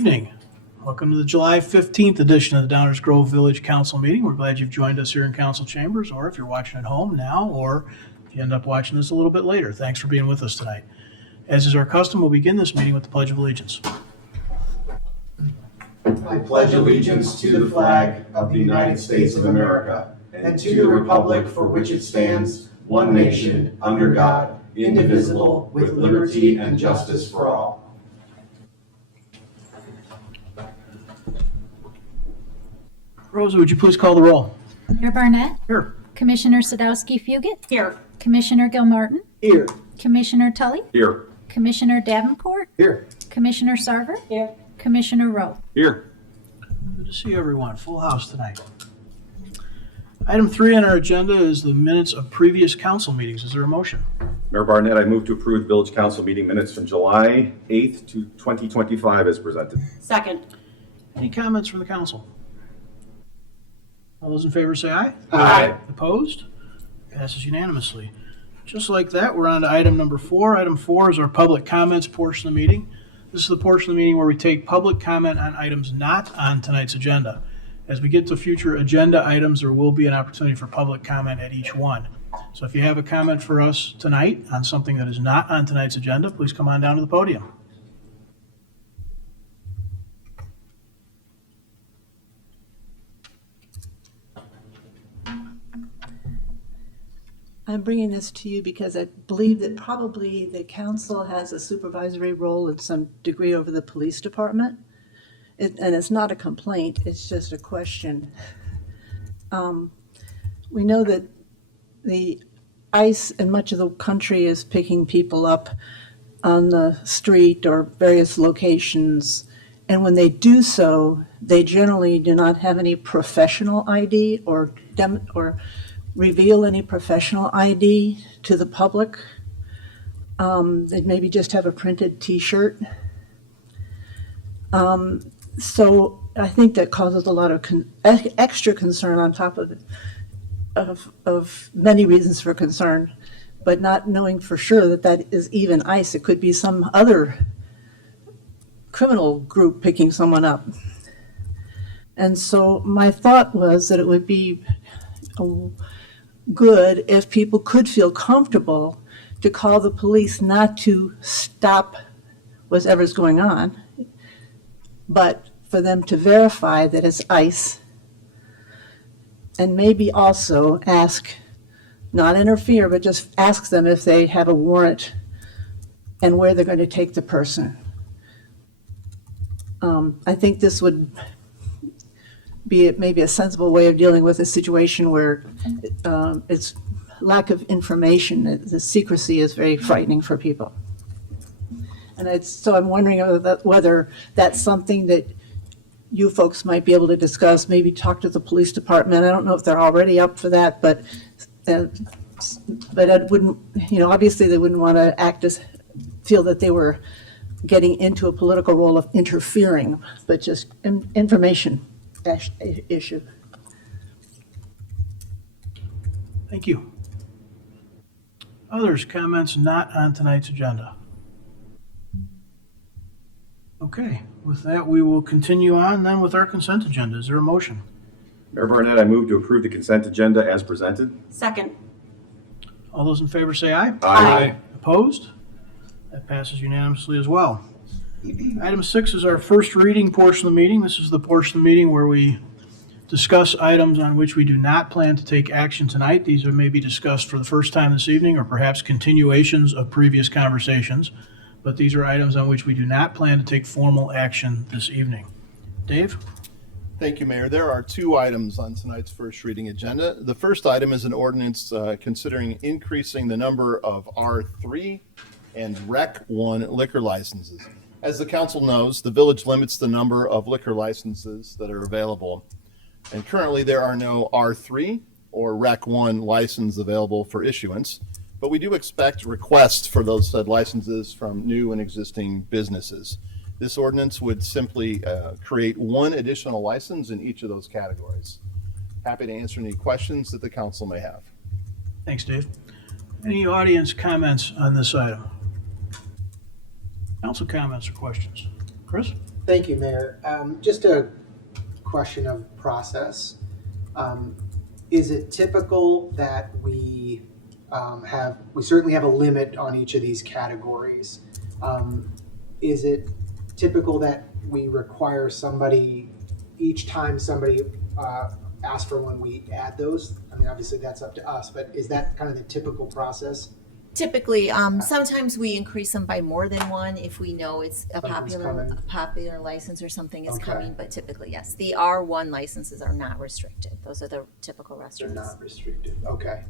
evening. Welcome to the July 15th edition of the Downers Grove Village Council meeting. We're glad you've joined us here in council chambers, or if you're watching at home now, or if you end up watching this a little bit later. Thanks for being with us tonight. As is our custom, we'll begin this meeting with the Pledge of Allegiance. I pledge allegiance to the flag of the United States of America and to the republic for which it stands, one nation, under God, indivisible, with liberty and justice for all. Rosa, would you please call the roll? Mayor Barnett, Here. Commissioner Sadowski-Fugit, Here. Commissioner Gilmartin, Here. Commissioner Tully, Here. Commissioner Davenport, Here. Commissioner Sarver, Here. Commissioner Rowe. Here. Good to see everyone. Full house tonight. Item 3 on our agenda is the minutes of previous council meetings. Is there a motion? Mayor Barnett, I move to approve the Village Council meeting minutes from July 8th to 2025 as presented. Second. Any comments from the council? All those in favor say aye. Aye. Opposed? Passes unanimously. Just like that, we're on to item number 4. Item 4 is our public comments portion of the meeting. This is the portion of the meeting where we take public comment on items not on tonight's agenda. As we get to future agenda items, there will be an opportunity for public comment at each one. So if you have a comment for us tonight on something that is not on tonight's agenda, please come on down to the podium. I'm bringing this to you because I believe that probably the council has a supervisory role in some degree over the police department. And it's not a complaint, it's just a question. We know that the ICE in much of the country is picking people up on the street or various locations. And when they do so, they generally do not have any professional ID or reveal any professional ID to the public. They'd maybe just have a printed T-shirt. So I think that causes a lot of extra concern on top of many reasons for concern, but not knowing for sure that that is even ICE. It could be some other criminal group picking someone up. And so my thought was that it would be good if people could feel comfortable to call the police not to stop whatever's going on, but for them to verify that it's ICE, and maybe also ask, not interfere, but just ask them if they have a warrant and where they're going to take the person. I think this would be maybe a sensible way of dealing with a situation where it's lack of information. The secrecy is very frightening for people. And so I'm wondering whether that's something that you folks might be able to discuss, maybe talk to the police department. I don't know if they're already up for that, but I wouldn't, obviously they wouldn't want to feel that they were getting into a political role of interfering, but just information issue. Thank you. Others, comments not on tonight's agenda? Okay, with that, we will continue on then with our consent agenda. Is there a motion? Mayor Barnett, I move to approve the consent agenda as presented. Second. All those in favor say aye. Aye. Opposed? That passes unanimously as well. Item 6 is our first reading portion of the meeting. This is the portion of the meeting where we discuss items on which we do not plan to take action tonight. These are maybe discussed for the first time this evening, or perhaps continuations of previous conversations. But these are items on which we do not plan to take formal action this evening. Dave? Thank you, Mayor. There are 2 items on tonight's first reading agenda. The first item is an ordinance considering increasing the number of R3 and Rec 1 liquor licenses. As the council knows, the village limits the number of liquor licenses that are available. And currently there are no R3 or Rec 1 license available for issuance. But we do expect requests for those said licenses from new and existing businesses. This ordinance would simply create 1 additional license in each of those categories. Happy to answer any questions that the council may have. Thanks, Dave. Any audience comments on this item? Council comments or questions? Chris? Thank you, Mayor. Just a question of process. Is it typical that we certainly have a limit on each of these categories? Is it typical that we require somebody, each time somebody asks for one, we add those? I mean, obviously that's up to us, but is that kind of the typical process? Typically, sometimes we increase them by more than one if we know it's a Something's coming. popular license or something is Okay. coming, but typically, yes. The R1 licenses are not restricted. Those are the typical They're restaurants. not restricted, okay.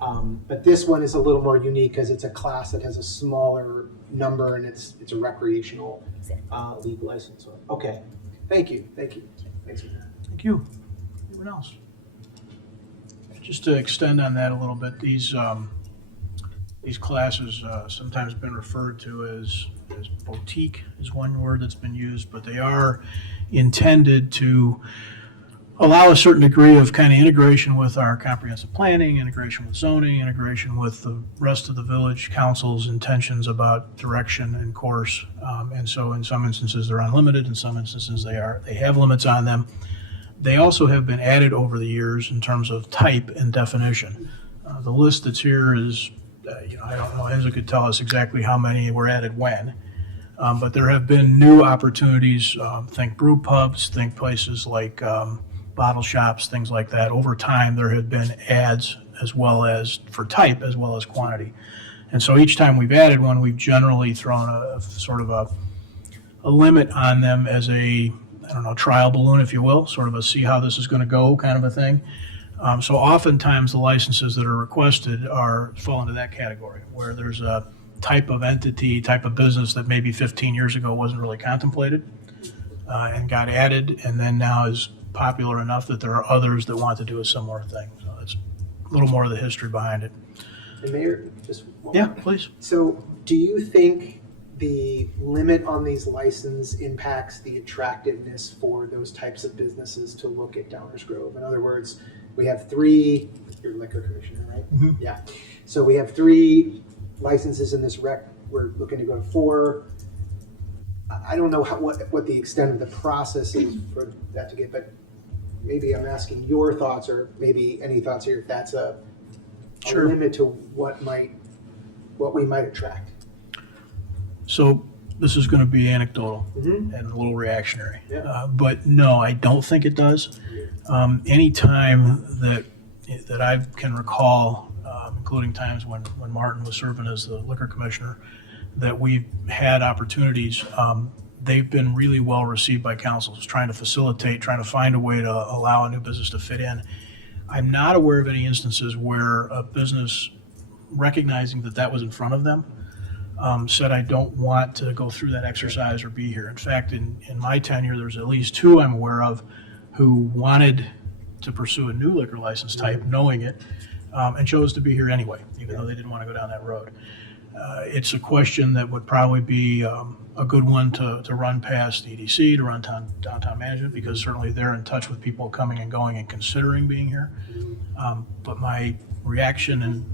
But this one is a little more unique because it's a class that has a smaller number and it's a recreational Exactly. league license. So, okay, thank you. Thanks for that. Thank you. Anyone else? Just to extend on that a little bit, these classes sometimes been referred to as boutique is one word that's been used, but they are intended to allow a certain degree of kind of integration with our comprehensive planning, integration with zoning, integration with the rest of the village council's intentions about direction and course. And so in some instances, they're unlimited. In some instances, they have limits on them. They also have been added over the years in terms of type and definition. The list that's here is, I don't know, Enzo could tell us exactly how many were added when. But there have been new opportunities, think brew pubs, think places like bottle shops, things like that. Over time, there have been ads as well as for type as well as quantity. And so each time we've added one, we've generally thrown a sort of a limit on them as a, trial balloon, if you will, sort of a see how this is going to go kind of a thing. So oftentimes the licenses that are requested fall into that category, where there's a type of entity, type of business that maybe 15 years ago wasn't really contemplated and got added, and then now is popular enough that there are others that want to do a similar thing. So that's a little more of the history behind it. And Mayor, just one Yeah, more. please. So do you think the limit on these licenses impacts the attractiveness for those types of businesses to look at Downers Grove? In other words, we have three, you're liquor commissioner, right? Mhm. Yeah. So we have 3 licenses in this rec, we're looking to go to 4. I don't know what the extent of the process is for that to get, but maybe I'm asking your thoughts or maybe any thoughts here if that's a Sure. limit to what we might attract. So this is going to be anecdotal Mhm. and a little reactionary. Yeah. But no, I don't think it does. Any time that I can recall, including times when Martin was serving as the liquor commissioner, that we've had opportunities, they've been really well received by councils, trying to facilitate, trying to find a way to allow a new business to fit in. I'm not aware of any instances where a business, recognizing that was in front of them, said, I don't want to go through that exercise or be here. In fact, in my tenure, there's at least 2 I'm aware of who wanted to pursue a new liquor license type, knowing it, and chose to be here anyway, even though they didn't want to go down that road. It's a question that would probably be a good one to run past EDC, to run downtown management, because certainly they're in touch with people coming and going and considering being here. But my reaction, and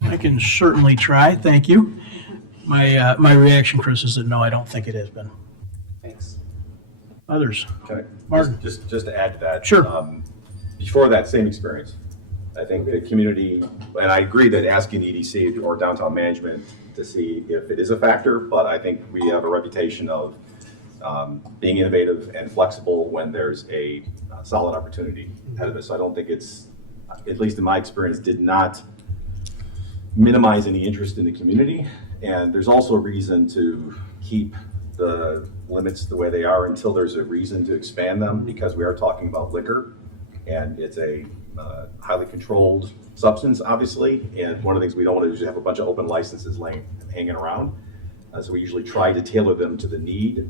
I can certainly try, thank you. My reaction, Chris, is that no, I don't think it has been. Thanks. Others? Okay. Martin. Just to add to that. Sure. Before that same experience, I think the community, and I agree that asking EDC or downtown management to see if it is a factor, but I think we have a reputation of being innovative and flexible when there's a solid opportunity ahead of us. So I don't think it's, at least in my experience, did not minimize any interest in the community. And there's also a reason to keep the limits the way they are until there's a reason to expand them, because we are talking about liquor and it's a highly controlled substance, obviously. And one of the things we don't want to do is have a bunch of open licenses hanging around. So we usually try to tailor them to the need,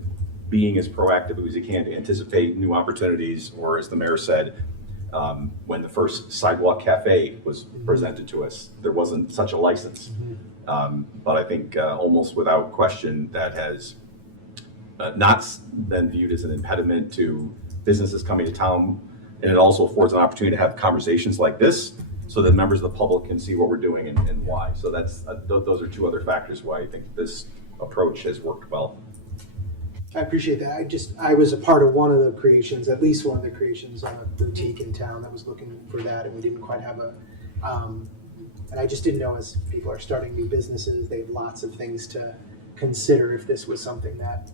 being as proactive as we can to anticipate new opportunities, or as the mayor said, when the first sidewalk cafe was presented to us, there wasn't such a license. But I think almost without question that has not been viewed as an impediment to businesses coming to town. And it also affords an opportunity to have conversations like this so that members of the public can see what we're doing and why. So that's those are 2 other factors why I think this approach has worked well. I appreciate that. I was a part of one of the creations, at least one of the creations on a boutique in town that was looking for that, and we didn't quite have and I just didn't know, as people are starting new businesses, they have lots of things to consider, if this was something that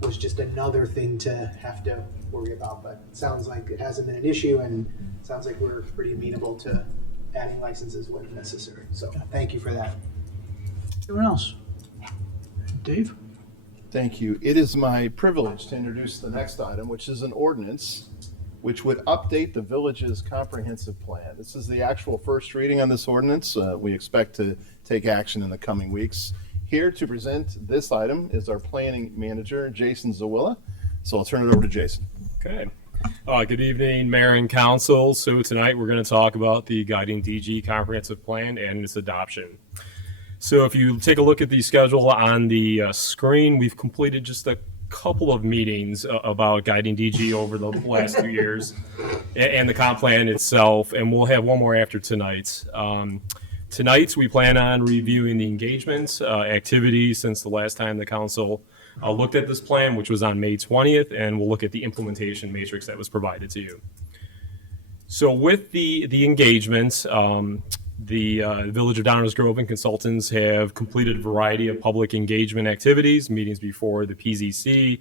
was just another thing to have to worry about. But it sounds like it hasn't been an issue, and it sounds like we're pretty amenable to adding licenses when necessary. So thank you for that. Anyone else? Dave? Thank you. It is my privilege to introduce the next item, which is an ordinance which would update the village's comprehensive plan. This is the actual first reading on this ordinance. We expect to take action in the coming weeks. Here to present this item is our planning manager, Jason Zawilla. So I'll turn it over to Jason. Okay. Good evening, Mayor and Council. So tonight we're going to talk about the Guiding DG Comprehensive Plan and its adoption. So if you take a look at the schedule on the screen, we've completed just a couple of meetings about Guiding DG over the last 2 years and the comp plan itself, and we'll have one more after tonight. Tonight, we plan on reviewing the engagement activities since the last time the council looked at this plan, which was on May 20th, and we'll look at the implementation matrix that was provided to you. So with the engagement, the Village of Downers Grove and consultants have completed a variety of public engagement activities, meetings before the PZC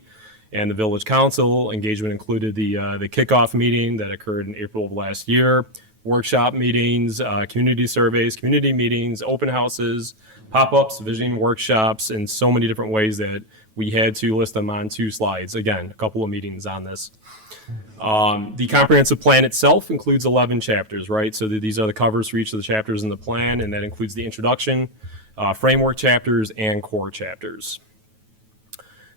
and the Village Council. Engagement included the kickoff meeting that occurred in April of last year, workshop meetings, community surveys, community meetings, open houses, pop-ups, visioning workshops, and so many different ways that we had to list them on 2 slides. Again, a couple of meetings on this. The comprehensive plan itself includes 11 chapters, right? So these are the covers for each of the chapters in the plan, and that includes the introduction, framework chapters, and core chapters.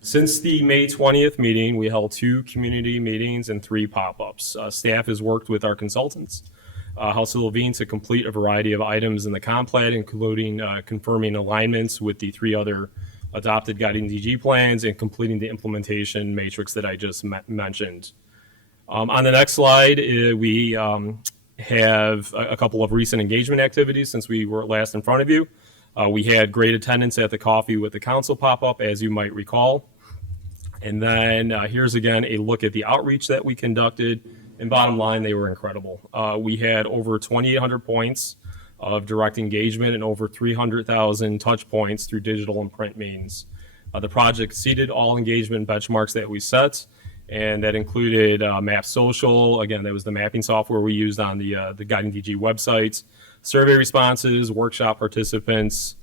Since the May 20th meeting, we held 2 community meetings and 3 pop-ups. Staff has worked with our consultants, House of Levine, to complete a variety of items in the comp plan, including confirming alignments with the 3 other adopted Guiding DG plans and completing the implementation matrix that I just mentioned. On the next slide, we have a couple of recent engagement activities since we were last in front of you. We had great attendance at the Coffee with the Council pop-up, as you might recall. And then here's again a look at the outreach that we conducted. And bottom line, they were incredible. We had over 2,800 points of direct engagement and over 300,000 touch points through digital and print means. The project exceeded all engagement benchmarks that we set, and that included Map Social. Again, that was the mapping software we used on the Guiding DG website, survey responses, workshop participants,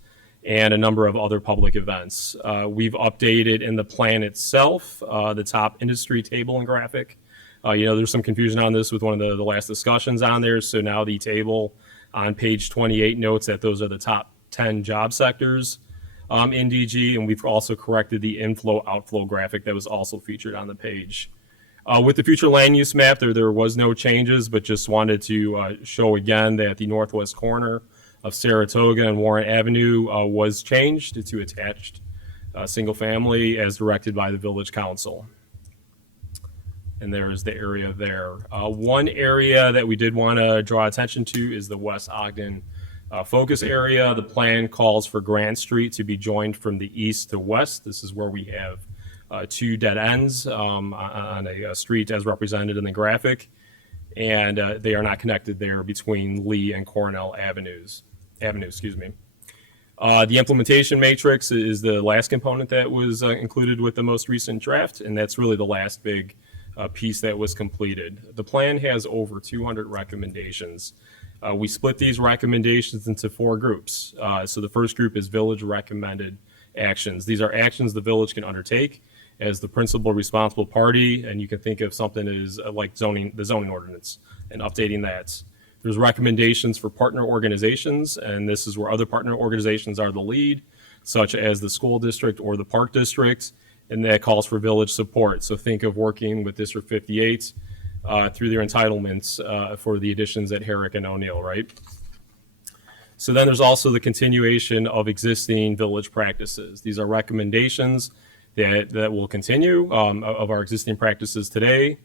and a number of other public events. We've updated in the plan itself the top industry table and graphic. There's some confusion on this with one of the last discussions on there. So now the table on page 28 notes that those are the top 10 job sectors in DG, and we've also corrected the inflow-outflow graphic that was also featured on the page. With the future land use map, there was no changes, but just wanted to show again that the northwest corner of Saratoga and Warren Avenue was changed to attached single family as directed by the Village Council. And there's the area there. One area that we did want to draw attention to is the West Ogden focus area. The plan calls for Grant Street to be joined from the east to west. This is where we have 2 dead ends on a street as represented in the graphic, and they are not connected there between Lee and Cornell Avenues. The implementation matrix is the last component that was included with the most recent draft, and that's really the last big piece that was completed. The plan has over 200 recommendations. We split these recommendations into 4 groups. So the first group is village recommended actions. These are actions the village can undertake as the principal responsible party, and you can think of something as like the zoning ordinance and updating that. There's recommendations for partner organizations, and this is where other partner organizations are the lead, such as the school district or the park district, and that calls for village support. So think of working with District 58 through their entitlements for the additions at Herrick and O'Neill, right? So then there's also the continuation of existing village practices. These are recommendations that will continue of our existing practices today,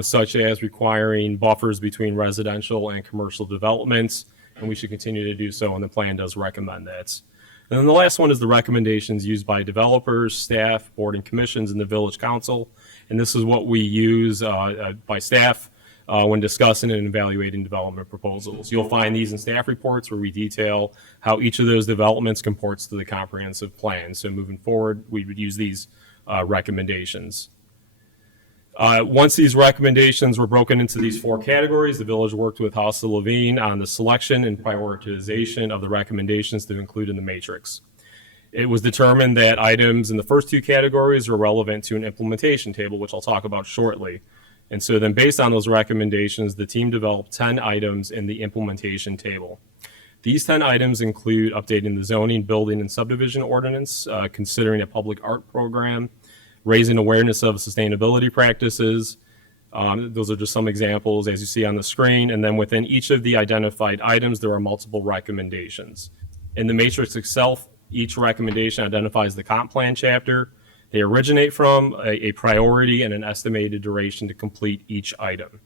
such as requiring buffers between residential and commercial developments, and we should continue to do so, and the plan does recommend that. And then the last one is the recommendations used by developers, staff, board and commissions, and the village council. And this is what we use by staff when discussing and evaluating development proposals. You'll find these in staff reports where we detail how each of those developments comports to the comprehensive plan. So moving forward, we would use these recommendations. Once these recommendations were broken into these 4 categories, the village worked with House of Levine on the selection and prioritization of the recommendations to include in the matrix. It was determined that items in the first 2 categories are relevant to an implementation table, which I'll talk about shortly. And so then based on those recommendations, the team developed 10 items in the implementation table. These 10 items include updating the zoning, building, and subdivision ordinance, considering a public art program, raising awareness of sustainability practices. Those are just some examples as you see on the screen. And then within each of the identified items, there are multiple recommendations. In the matrix itself, each recommendation identifies the comp plan chapter they originate from, a priority, and an estimated duration to complete each item.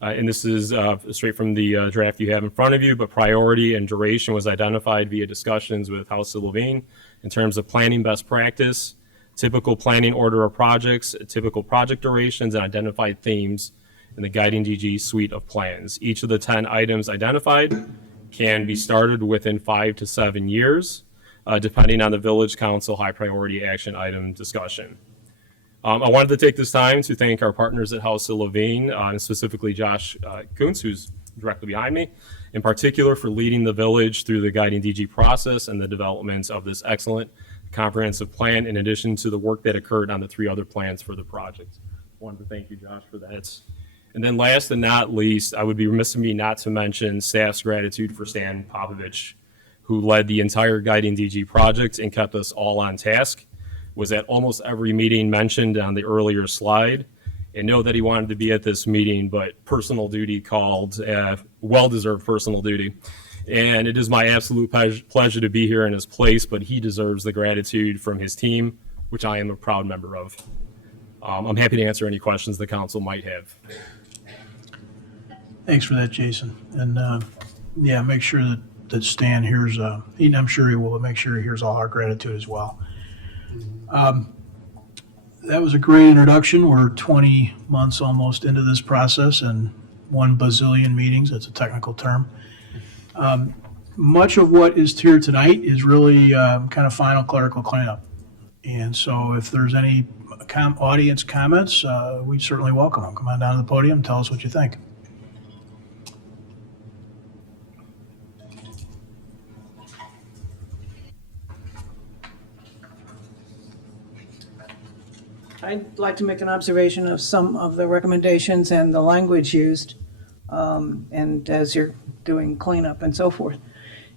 And this is straight from the draft you have in front of you, but priority and duration was identified via discussions with House of Levine in terms of planning best practice, typical planning order of projects, typical project durations, and identified themes in the Guiding DG suite of plans. Each of the 10 items identified can be started within 5 to 7 years, depending on the village council high priority action item discussion. I wanted to take this time to thank our partners at House of Levine, and specifically Josh Kuntz, who's directly behind me, in particular for leading the village through the Guiding DG process and the development of this excellent comprehensive plan, in addition to the work that occurred on the 3 other plans for the project. I wanted to thank you, Josh, for that. And then last and not least, I would be remiss of me not to mention staff's gratitude for Stan Popovich, who led the entire Guiding DG project and kept us all on task, was at almost every meeting mentioned on the earlier slide, and know that he wanted to be at this meeting, but personal duty called, well-deserved personal duty. And it is my absolute pleasure to be here in his place, but he deserves the gratitude from his team, which I am a proud member of. I'm happy to answer any questions the council might have. Thanks for that, Jason. And yeah, make sure that Stan hears, I'm sure he will, but make sure he hears all our gratitude as well. That was a great introduction. We're 20 months almost into this process and 1 bazillion meetings. That's a technical term. Much of what is here tonight is really kind of final clerical cleanup. And so if there's any audience comments, we certainly welcome them. Come on down to the podium, tell us what you think. I'd like to make an observation of some of the recommendations and the language used, and as you're doing cleanup and so forth.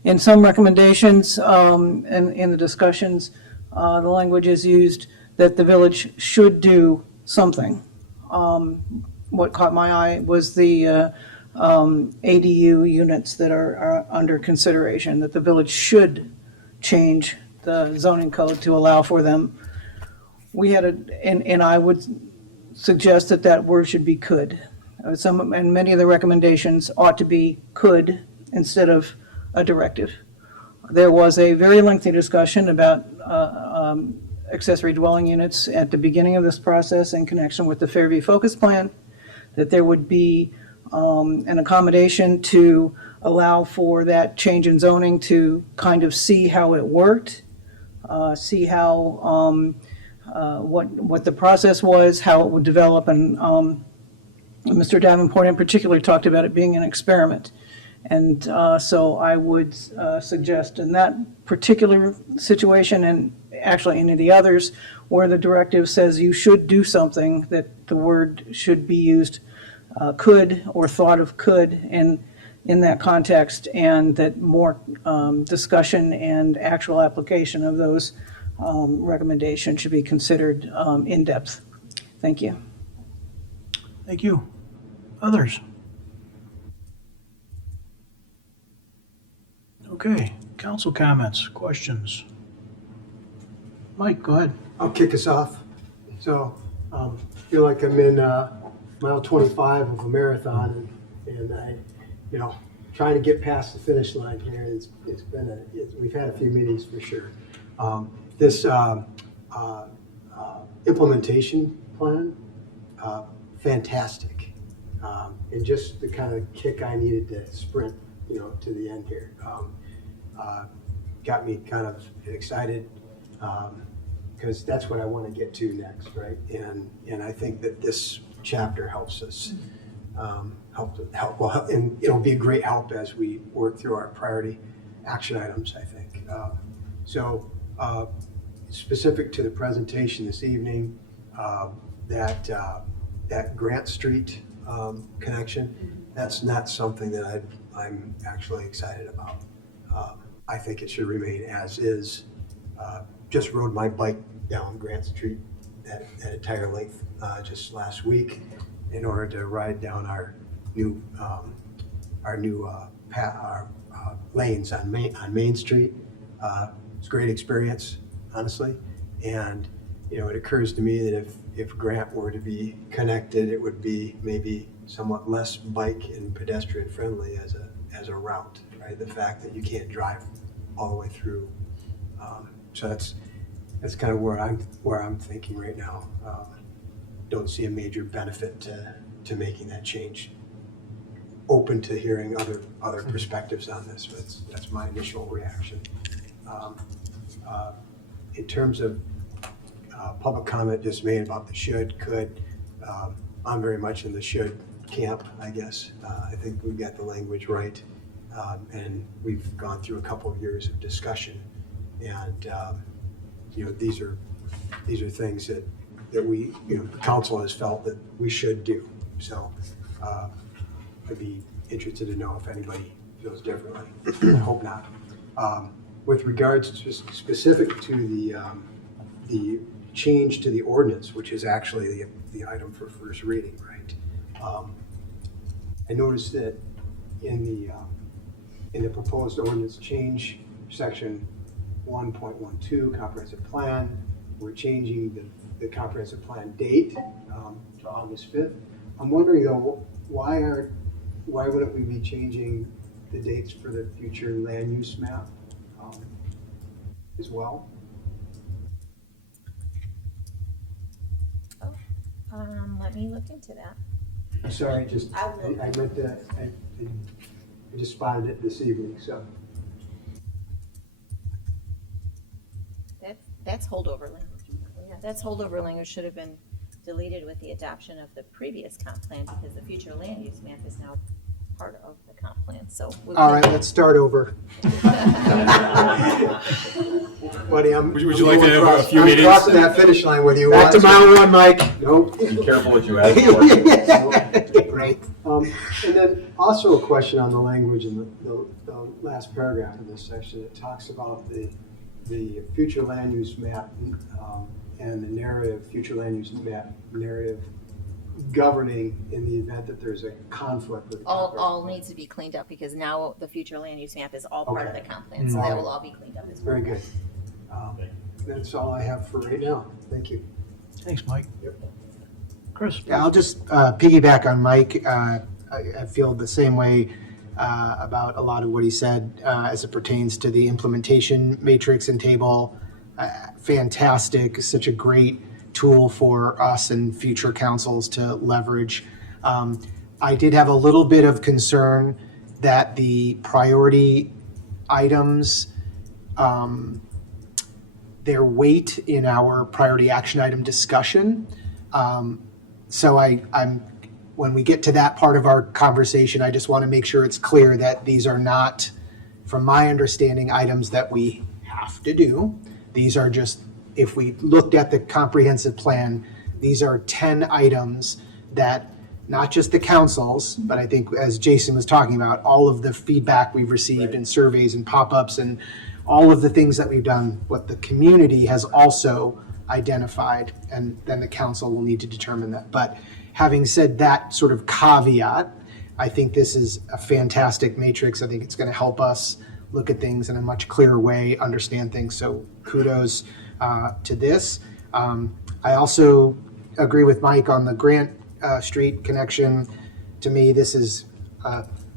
In some recommendations, and in the discussions, the language is used that the village should do something. What caught my eye was the ADU units that are under consideration, that the village should change the zoning code to allow for them. We had and I would suggest that that word should be could. And many of the recommendations ought to be could instead of a directive. There was a very lengthy discussion about accessory dwelling units at the beginning of this process in connection with the Fairview Focus Plan, that there would be an accommodation to allow for that change in zoning to kind of see how it worked, see how what the process was, how it would develop, and Mr. Davenport in particular talked about it being an experiment. And so I would suggest in that particular situation, and actually any of the others, where the directive says you should do something, that the word should be used could or thought of could in that context, and that more discussion and actual application of those recommendations should be considered in depth. Thank you. Thank you. Others? Okay, council comments, questions? Mike, go ahead. I'll kick us off. So, I feel like I'm in mile 25 of a marathon, and I, trying to get past the finish line here. It's been we've had a few meetings for sure. This implementation plan, fantastic. And just the kind of kick I needed to sprint, to the end here. Got me kind of excited, because that's what I want to get to next, right? And I think that this chapter helps us, and it'll be a great help as we work through our priority action items, I think. Specific to the presentation this evening, that Grant Street connection, that's not something that I'm actually excited about. I think it should remain as is. Just rode my bike down Grant Street that entire length just last week in order to ride down our new lanes on Main Street. It's a great experience, honestly, and it occurs to me that if Grant were to be connected, it would be maybe somewhat less bike and pedestrian friendly as a route, right? The fact that you can't drive all the way through. So that's kind of where I'm thinking right now. Don't see a major benefit to making that change. Open to hearing other perspectives on this, but that's my initial reaction. In terms of public comment just made about the should, could, I'm very much in the should camp, I guess. I think we've got the language right, and we've gone through a couple of years of discussion, and these are things that we, the council has felt that we should do. So I'd be interested to know if anybody feels differently. I hope not. With regards to specific to the change to the ordinance, which is actually the item for first reading, right? I noticed that in the proposed ordinance change, section 1.12 comprehensive plan, we're changing the comprehensive plan date to August 5th. I'm wondering though, why wouldn't we be changing the dates for the future land use map as well? Let me look into that. Sorry, I will. I just spotted it this evening, so. That's holdover language. Yeah, that's holdover language should have been deleted with the adoption of the previous comp plan because the future land use map is now part of the comp plan, so. All right, let's start over. Buddy, Would you like to have a few meetings? I'm crossing that finish line with you. Back to mile one, Mike. Nope. Be careful what you ask for. Right. And then also a question on the language in the last paragraph of this section. It talks about the future land use map and the narrative, future land use map narrative governing in the event that there's a conflict with the All needs to be cleaned up because now the future land use map is all part of the comp plan, so that will all be cleaned up as well. Very good. That's all I have for right now. Thank you. Thanks, Mike. Yep. Chris? Yeah, I'll just piggyback on Mike. I feel the same way about a lot of what he said as it pertains to the implementation matrix and table. Fantastic, such a great tool for us and future councils to leverage. I did have a little bit of concern that the priority items, their weight in our priority action item discussion. So I'm when we get to that part of our conversation, I just want to make sure it's clear that these are not, from my understanding, items that we have to do. These are just, if we looked at the comprehensive plan, these are 10 items that not just the councils, but I think as Jason was talking about, all of the feedback we've received and surveys and pop-ups and all of the things that we've done, what the community has also identified, and then the council will need to determine that. But having said that sort of caveat, I think this is a fantastic matrix. I think it's going to help us look at things in a much clearer way, understand things. So kudos to this. I also agree with Mike on the Grant Street connection. To me, this is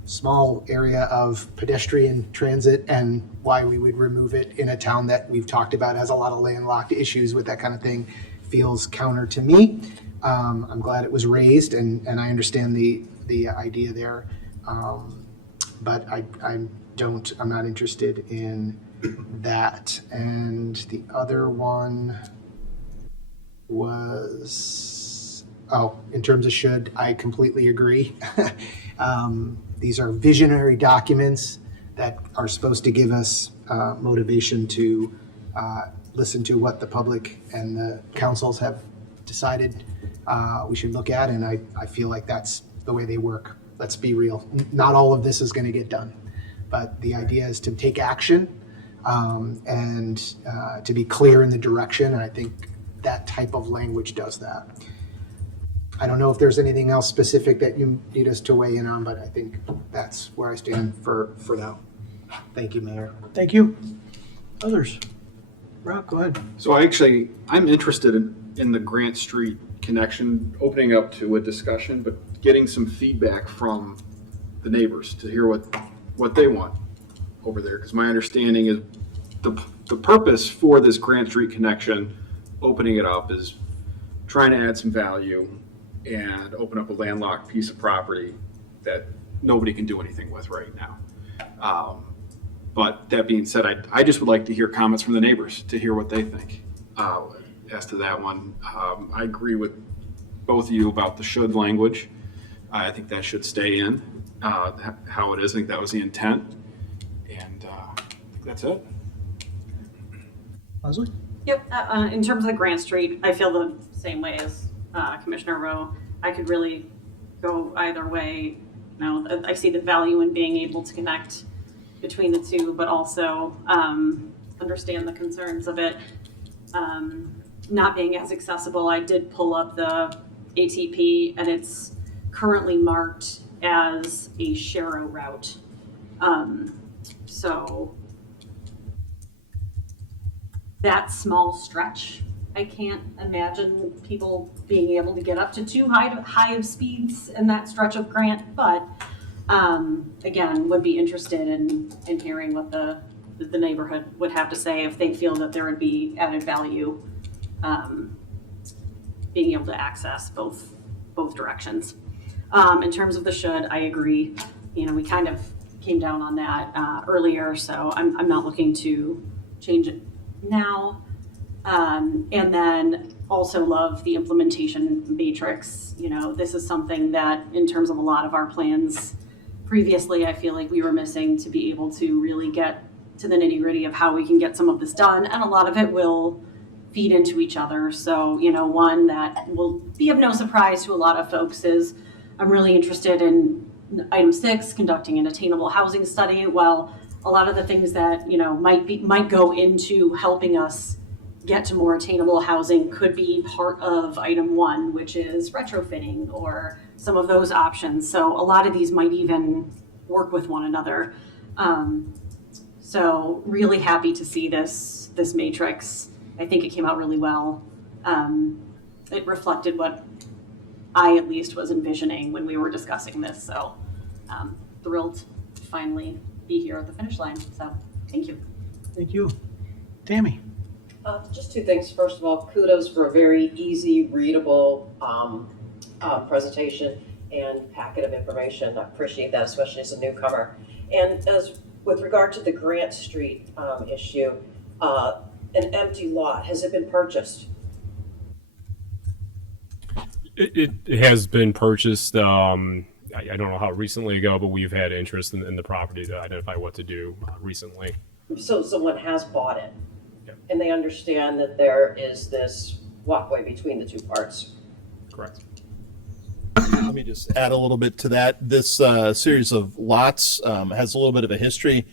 small area of pedestrian transit and why we would remove it in a town that we've talked about has a lot of landlocked issues with that kind of thing feels counter to me. I'm glad it was raised and I understand the idea there. But I'm not interested in that. And the other one was, in terms of should, I completely agree. These are visionary documents that are supposed to give us motivation to listen to what the public and the councils have decided we should look at, and I feel like that's the way they work. Let's be real. Not all of this is going to get done, but the idea is to take action and to be clear in the direction, and I think that type of language does that. I don't know if there's anything else specific that you need us to weigh in on, but I think that's where I stand for now. Thank you, Mayor. Thank you. Others? Rob, go ahead. So I'm interested in the Grant Street connection, opening up to a discussion, but getting some feedback from the neighbors to hear what they want over there. Because my understanding is the purpose for this Grant Street connection, opening it up, is trying to add some value and open up a landlocked piece of property that nobody can do anything with right now. But that being said, I just would like to hear comments from the neighbors to hear what they think as to that one. I agree with both of you about the should language. I think that should stay in how it is. I think that was the intent. And I think that's it. Leslie? Yep. In terms of the Grant Street, I feel the same way as Commissioner Rowe. I could really go either way. I see the value in being able to connect between the two, but also understand the concerns of it not being as accessible. I did pull up the ATP, and it's currently marked as a Sharrow route. So that small stretch, I can't imagine people being able to get up to too high of speeds in that stretch of Grant, but again, would be interested in hearing what the neighborhood would have to say if they feel that there would be added value being able to access both directions. In terms of the should, I agree. We kind of came down on that earlier, so I'm not looking to change it now. And then also love the implementation matrix. This is something that in terms of a lot of our plans previously, I feel like we were missing to be able to really get to the nitty-gritty of how we can get some of this done. And a lot of it will feed into each other. So, one that will be of no surprise to a lot of folks is I'm really interested in item 6, conducting an attainable housing study. Well, a lot of the things that, might go into helping us get to more attainable housing could be part of item 1, which is retrofitting or some of those options. So a lot of these might even work with one another. So really happy to see this matrix. I think it came out really well. It reflected what I at least was envisioning when we were discussing this. So thrilled to finally be here at the finish line. So thank you. Thank you. Tammy? Just two things. First of all, kudos for a very easy, readable presentation and packet of information. I appreciate that, especially as a newcomer. And as with regard to the Grant Street issue, an empty lot, has it been purchased? It has been purchased. I don't know how recently ago, but we've had interest in the property to identify what to do recently. So someone has bought it, Yep. and they understand that there is this walkway between the two parts. Correct. Let me just add a little bit to that. This series of lots has a little bit of a history.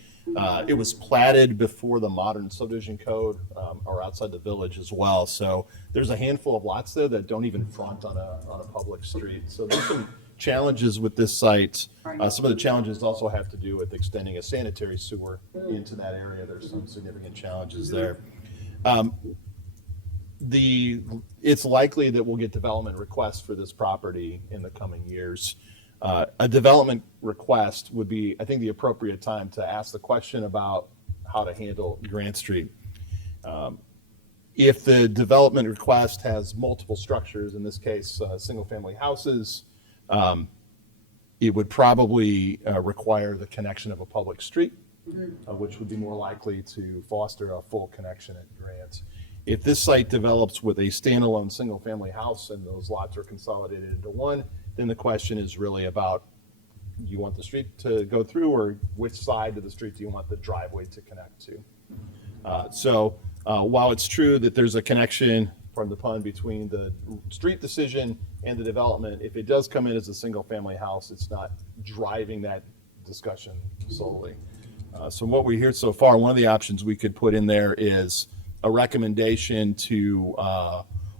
It was platted before the modern subdivision code or outside the village as well. So there's a handful of lots there that don't even front on a public street. So there's some challenges with this site. Some of the challenges also have to do with extending a sanitary sewer into that area. There's some significant challenges there. It's likely that we'll get development requests for this property in the coming years. A development request would be, I think, the appropriate time to ask the question about how to handle Grant Street. If the development request has multiple structures, in this case, single-family houses, it would probably require the connection of a public street, which would be more likely to foster a full connection at Grant. If this site develops with a standalone single-family house and those lots are consolidated into one, then the question is really about, you want the street to go through, or which side of the street do you want the driveway to connect to? While it's true that there's a connection, pardon the pun, between the street decision and the development, if it does come in as a single-family house, it's not driving that discussion solely. So what we hear so far, one of the options we could put in there is a recommendation to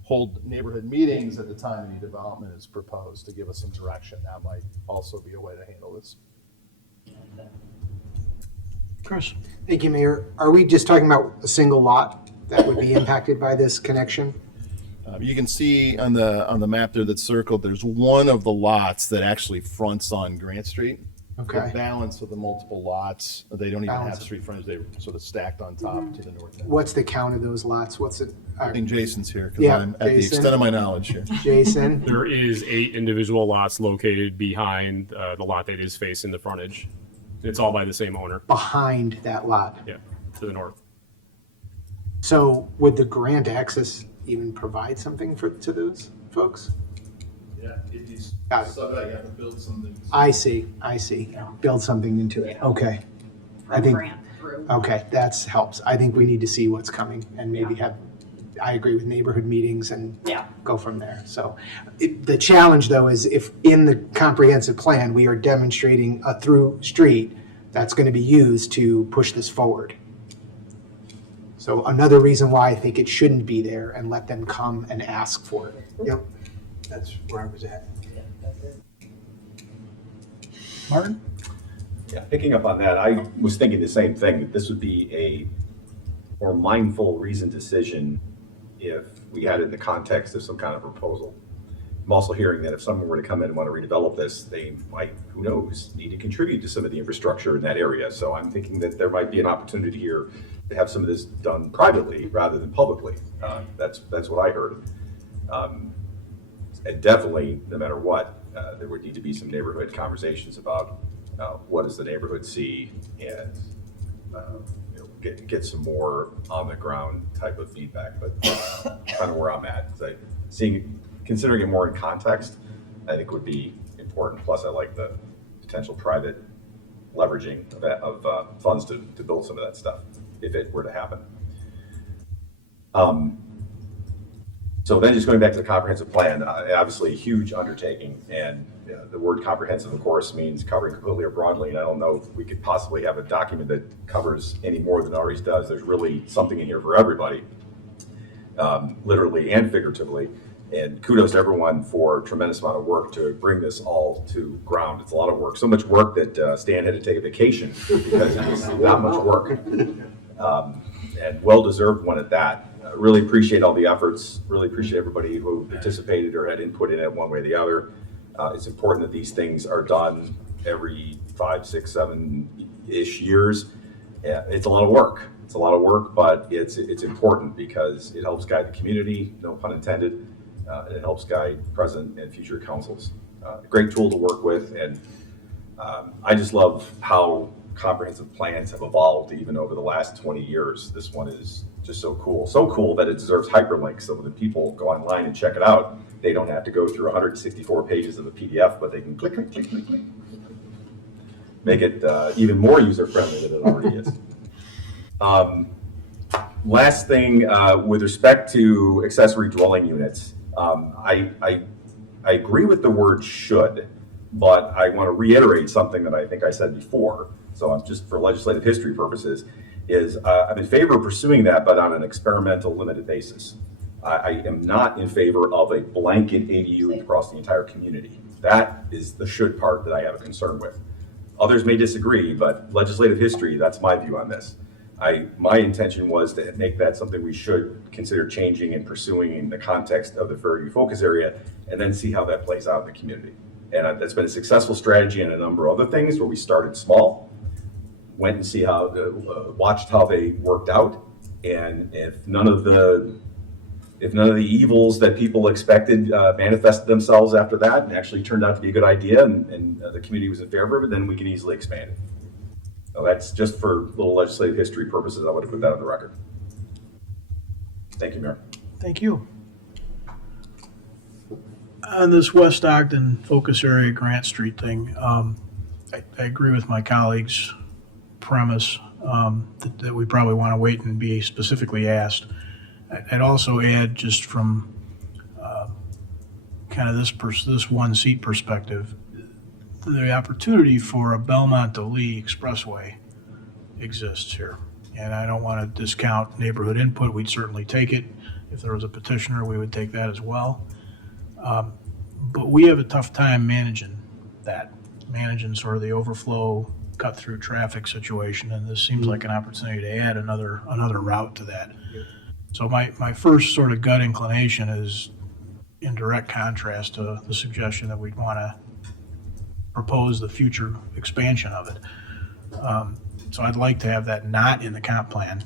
hold neighborhood meetings at the time any development is proposed to give us some direction. That might also be a way to handle this. Chris? Thank you, Mayor. Are we just talking about a single lot that would be impacted by this connection? You can see on the map there that's circled, there's one of the lots that actually fronts on Grant Street. Okay. The balance of the multiple lots, they don't even Balance. have street frontage, they're sort of stacked on top to the north end. What's the count of those lots? What's it? I think Jason's here, because Yeah, I'm at the Jason. extent of my knowledge here. Jason? There is 8 individual lots located behind the lot that is facing the frontage. It's all by the same owner. Behind that lot. Yeah, to the north. So would the grant access even provide something to those folks? Yeah, if you Got it. subdivide, you have to build something. I see. Build something into it. Okay. I think, Grant through. okay, that helps. I think we need to see what's coming and maybe I agree with neighborhood meetings and Yeah. go from there. So the challenge though is if in the comprehensive plan, we are demonstrating a through street that's going to be used to push this forward. So another reason why I think it shouldn't be there and let them come and ask for it. Yep, that's where I was at. Martin? Yeah, picking up on that, I was thinking the same thing, that this would be a more mindful, reasoned decision if we had it in the context of some kind of proposal. I'm also hearing that if someone were to come in and want to redevelop this, they might, who knows, need to contribute to some of the infrastructure in that area. So I'm thinking that there might be an opportunity here to have some of this done privately rather than publicly. That's what I heard. And definitely, no matter what, there would need to be some neighborhood conversations about what does the neighborhood see, and get some more on the ground type of feedback. But kind of where I'm at, considering it more in context, I think would be important. Plus, I like the potential private leveraging of funds to build some of that stuff if it were to happen. So then just going back to the comprehensive plan, obviously a huge undertaking, and the word comprehensive, of course, means covering completely or broadly, and I don't know if we could possibly have a document that covers any more than it already does. There's really something in here for everybody, literally and figuratively, and kudos to everyone for a tremendous amount of work to bring this all to ground. It's a lot of work, so much work that Stan had to take a vacation because it was that much work, and well-deserved one at that. Really appreciate all the efforts, really appreciate everybody who participated or had input in it one way or the other. It's important that these things are done every 5, 6, 7-ish years. It's a lot of work. It's a lot of work, but it's important because it helps guide the community, no pun intended. It helps guide present and future councils. Great tool to work with, and I just love how comprehensive plans have evolved even over the last 20 years. This one is just so cool that it deserves hyperlinks, so when people go online and check it out, they don't have to go through 164 pages of a PDF, but they can click, click, click, click, click. Make it even more user-friendly than it already is. Last thing, with respect to accessory dwelling units, I agree with the word should, but I want to reiterate something that I think I said before. So I'm just for legislative history purposes, I'm in favor of pursuing that, but on an experimental, limited basis. I am not in favor of a blanket ADU across the entire community. That is the should part that I have a concern with. Others may disagree, but legislative history, that's my view on this. My intention was to make that something we should consider changing and pursuing in the context of the Fairview focus area, and then see how that plays out in the community. And that's been a successful strategy in a number of other things where we started small, went and see how, watched how they worked out. And if none of the evils that people expected manifested themselves after that and actually turned out to be a good idea and the community was in favor of it, then we can easily expand it. So that's just for little legislative history purposes. I would have put that on the record. Thank you, Mayor. Thank you. On this West Ogden focus area Grant Street thing, I agree with my colleague's premise that we probably want to wait and be specifically asked. I'd also add, just from kind of this one seat perspective, the opportunity for a Belmont to Lee Expressway exists here. And I don't want to discount neighborhood input. We'd certainly take it. If there was a petitioner, we would take that as well. But we have a tough time managing sort of the overflow, cut through traffic situation. And this seems like an opportunity to add another route to that. So my first sort of gut inclination is in direct contrast to the suggestion that we'd want to propose the future expansion of it. So I'd like to have that not in the comp plan.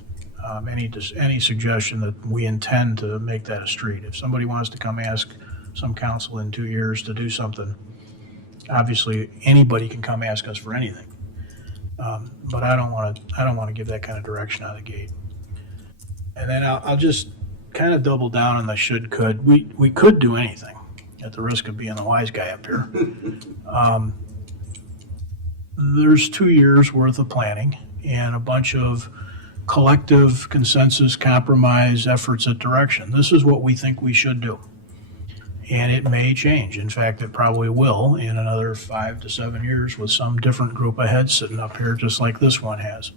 Any suggestion that we intend to make that a street. If somebody wants to come ask some council in 2 years to do something, obviously anybody can come ask us for anything. But I don't want to give that kind of direction out of the gate. And then I'll just kind of double down on the should could. We could do anything, at the risk of being the wise guy up here. There's 2 years worth of planning and a bunch of collective consensus, compromise efforts at direction. This is what we think we should do. And it may change. In fact, it probably will in another 5 to 7 years with some different group of heads sitting up here, just like this one has.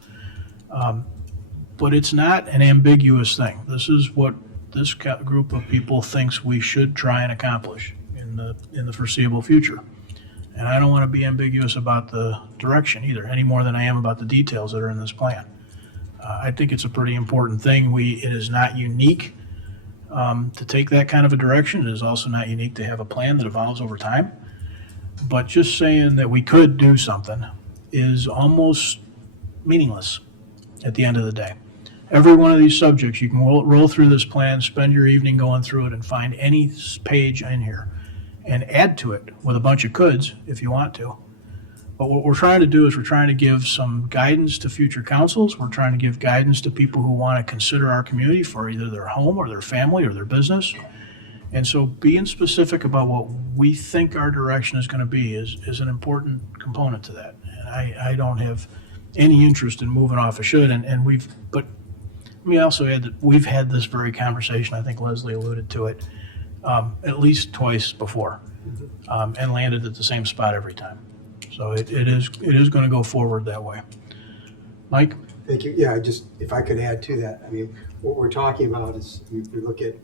But it's not an ambiguous thing. This is what this group of people thinks we should try and accomplish in the foreseeable future. And I don't want to be ambiguous about the direction either, any more than I am about the details that are in this plan. I think it's a pretty important thing. It is not unique to take that kind of a direction. It is also not unique to have a plan that evolves over time. But just saying that we could do something is almost meaningless at the end of the day. Every one of these subjects, you can roll through this plan, spend your evening going through it, and find any page in here and add to it with a bunch of coulds if you want to. But what we're trying to do is we're trying to give some guidance to future councils. We're trying to give guidance to people who want to consider our community for either their home or their family or their business. And so being specific about what we think our direction is going to be is an important component to that. And I don't have any interest in moving off a should. But let me also add that we've had this very conversation, I think Leslie alluded to it, at least twice before, and landed at the same spot every time. So it is going to go forward that way. Mike? Thank you. Yeah, if I could add to that, I mean, what we're talking about is, we look at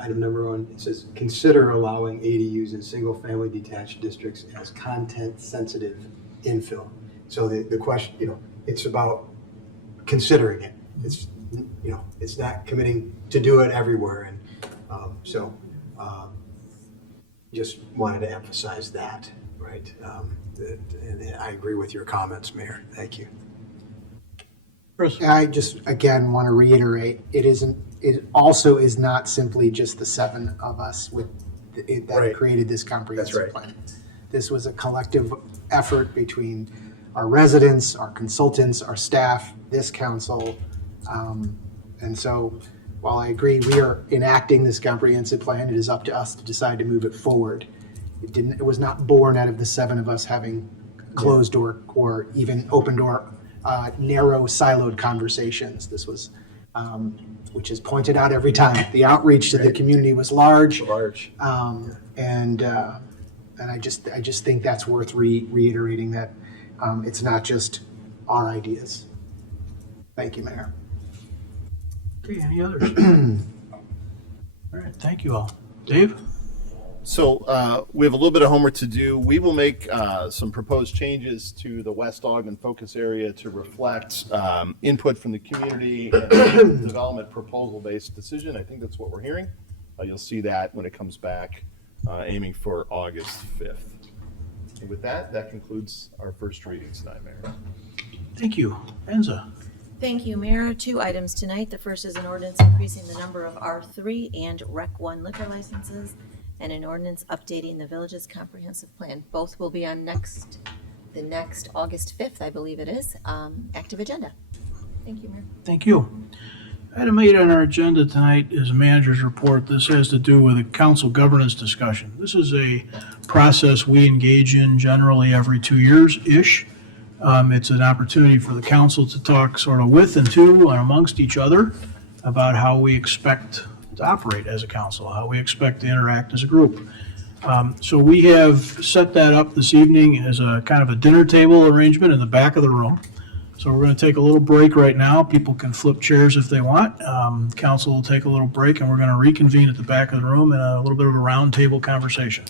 item number 1, it says, consider allowing ADUs in single-family detached districts as content-sensitive infill. So the question, it's about considering it. It's, it's not committing to do it everywhere. And just wanted to emphasize that, right? And I agree with your comments, Mayor. Thank you. Chris? I just, again, want to reiterate, it also is not simply just the 7 of us that Right. created this comprehensive That's right. plan. This was a collective effort between our residents, our consultants, our staff, this council. And so while I agree we are enacting this comprehensive plan, it is up to us to decide to move it forward. It was not born out of the 7 of us having closed door or even open door, narrow siloed conversations. This was, which is pointed out every time, the outreach to the community was large. And I just think that's worth reiterating that it's not just our ideas. Thank you, Mayor. Okay, any others? All right, thank you all. Dave? So we have a little bit of homework to do. We will make some proposed changes to the West Ogden focus area to reflect input from the community and development proposal-based decision. I think that's what we're hearing. You'll see that when it comes back, aiming for August 5th. And with that, that concludes our first reading tonight, Mayor. Thank you. Enza. Thank you, Mayor. 2 items tonight. The first is an ordinance increasing the number of R3 and Rec 1 liquor licenses, and an ordinance updating the village's comprehensive plan. Both will be on the next August 5th, I believe it is, active agenda. Thank you, Mayor. Thank you. Item 8 on our agenda tonight is a manager's report. This has to do with a council governance discussion. This is a process we engage in generally every 2 years-ish. It's an opportunity for the council to talk sort of with and to and amongst each other about how we expect to operate as a council, how we expect to interact as a group. So we have set that up this evening as a kind of a dinner table arrangement in the back of the room. So we're going to take a little break right now. People can flip chairs if they want. Council will take a little break, and we're going to reconvene at the back of the room in a little bit of a round table conversation.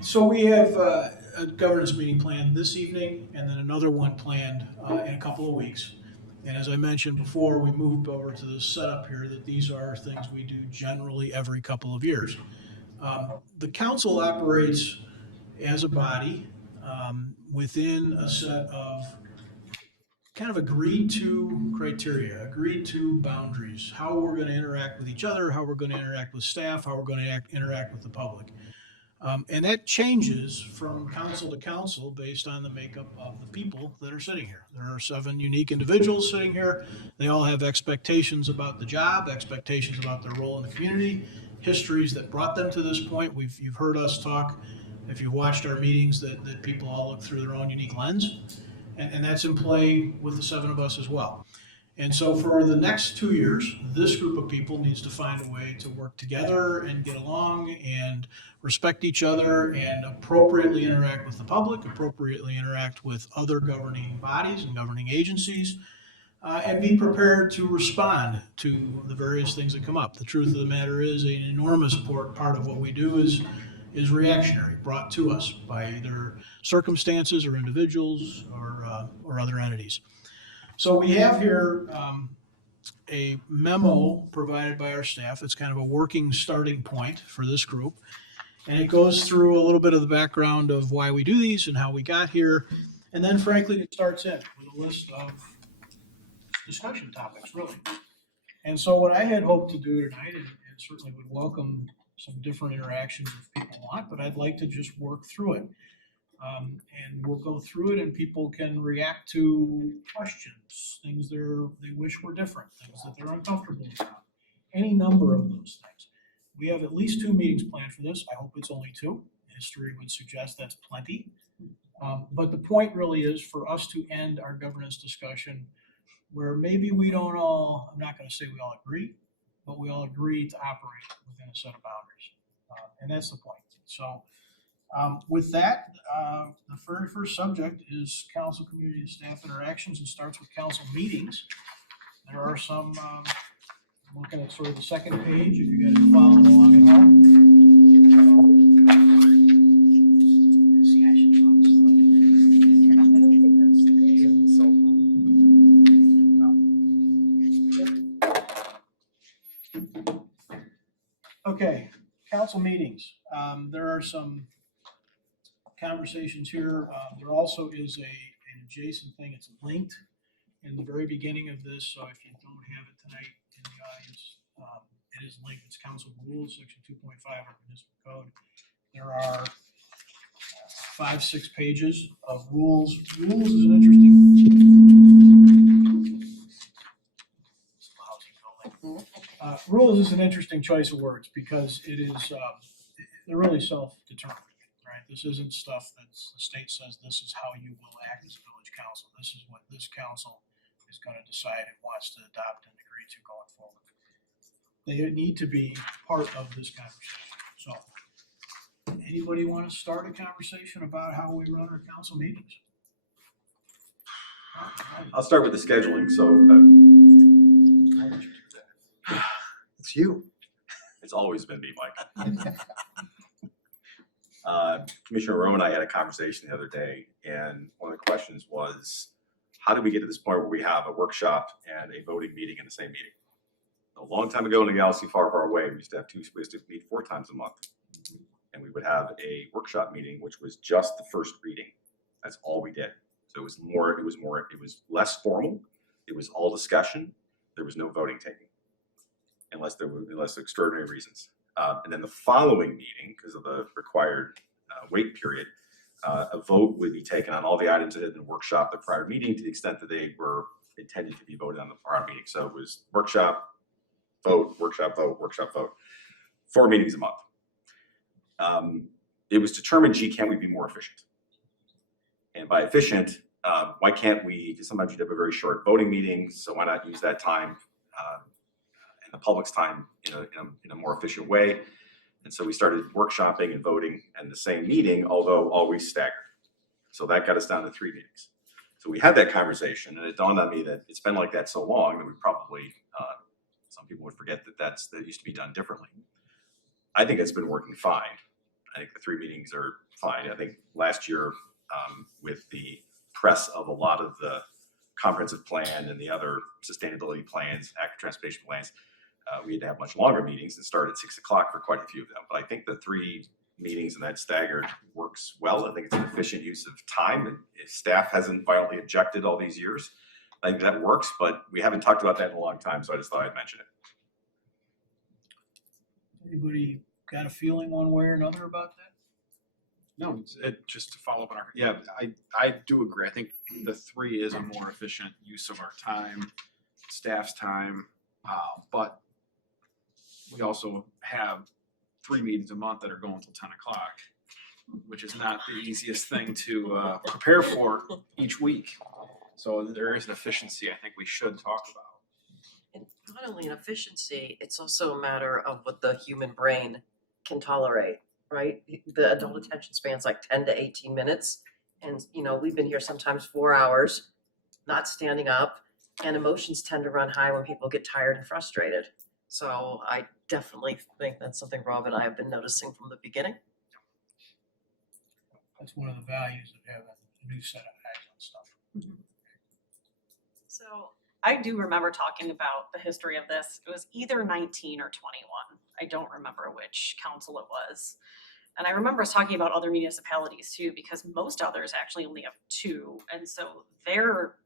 So we have a governance meeting planned this evening and then another one planned in a couple of weeks. And as I mentioned before, we moved over to the setup here that these are things we do generally every couple of years. The council operates as a body within a set of kind of agreed to criteria, agreed to boundaries, how we're going to interact with each other, how we're going to interact with staff, how we're going to interact with the public. And that changes from council to council based on the makeup of the people that are sitting here. There are 7 unique individuals sitting here. They all have expectations about the job, expectations about their role in the community, histories that brought them to this point. You've heard us talk, if you've watched our meetings, that people all look through their own unique lens. And that's in play with the 7 of us as well. And so for the next 2 years, this group of people needs to find a way to work together and get along and respect each other and appropriately interact with the public, appropriately interact with other governing bodies and governing agencies, and be prepared to respond to the various things that come up. The truth of the matter is an enormous part of what we do is reactionary, brought to us by either circumstances or individuals or other entities. So we have here a memo provided by our staff. It's kind of a working starting point for this group. And it goes through a little bit of the background of why we do these and how we got here. And then frankly, it starts in with a list of discussion topics, really. And so what I had hoped to do tonight, and certainly would welcome some different interactions if people want, but I'd like to just work through it. And we'll go through it and people can react to questions, things they wish were different, things that they're uncomfortable about, any number of those things. We have at least 2 meetings planned for this. I hope it's only 2. History would suggest that's plenty. But the point really is for us to end our governance discussion where maybe we don't all, I'm not going to say we all agree, but we all agree to operate within a set of boundaries. And that's the point. So with that, the very first subject is council, community, and staff interactions. It starts with council meetings. There are some, looking at sort of the second page, if you guys are following along at home. See, I should talk slow. I don't think that's the cell phone. No. Okay, council meetings. There are some conversations here. There also is an adjacent thing. It's linked in the very beginning of this. So if you don't have it tonight in the audience, it is linked. It's council rules, section 2.5 of the municipal code. There are 5-6 pages of rules. Rules is an interesting. Rules is an interesting choice of words because it is they're really self-determined. This isn't stuff that the state says this is how you will act as a village council. This is what this council is going to decide it wants to adopt and agree agree to going forward. They need to be part of this conversation. So, anybody want to start a conversation about how we run our council meetings? I'll start with the scheduling. So It's you. it's always been me, Mike. Commissioner Rowe and I had a conversation the other day, and one of the questions was, how did we get to this point where we have a workshop and a voting meeting in the same meeting? A long time ago in a galaxy far, far away, we used to meet 4 times a month. And we would have a workshop meeting, which was just the first reading. That's all we did. So it was less formal. It was all discussion. There was no voting taking, unless extraordinary reasons. And then the following meeting, because of the required wait period, a vote would be taken on all the items that had been workshopped the prior meeting to the extent that they were intended to be voted on the prior meeting. So it was workshop, vote, workshop, vote, workshop, vote. 4 meetings a month. It was determined, can we be more efficient? And by efficient, why can't we, sometimes you have a very short voting meeting, so why not use that time and the public's time in a more efficient way? And so we started workshopping and voting in the same meeting, although always staggered. So that got us down to 3 meetings. So we had that conversation, and it dawned on me that it's been like that so long that we probably, some people would forget that used to be done differently. I think it's been working fine. I think the 3 meetings are fine. I think last year, with the press of a lot of the comprehensive plan and the other sustainability plans, active transportation plans, we had to have much longer meetings and start at 6 o'clock for quite a few of them. But I think the 3 meetings and that staggered works well. I think it's an efficient use of time, and if staff hasn't violently objected all these years, I think that works, but we haven't talked about that in a long time, so I just thought I'd mention it. Anybody got a feeling one way or another about that? No, just to follow up on I do agree. I think the 3 is a more efficient use of our time, staff's time, but we also have 3 meetings a month that are going till 10 o'clock, which is not the easiest thing to prepare for each week. So there is an efficiency I think we should talk about. And not only an efficiency, it's also a matter of what the human brain can tolerate, right? The adult attention span's like 10 to 18 minutes. And, we've been here sometimes 4 hours, not standing up, and emotions tend to run high when people get tired and frustrated. So I definitely think that's something Rob and I have been noticing from the beginning. That's one of the values of having a new set of eyes on stuff. So I do remember talking about the history of this. It was either 19 or 21. I don't remember which council it was. And I remember us talking about other municipalities too, because most others actually only have 2. And so their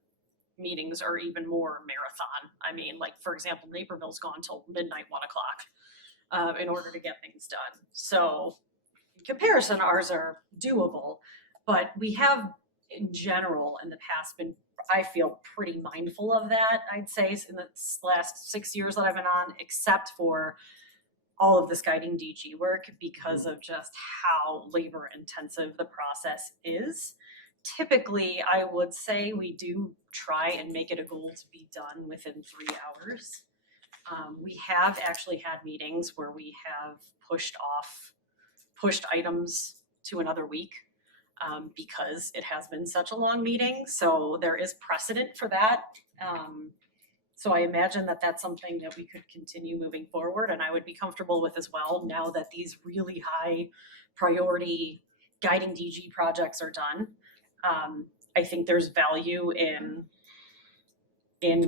meetings are even more marathon. I mean, like, for example, Naperville's gone till midnight, 1 o'clock in order to get things done. So in comparison, ours are doable, but we have in general in the past been, I feel, pretty mindful of that, I'd say, in the last 6 years that I've been on, except for all of this guiding DG work because of just how labor intensive the process is. Typically, I would say we do try and make it a goal to be done within 3 hours. We have actually had meetings where we have pushed items to another week because it has been such a long meeting. So there is precedent for that. So I imagine that that's something that we could continue moving forward, and I would be comfortable with as well now that these really high priority guiding DG projects are done. I think there's value in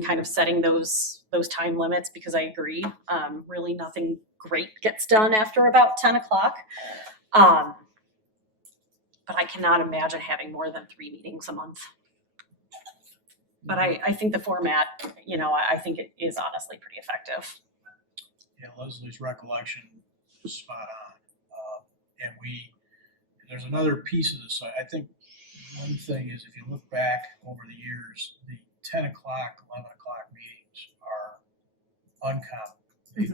kind of setting those time limits because I agree, really nothing great gets done after about 10 o'clock. But I cannot imagine having more than 3 meetings a month. But I think the format, I think it is honestly pretty effective. Yeah, Leslie's recollection was spot on. And there's another piece of this. I think one thing is if you look back over the years, the 10 o'clock, 11 o'clock meetings are uncommon.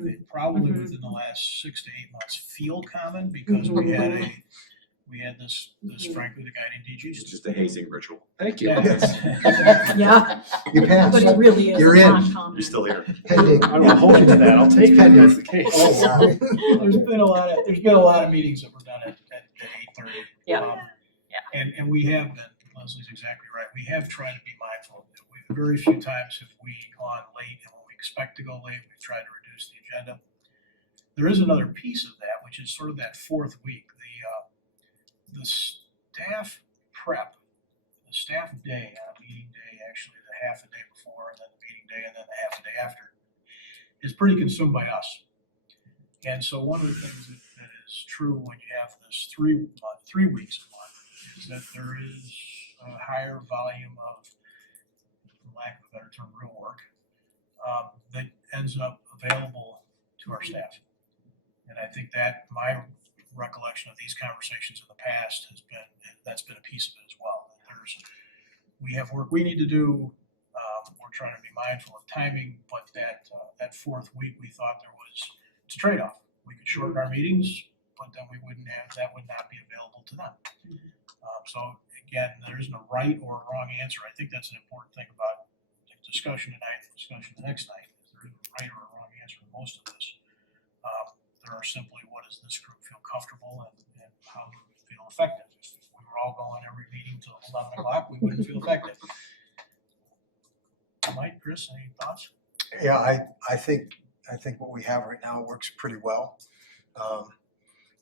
They probably within the last 6 to 8 months feel common because we had a we had this frankly, the guiding DG. It's just a hazing ritual. Thank you. Yeah. Yeah, You passed. but it really is You're a in. non-comment. You're still here. Pending. I will hold you to that. I'll take it if that's the case. Oh, wow. There's been a lot of meetings that were done at 8:30. Yeah. And we have been, Leslie's exactly right. We have tried to be mindful. Very few times have we gone late, and when we expect to go late, we've tried to reduce the agenda. There is another piece of that, which is sort of that fourth week, the staff prep, the staff day on a meeting day, actually the half a day before, and then the meeting day, and then the half a day after, is pretty consumed by us. And so one of the things that is true when you have this 3 weeks a month is that there is a higher volume of, for lack of a better term, real work that ends up available to our staff. And I think that my recollection of these conversations in the past has been, that's been a piece of it as well. We have work we need to do. We're trying to be mindful of timing, but that fourth week we thought it's a trade-off. We could shorten our meetings, but then that would not be available to them. So again, there isn't a right or a wrong answer. I think that's an important thing about the discussion tonight, the discussion the next night. There isn't a right or a wrong answer to most of this. There are simply, what does this group feel comfortable and how do we feel effective? If we were all going every meeting till 11 o'clock, we wouldn't feel effective. Mike, Chris, any thoughts? Yeah, I think what we have right now works pretty well.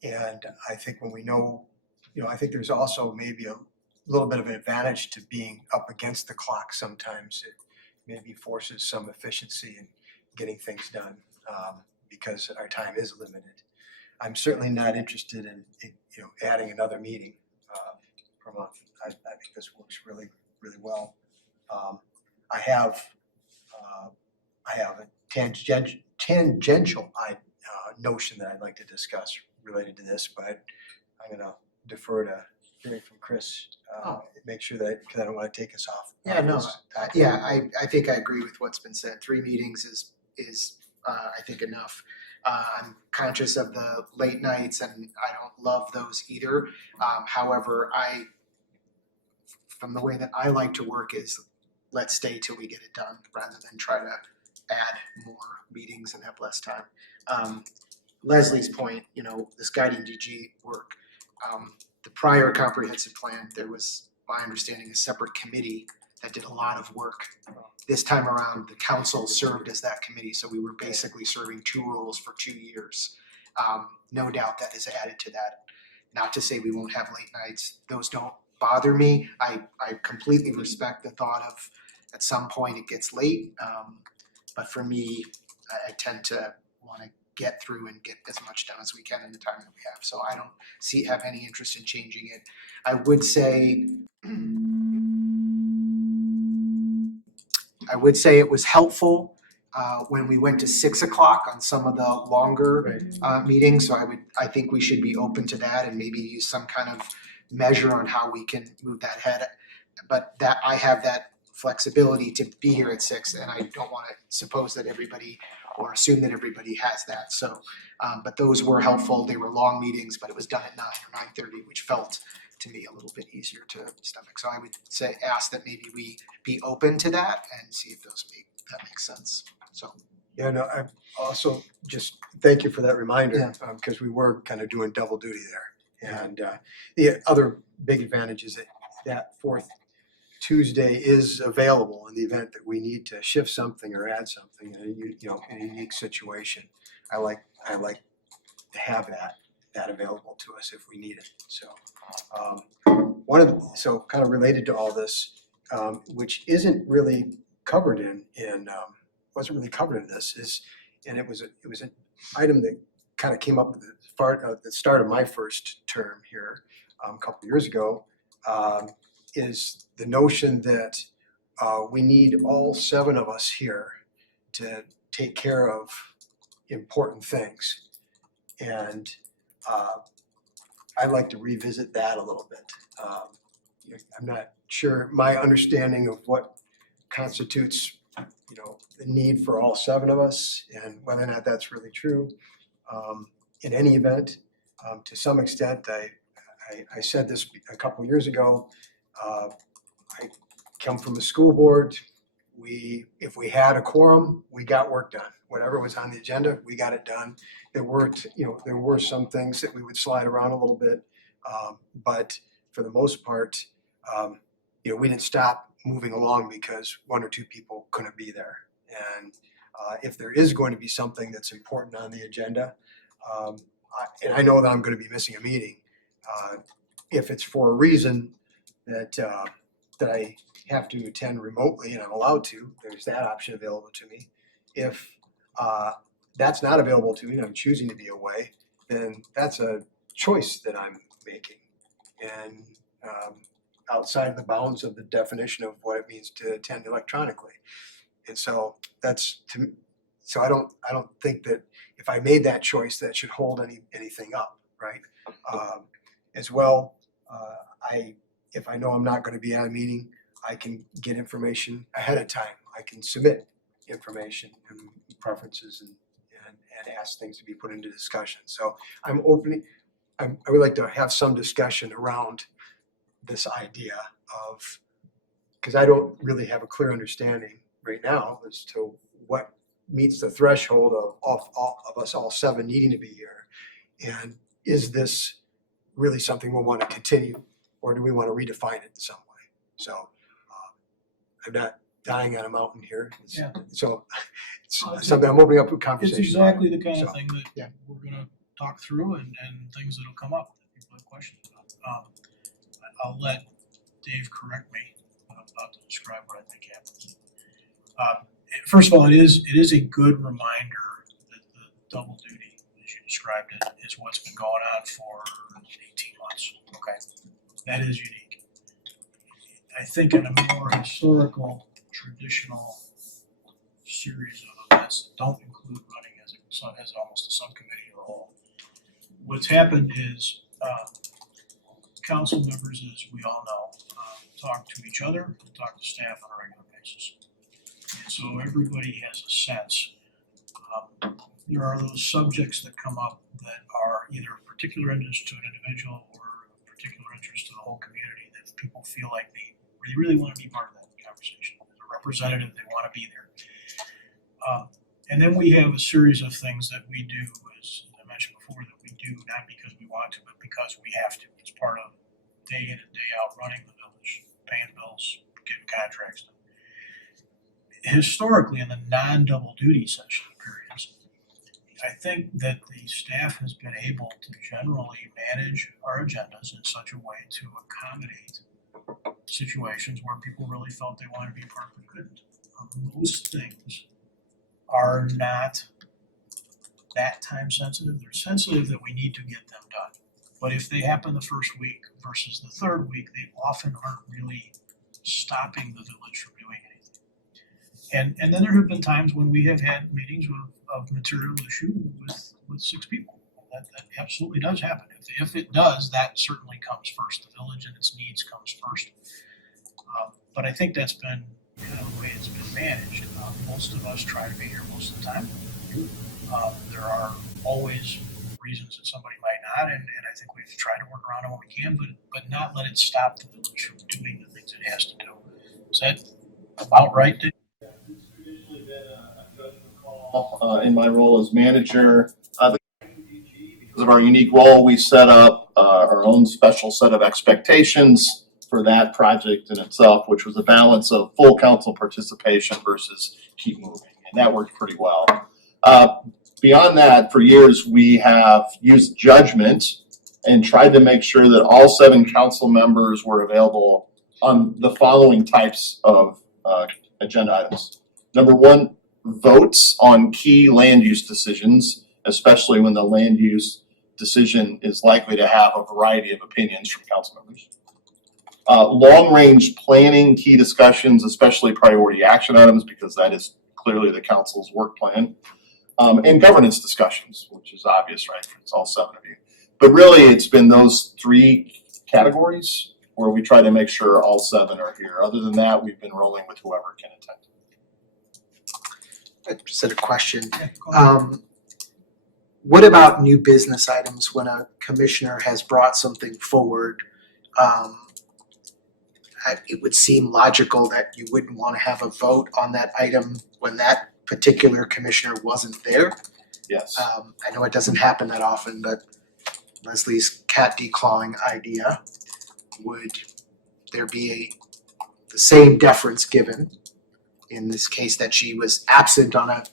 And I think when we know, I think there's also maybe a little bit of an advantage to being up against the clock sometimes. It maybe forces some efficiency in getting things done because our time is limited. I'm certainly not interested in adding another meeting per month. I think this works really, really well. I have a tangential notion that I'd like to discuss related to this, but I'm going to defer to hearing from Chris. Make sure that, because I don't want to take us off. Yeah, no, I think I agree with what's been said. 3 meetings is I think enough. I'm conscious of the late nights, and I don't love those either. However, from the way that I like to work is let's stay till we get it done rather than try to add more meetings and have less time. Leslie's point, this guiding DG work, the prior comprehensive plan, there was, my understanding, a separate committee that did a lot of work. This time around, the council served as that committee, so we were basically serving 2 roles for 2 years. No doubt that is added to that. Not to say we won't have late nights. Those don't bother me. I completely respect the thought of at some point it gets late. But for me, I tend to want to get through and get as much done as we can in the time that we have. So I don't have any interest in changing it. I would say it was helpful when we went to 6 o'clock on some of the longer meetings. So I think we should be open to that and maybe use some kind of measure on how we can move that ahead. But that I have that flexibility to be here at 6, and I don't want to suppose that everybody or assume that everybody has that. So, but those were helpful. They were long meetings, but it was done at 9 or 9:30, which felt to me a little bit easier to stomach. So I would ask that maybe we be open to that and see if that makes sense. So. Yeah, no, I also just thank you for that reminder, because we were kind of doing double duty there. And the other big advantage is that fourth Tuesday is available in the event that we need to shift something or add something in a unique situation. I like to have that available to us if we need it. So so kind of related to all this, which isn't really covered wasn't really covered in this, it was an item that kind of came up at the start of my first term here a couple of years ago, is the notion that we need all 7 of us here to take care of important things. And I'd like to revisit that a little bit. I'm not sure my understanding of what constitutes the need for all 7 of us and whether or not that's really true. In any event, to some extent, I I said this a couple years ago. I come from a school board. If we had a quorum, we got work done. Whatever was on the agenda, we got it done. There were some things that we would slide around a little bit. But for the most part, we didn't stop moving along because one or two people couldn't be there. And if there is going to be something that's important on the agenda, and I know that I'm going to be missing a meeting, if it's for a reason that I have to attend remotely and I'm allowed to, there's that option available to me. If that's not available to me and I'm choosing to be away, then that's a choice that I'm making. And outside the bounds of the definition of what it means to attend electronically. And so that's to me, so I don't think that if I made that choice that should hold anything up, right? As well, if I know I'm not going to be at a meeting, I can get information ahead of time. I can submit information and preferences and ask things to be put into discussion. So I would like to have some discussion around this idea of, because I don't really have a clear understanding right now as to what meets the threshold of us all seven needing to be here. And is this really something we want to continue, or do we want to redefine it in some way? So I'm not dying on a mountain here. Yeah. So it's something I'm opening up a conversation. It's exactly the kind of So, thing that yeah. we're gonna talk through and things that'll come up that people have questions about. I'll let Dave correct me when I'm about to describe what I think happens. First of all, it is a good reminder that the double duty, as you described it, is what's been going on for 18 months. Okay, that is unique. I think in a more historical, traditional series of events that don't include running as almost a subcommittee or a whole, what's happened is council members, as we all know, talk to each other and talk to staff on a regular basis. And so everybody has a sense. There are those subjects that come up that are either of particular interest to an individual or of particular interest to the whole community that people feel like they really want to be part of that conversation. As a representative, they want to be there. And then we have a series of things that we do, as I mentioned before, that we do not because we want to, but because we have to. It's part of day in and day out running the village, paying bills, getting contracts done. Historically, in the non-double duty session periods, I think that the staff has been able to generally manage our agendas in such a way to accommodate situations where people really felt they wanted to be part but couldn't. Most things are not that time sensitive. They're sensitive that we need to get them done. But if they happen the first week versus the third week, they often aren't really stopping the village from doing anything. And then there have been times when we have had meetings of material issue with 6 people. That absolutely does happen. If it does, that certainly comes first. The village and its needs comes first. But I think that's been kind of the way it's been managed. Most of us try to be here most of the time. There are always reasons that somebody might not, and I think we've tried to work around it when we can, but not let it stop the village from doing the things it has to do. Is that about right, Dave? It's traditionally been a judgment call. In my role as manager, because of our unique role, we set up our own special set of expectations for that project in itself, which was a balance of full council participation versus keep moving, and that worked pretty well. Beyond that, for years, we have used judgment and tried to make sure that all 7 council members were available on the following types of agenda items. Number 1, votes on key land use decisions, especially when the land use decision is likely to have a variety of opinions from council members. Long-range planning, key discussions, especially priority action items, because that is clearly the council's work plan. And governance discussions, which is obvious, right? It's all 7 of you. But really, it's been those 3 categories where we try to make sure all 7 are here. Other than that, we've been rolling with whoever can attend. I just had a question. Yeah, go ahead. what about new business items when a commissioner has brought something forward? It would seem logical that you wouldn't want to have a vote on that item when that particular commissioner wasn't there. Yes. I know it doesn't happen that often, but Leslie's cat declawing idea, would there be the same deference given in this case that she was absent on a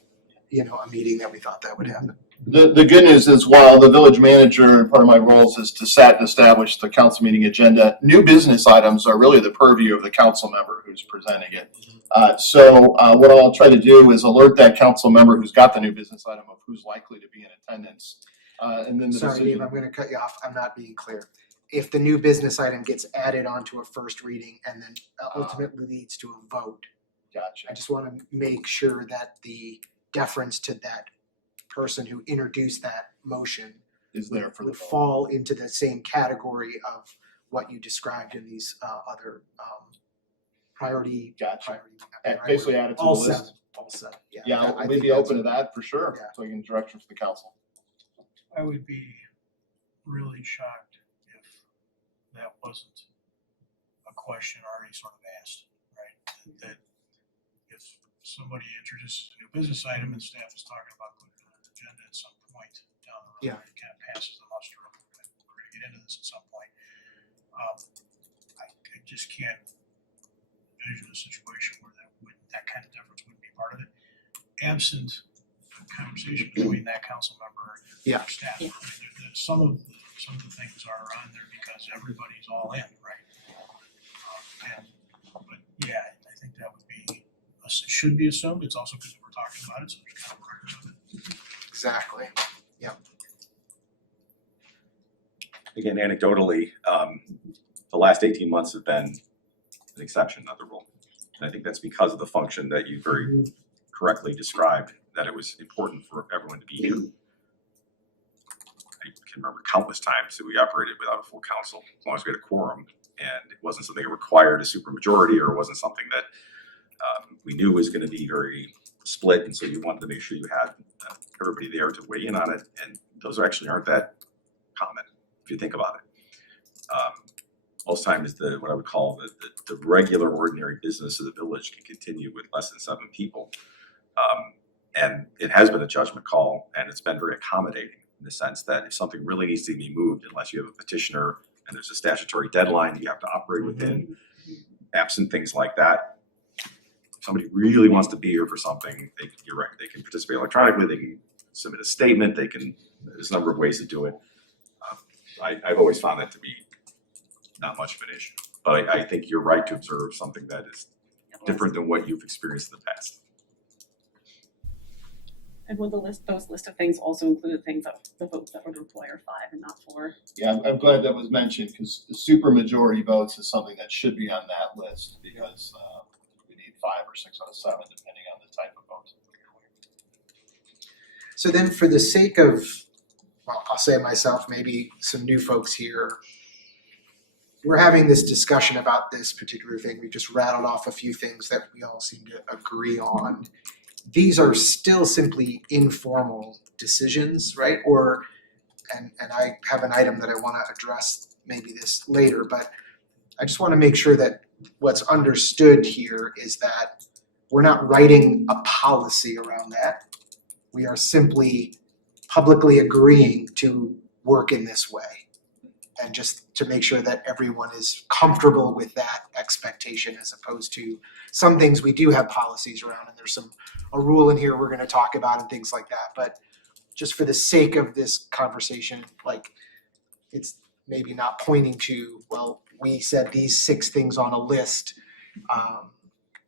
meeting that we thought that would happen? The good news is, while the village manager, part of my roles is to set and establish the council meeting agenda, new business items are really the purview of the council member who's presenting it. So what I'll try to do is alert that council member who's got the new business item of who's likely to be in attendance. And then the Sorry, Dave, decision. I'm going to cut you off. I'm not being clear. If the new business item gets added onto a first reading and then ultimately leads to a vote, Gotcha. I just want to make sure that the deference to that person who introduced that motion Is there for the would vote. fall into the same category of what you described in these other priority. Gotcha. priority Basically add it to the all list. set. All set. Yeah, I we'd think be that's- open to that for sure, Yeah. so you can direction for the council. I would be really shocked if that wasn't a question already sort of asked, right? That if somebody introduces a new business item and staff is talking about putting it on the agenda at some point down the road, Yeah. it kind of passes the muster of we're going to get into this at some point. I just can't envision a situation where that kind of difference wouldn't be part of it, absent a conversation between that council member and Yeah. their staff. I mean, some of the things are on there because everybody's all in, right? But yeah, I think that would be, should be assumed. It's also because we're talking about it, so there's kind of record of it. Exactly. Again, anecdotally, the last 18 months have been an exception, not the rule. And I think that's because of the function that you very correctly described, that it was important for everyone to be here. I can remember countless times that we operated without a full council, as long as we had a quorum, and it wasn't something that required a supermajority, or it wasn't something that we knew was going to be very split, and so you wanted to make sure you had everybody there to weigh in on it, and those actually aren't that common if you think about it. Most times what I would call the regular ordinary business of the village can continue with less than 7 people. And it has been a judgment call, and it's been very accommodating in the sense that if something really needs to be moved, unless you have a petitioner and there's a statutory deadline you have to operate within, absent things like that, if somebody really wants to be here for something, you're right, they can participate electronically, they can submit a statement, there's a number of ways to do it. I've always found that to be not much of an issue, but I think you're right to observe something that is different than what you've experienced in the past. And would those list of things also include things that the votes that would require 5 and not 4? Yeah, I'm glad that was mentioned, because the supermajority votes is something that should be on that list, because we need 5 or 6 out of 7, depending on the type of vote. So then for the sake of, well, I'll say myself, maybe some new folks here, we're having this discussion about this particular thing. We just rattled off a few things that we all seem to agree on. These are still simply informal decisions, right? And I have an item that I want to address maybe this later, but I just want to make sure that what's understood here is that we're not writing a policy around that. We are simply publicly agreeing to work in this way. And just to make sure that everyone is comfortable with that expectation, as opposed to some things we do have policies around, and there's a rule in here we're going to talk about and things like that. But just for the sake of this conversation, like, it's maybe not pointing to, well, we said these 6 things on a list,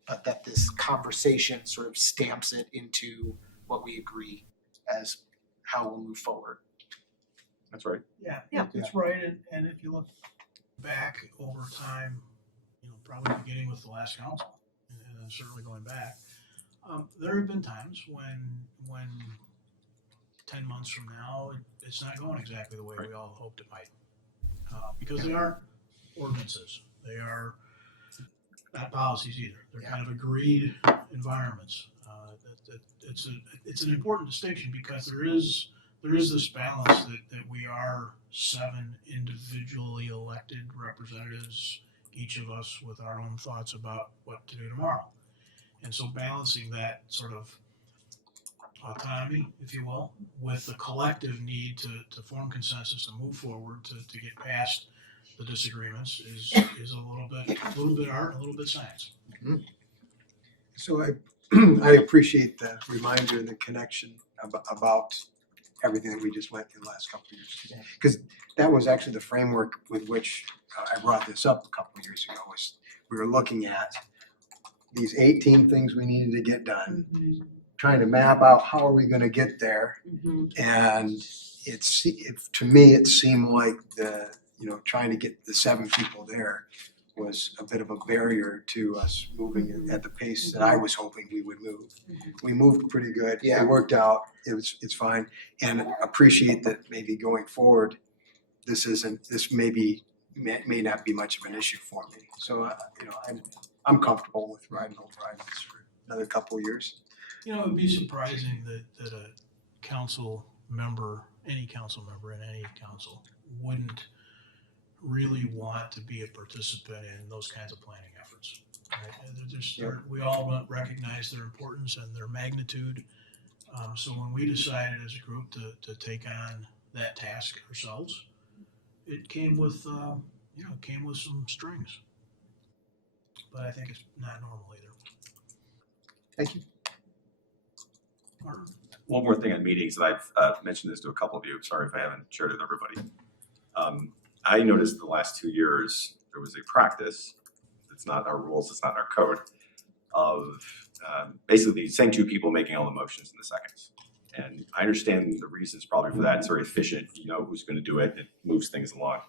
but that this conversation sort of stamps it into what we agree as how we'll move forward. That's right. Yeah, that's right. And if you look back over time, probably beginning with the last council, and then certainly going back, there have been times when 10 months from now, it's not going exactly the way we all hoped it might. Because they are ordinances. They are not policies either. They're kind of agreed environments. It's an important distinction, because there is this balance that we are 7 individually elected representatives, each of us with our own thoughts about what to do tomorrow. And so balancing that sort of autonomy, if you will, with the collective need to form consensus, to move forward, to get past the disagreements is a little bit art, a little bit science. So I appreciate the reminder and the connection about everything that we just went through the last couple of years. Because that was actually the framework with which I brought this up a couple of years ago, was we were looking at these 18 things we needed to get done, trying to map out how are we gonna get there. And to me, it seemed like trying to get the 7 people there was a bit of a barrier to us moving at the pace that I was hoping we would move. We moved pretty good. Yeah. It worked out. It's fine. And appreciate that maybe going forward, this may not be much of an issue for me. So, I'm comfortable with riding this for another couple of years. It would be surprising that a council member, any council member in any council, wouldn't really want to be a participant in those kinds of planning efforts. Right? We all recognize their importance and their magnitude. So when we decided as a group to take on that task ourselves, it came with some strings. But I think it's not normal either. Thank you. Martin? One more thing on meetings, and I've mentioned this to a couple of you. Sorry if I haven't shared it with everybody. I noticed the last 2 years there was a practice. It's not our rules. It's not our code. Of basically the same 2 people making all the motions in the seconds. And I understand the reasons probably for that. It's very efficient. You know who's going to do it. It moves things along.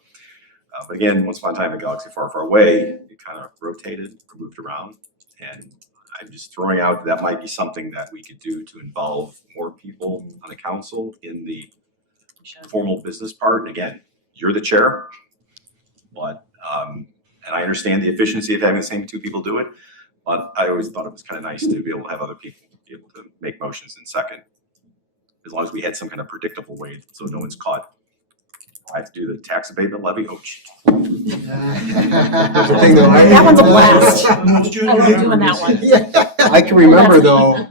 But again, once upon a time in a galaxy far, far away, it kind of rotated or moved around. And I'm just throwing out that might be something that we could do to involve more people on the council in the formal business part. And again, you're the chair, but and I understand the efficiency of having the same 2 people do it. But I always thought it was kind of nice to be able to have other people be able to make motions in second, as long as we had some kind of predictable way, so no one's caught. I have to do the tax abatement levy. Oh, shit. That one's a blast. I love doing that one. I can remember though,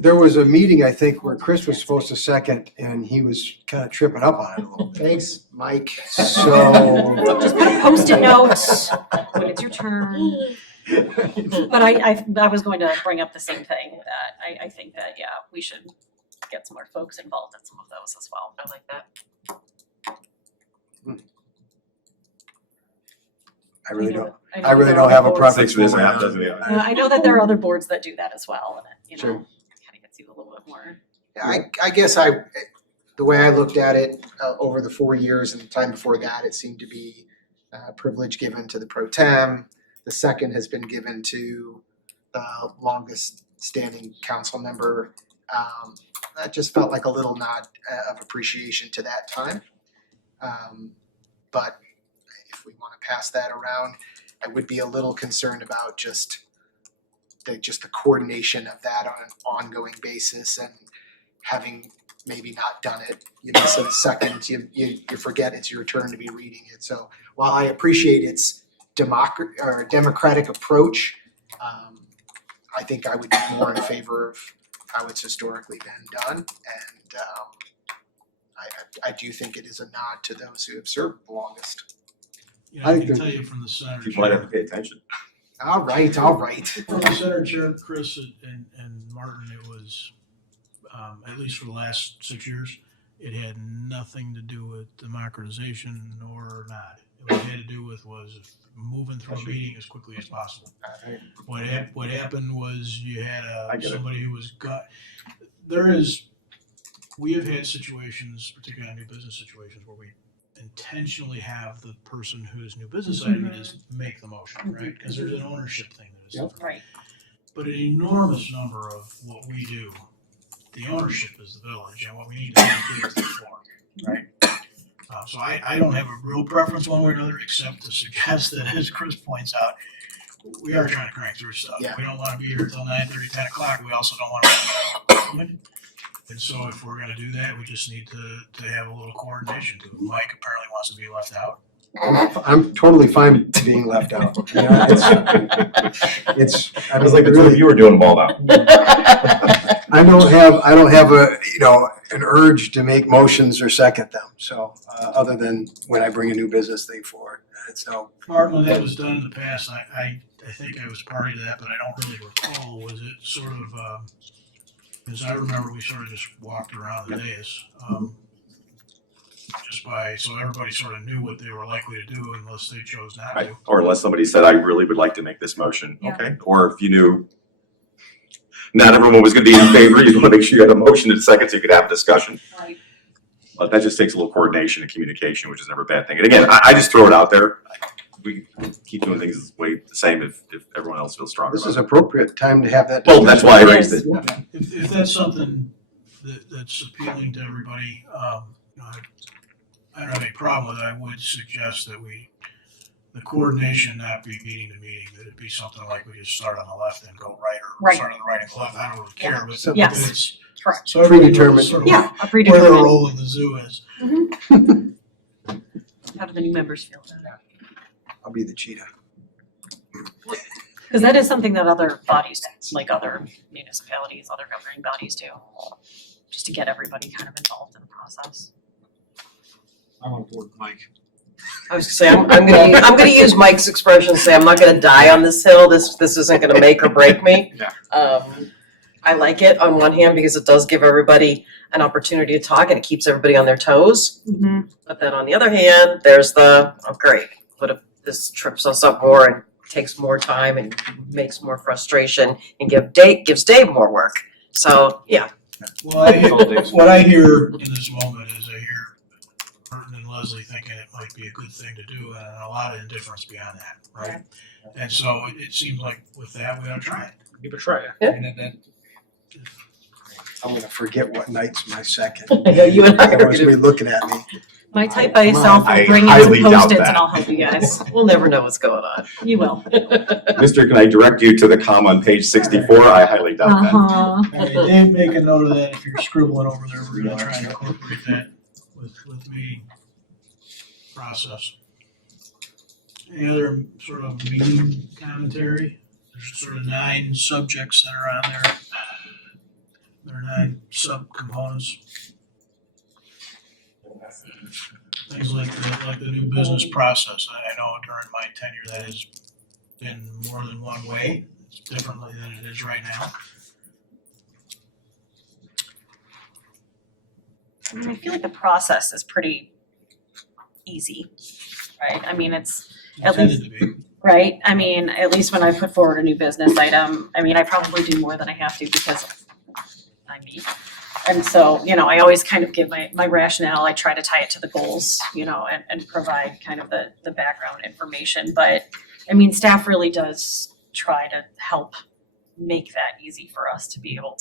there was a meeting, I think, where Chris was supposed to second and he was kind of tripping up on it a little bit. Thanks, Mike. So, Just put a post-it note when it's your turn. But I was going to bring up the same thing, that I think that, we should get some more folks involved in some of those as well. I like that. I really don't have a preference. I know that there are other boards that do that as well, and it, Sure. kind of gets you a little bit more. I guess the way I looked at it over the 4 years and the time before that, it seemed to be privilege given to the pro tem. The second has been given to the longest standing council member. That just felt like a little nod of appreciation to that time. But if we want to pass that around, I would be a little concerned about just the coordination of that on an ongoing basis, and having maybe not done it, you miss a second, you forget it's your turn to be reading it. So while I appreciate its democratic approach, I think I would be more in favor of how it's historically been done, and I do think it is a nod to those who have served the longest. I can tell you from the center People might have to chair, pay attention. All right. from the center chair, Chris and Martin, it was, at least for the last 6 years, it had nothing to do with democratization nor not. What it had to do with was moving through a meeting as quickly as possible. What happened was you had somebody who was we have had situations, particularly on new business situations, where we intentionally have the person whose new business item it is make the motion, right? Because there's an ownership thing that is different. Right. But an enormous number of what we do, the ownership is the village, and what we need to do is the floor, right? So I don't have a real preference one way or another, except to suggest that, as Chris points out, we are trying to crank through stuff. Yeah. We don't want to be here till 9:30, 10 o'clock. We also don't want to And so if we're gonna do that, we just need to have a little coordination too. Mike apparently wants to be left out. I'm totally fine being left out. You know, it's, I I mean, was like, the two really, of you were doing them all now. I don't have a, you know, an urge to make motions or second them. So, other than when I bring a new business thing forward, so. Martin, when that was done in the past, I think I was party to that, but I don't really recall. Was it sort of, as I remember, we sort of just walked around the dais, so everybody sort of knew what they were likely to do unless they chose not Right. to. Or unless somebody said, I really would like to make this motion, Yeah. okay? Or if you knew not everyone was gonna be in favor, you want to make sure you had a motion in a second so you could have a discussion. Right. But that just takes a little coordination and communication, which is never a bad thing. And again, I just throw it out there. We keep doing things the same if everyone else feels stronger This about is it. appropriate time to have that. Well, that's why I raised it. If that's something that's appealing to everybody, you know, I don't have any problem with it. I would suggest that the coordination not be meeting to meeting, that it be something like we just start on the left and go right, or Right. start on the right and go left. I don't really care, but So- Yes. it's, Correct. so everybody knows Predetermined. sort of Yeah, a where the predetermined. role of the zoo is. How do the new members feel about that? I'll be the cheetah. Because that is something that other bodies, like other municipalities, other governing bodies do, just to get everybody kind of involved in the process. I'm on board, Mike. I was gonna say, I'm gonna use Mike's expression, say I'm not gonna die on this hill, this isn't gonna make or break me. Yeah. I like it on one hand because it does give everybody an opportunity to talk and it keeps everybody on their toes. But then on the other hand, there's oh great, what if this trips us up more and takes more time and makes more frustration and gives Dave more work. So, yeah. Well, what I hear in this moment is I hear Burton and Leslie thinking it might be a good thing to do, and a lot of indifference beyond that, right? And so it seems like with that, we ought to try it. Give it a try. Yeah. And then I'm gonna forget what night's my second. Yeah, you and I are Everyone's gonna- gonna be looking at me. My type by yourself, I I'll bring in highly some doubt Post-its that. and I'll help you guys. We'll never know what's going on. You will. Mister, can I direct you to the comma on page 64? I highly doubt that. Uh-huh. Okay, Dave, make a note of that if you're scribbling over there. We're gonna try and incorporate that with meeting process. Any other sort of meeting commentary? There's sort of 9 subjects that are on there. There are 9 subcomponents. Things like the new business process. I know during my tenure that has been more than one way. It's differently than it is right now. I mean, I feel like the process is pretty easy, right? I mean, it's at Intended least, to be. right? I mean, at least when I put forward a new business item, I mean, I probably do more than I have to because I'm me. And so, you know, I always kind of give my rationale. I try to tie it to the goals, you know, and provide kind of the background information. But I mean, staff really does try to help make that easy for us to be able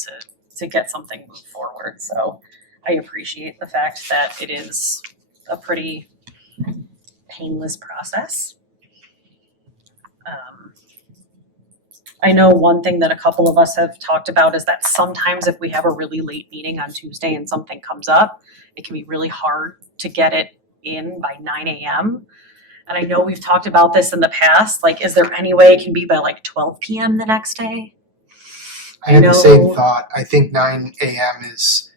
to get something moved forward. So I appreciate the fact that it is a pretty painless process. I know one thing that a couple of us have talked about is that sometimes if we have a really late meeting on Tuesday and something comes up, it can be really hard to get it in by 9 a.m. And I know we've talked about this in the past, like, is there any way it can be by like 12 p.m. the next day? I had No. the same thought. I think 9 a.m. is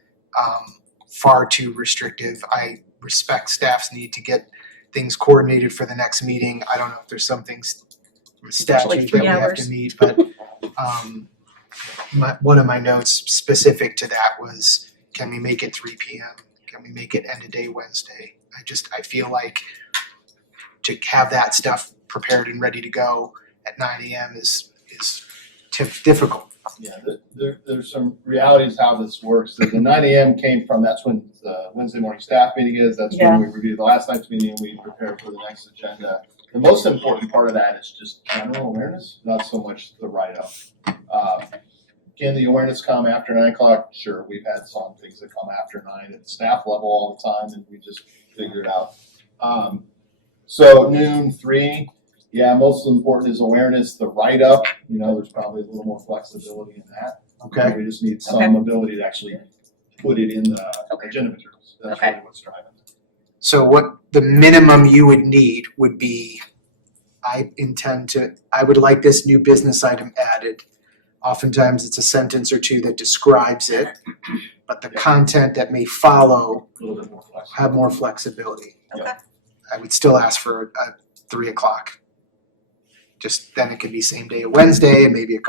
far too restrictive. I respect staff's need to get things coordinated for the next meeting. I don't know if there's some things from a statute that 3 we have hours. to meet, but one of my notes specific to that was, can we make it 3 p.m.? Can we make it end of day Wednesday? I feel like to have that stuff prepared and ready to go at 9 a.m. is difficult. Yeah, there's some realities how this works. The 9 a.m. came from, that's when the Wednesday morning staff meeting is. That's Yeah. when we review the last night's meeting and we prepare for the next agenda. The most important part of that is just general awareness, not so much the write-up. Can the awareness come after 9 o'clock? Sure, we've had some things that come after 9 at the staff level all the time and we just figure it out. So noon, 3, yeah, most important is awareness. The write-up, you know, there's probably a little more flexibility in that. Okay. We just need some Okay. ability to actually put it in the Okay. agenda materials. That's Okay. really what's driving it. So what the minimum you would need would be, I would like this new business item added. Oftentimes it's a sentence or two that describes it, but the content that may follow A little bit more flexible. have more flexibility. Okay. I would still ask for a 3:00. Just then it could be same day Wednesday and maybe an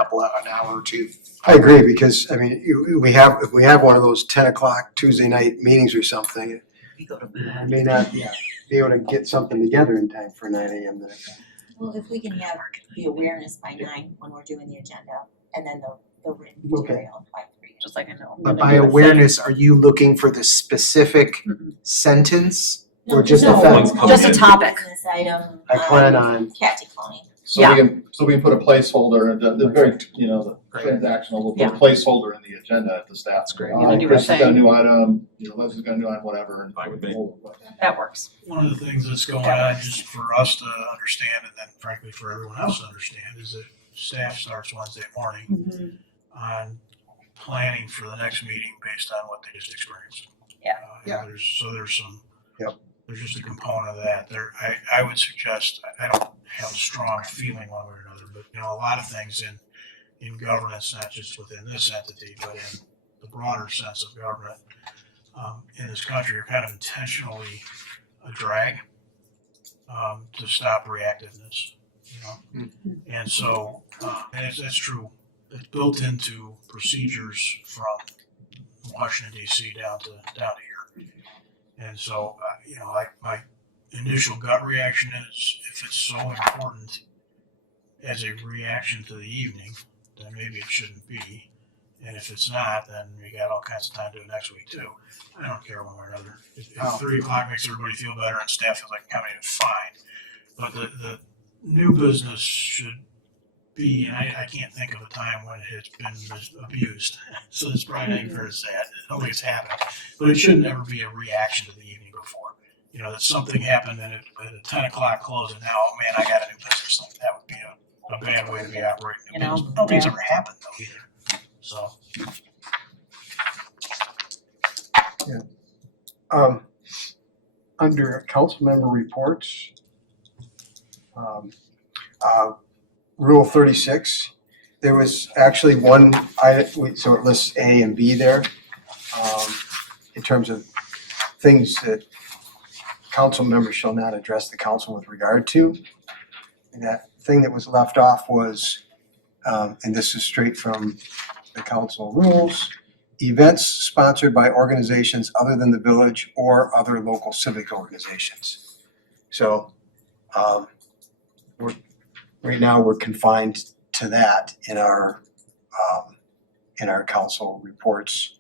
hour or two. I agree, because, I mean, if we have one of those 10 o'clock Tuesday night meetings or something, We go to we bed. may not be able to get something together in time for 9 a.m. the next day. Well, if we can have the awareness by 9 when we're doing the agenda, and then the written Okay. material by 3. Just like I know. But by awareness, are you looking for the specific sentence or just the fact? Just a topic. Business item. I plan on, Catty County. So Yeah. we can put a placeholder, the very, the Great. transactional, we'll put Yeah. a placeholder in the agenda at the staff. That's great. You're gonna do a Chris has got a thing. new item, Leslie's got a new item, whatever. and Fine with me. That works. One of the things that's going on, just for us to understand, and then frankly for everyone else to understand, is that staff starts Wednesday morning on planning for the next meeting based on what they just experienced. Yeah. Yeah. There's some, Yep. there's just a component of that. I would suggest, I don't have a strong feeling one way or another, but a lot of things in governance, not just within this entity, but in the broader sense of government, in this country are kind of intentionally a drag to stop reactiveness, And so, and that's true. It's built into procedures from Washington D.C. down to here. And so, like my initial gut reaction is, if it's so important as a reaction to the evening, then maybe it shouldn't be. And if it's not, then we got all kinds of time to do it next week too. I don't care one way or another. If 3:00 makes everybody feel better and staff feels like coming in, fine. But the new business should be, and I can't think of a time when it's been abused. So it's probably not even fair to say. I don't think it's happened. But it should never be a reaction to the evening before. That something happened and at a 10 o'clock close and now, oh man, I got a new business. Like, that would be a bad way to be operating a business. I don't think it's ever happened though either. So. under council member reports, Rule 36, there was actually one item, so it lists A and B there, in terms of things that council members shall not address the council with regard to. And that thing that was left off was, and this is straight from the council rules, events sponsored by organizations other than the village or other local civic organizations. So, right now, we're confined to that in our council reports.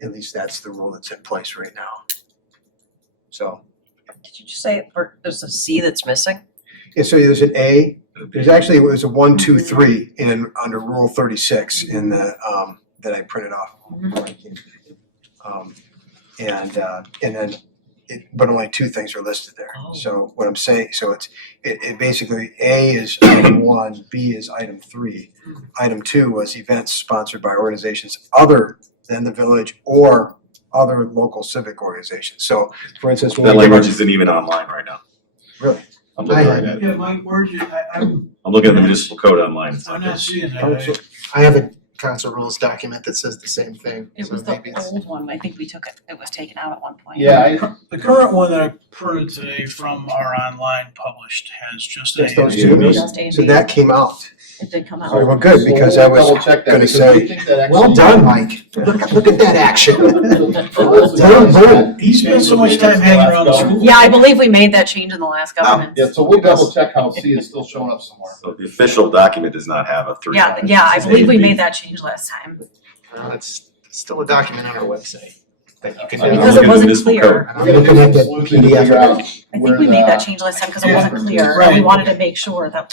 At least that's the rule that's in place right now. So, Did you just say there's a C that's missing? yeah, so there's an A, there's actually, it was a 1, 2, 3 under Rule 36 in the, that I printed off. And then, but only 2 things are listed there. Oh. So what I'm saying, so it basically, A is item 1, B is item 3. Item 2 was events sponsored by organizations other than the village or other local civic organizations. So, for instance, when That we give language our- isn't even online right now. Really? I'm looking I right had- at Yeah, it. Mike, where's you, I'm I'm looking at the municipal code online. It's I'm not not there. seeing that. Council- I have a council rules document that says the same thing. It so was the maybe it's- old one. I think we took it. It was taken out at one point. Yeah, The current one that I printed today from our online published has just Just A. those Yeah. two? Just A and So B. that came out. It did come out. Oh, well, good, because I was double check that gonna because I say, think that Well actually- done, Mike. Look at that action. boom, boom. He spent so much time hanging around the school. Yeah, I believe we made that change in the last government. Yeah, so we'll double check how C is still showing up somewhere. So the official document does not have a 3. Yeah, I believe we made that change last time. It's still a document on our website that you can. I'm Because looking it at the wasn't municipal clear. code. I'm looking at the Solution to PDF. figure out I think where we made the- that change last time because it wasn't clear. And we Right. wanted to make sure that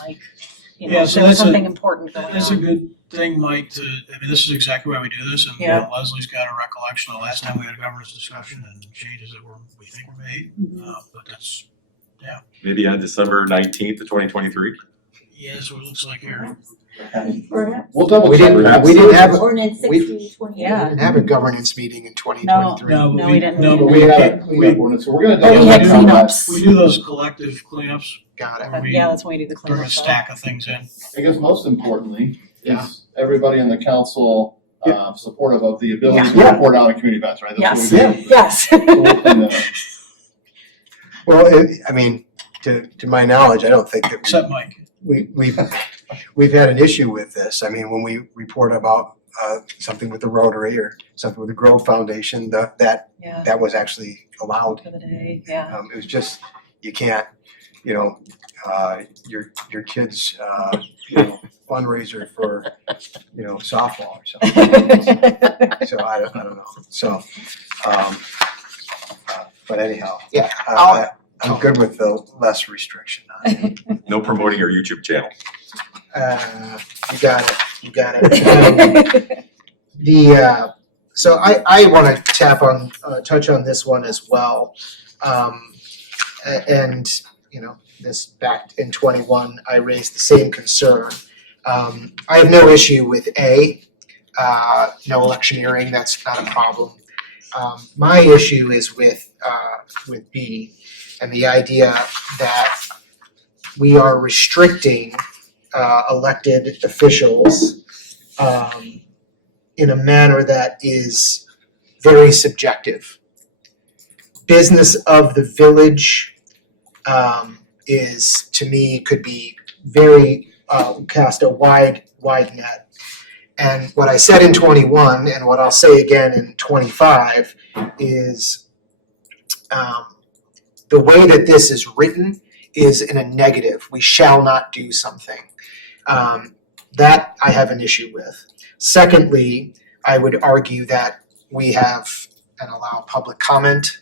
Yeah, there so was that's something important going That's a on. good thing, Mike, this is exactly why we do this, and Yeah. Leslie's got a recollection of last time we had a governance discussion and changes that we think were made, but that's, Maybe on December 19th of 2023. yeah, that's what it looks like here. We'll double We check. didn't, perhaps. we didn't have, Ordinance we- 6028. we didn't have a governance meeting in 2023. No, No, we didn't. No, But but we had a cleanup ordinance, so we're gonna Oh, we double had check on that. cleanups. we do those collective cleanups Got it. where we Yeah, that's when we do the bring a cleanup. stack of things in. I guess most importantly, Yeah. is everybody in the council supportive of the ability to Yeah. report out on community events, right? That's Yes. what we do. Yes. So we'll clean that up. Well, I mean, to my knowledge, I don't think that Except Mike. we've had an issue with this. I mean, when we report about something with the Rotary or something with the Grove Foundation, Yeah, that was actually allowed. for the day, yeah. It was just, you can't, your kids, fundraiser for, softball or something. So I don't know. So, but anyhow, Yeah, I'm good with the less restriction on it. No promoting your YouTube channel. You got it. So I want to touch on this one as well. And, this back in 21, I raised the same concern. I have no issue with A, no electioneering, that's not a problem. My issue is with B, and the idea that we are restricting elected officials in a manner that is very subjective. Business of the village is, to me, could be very, cast a wide net. And what I said in 21 and what I'll say again in 25 is the way that this is written is in a negative. We shall not do something. That I have an issue with. Secondly, I would argue that we have and allow public comment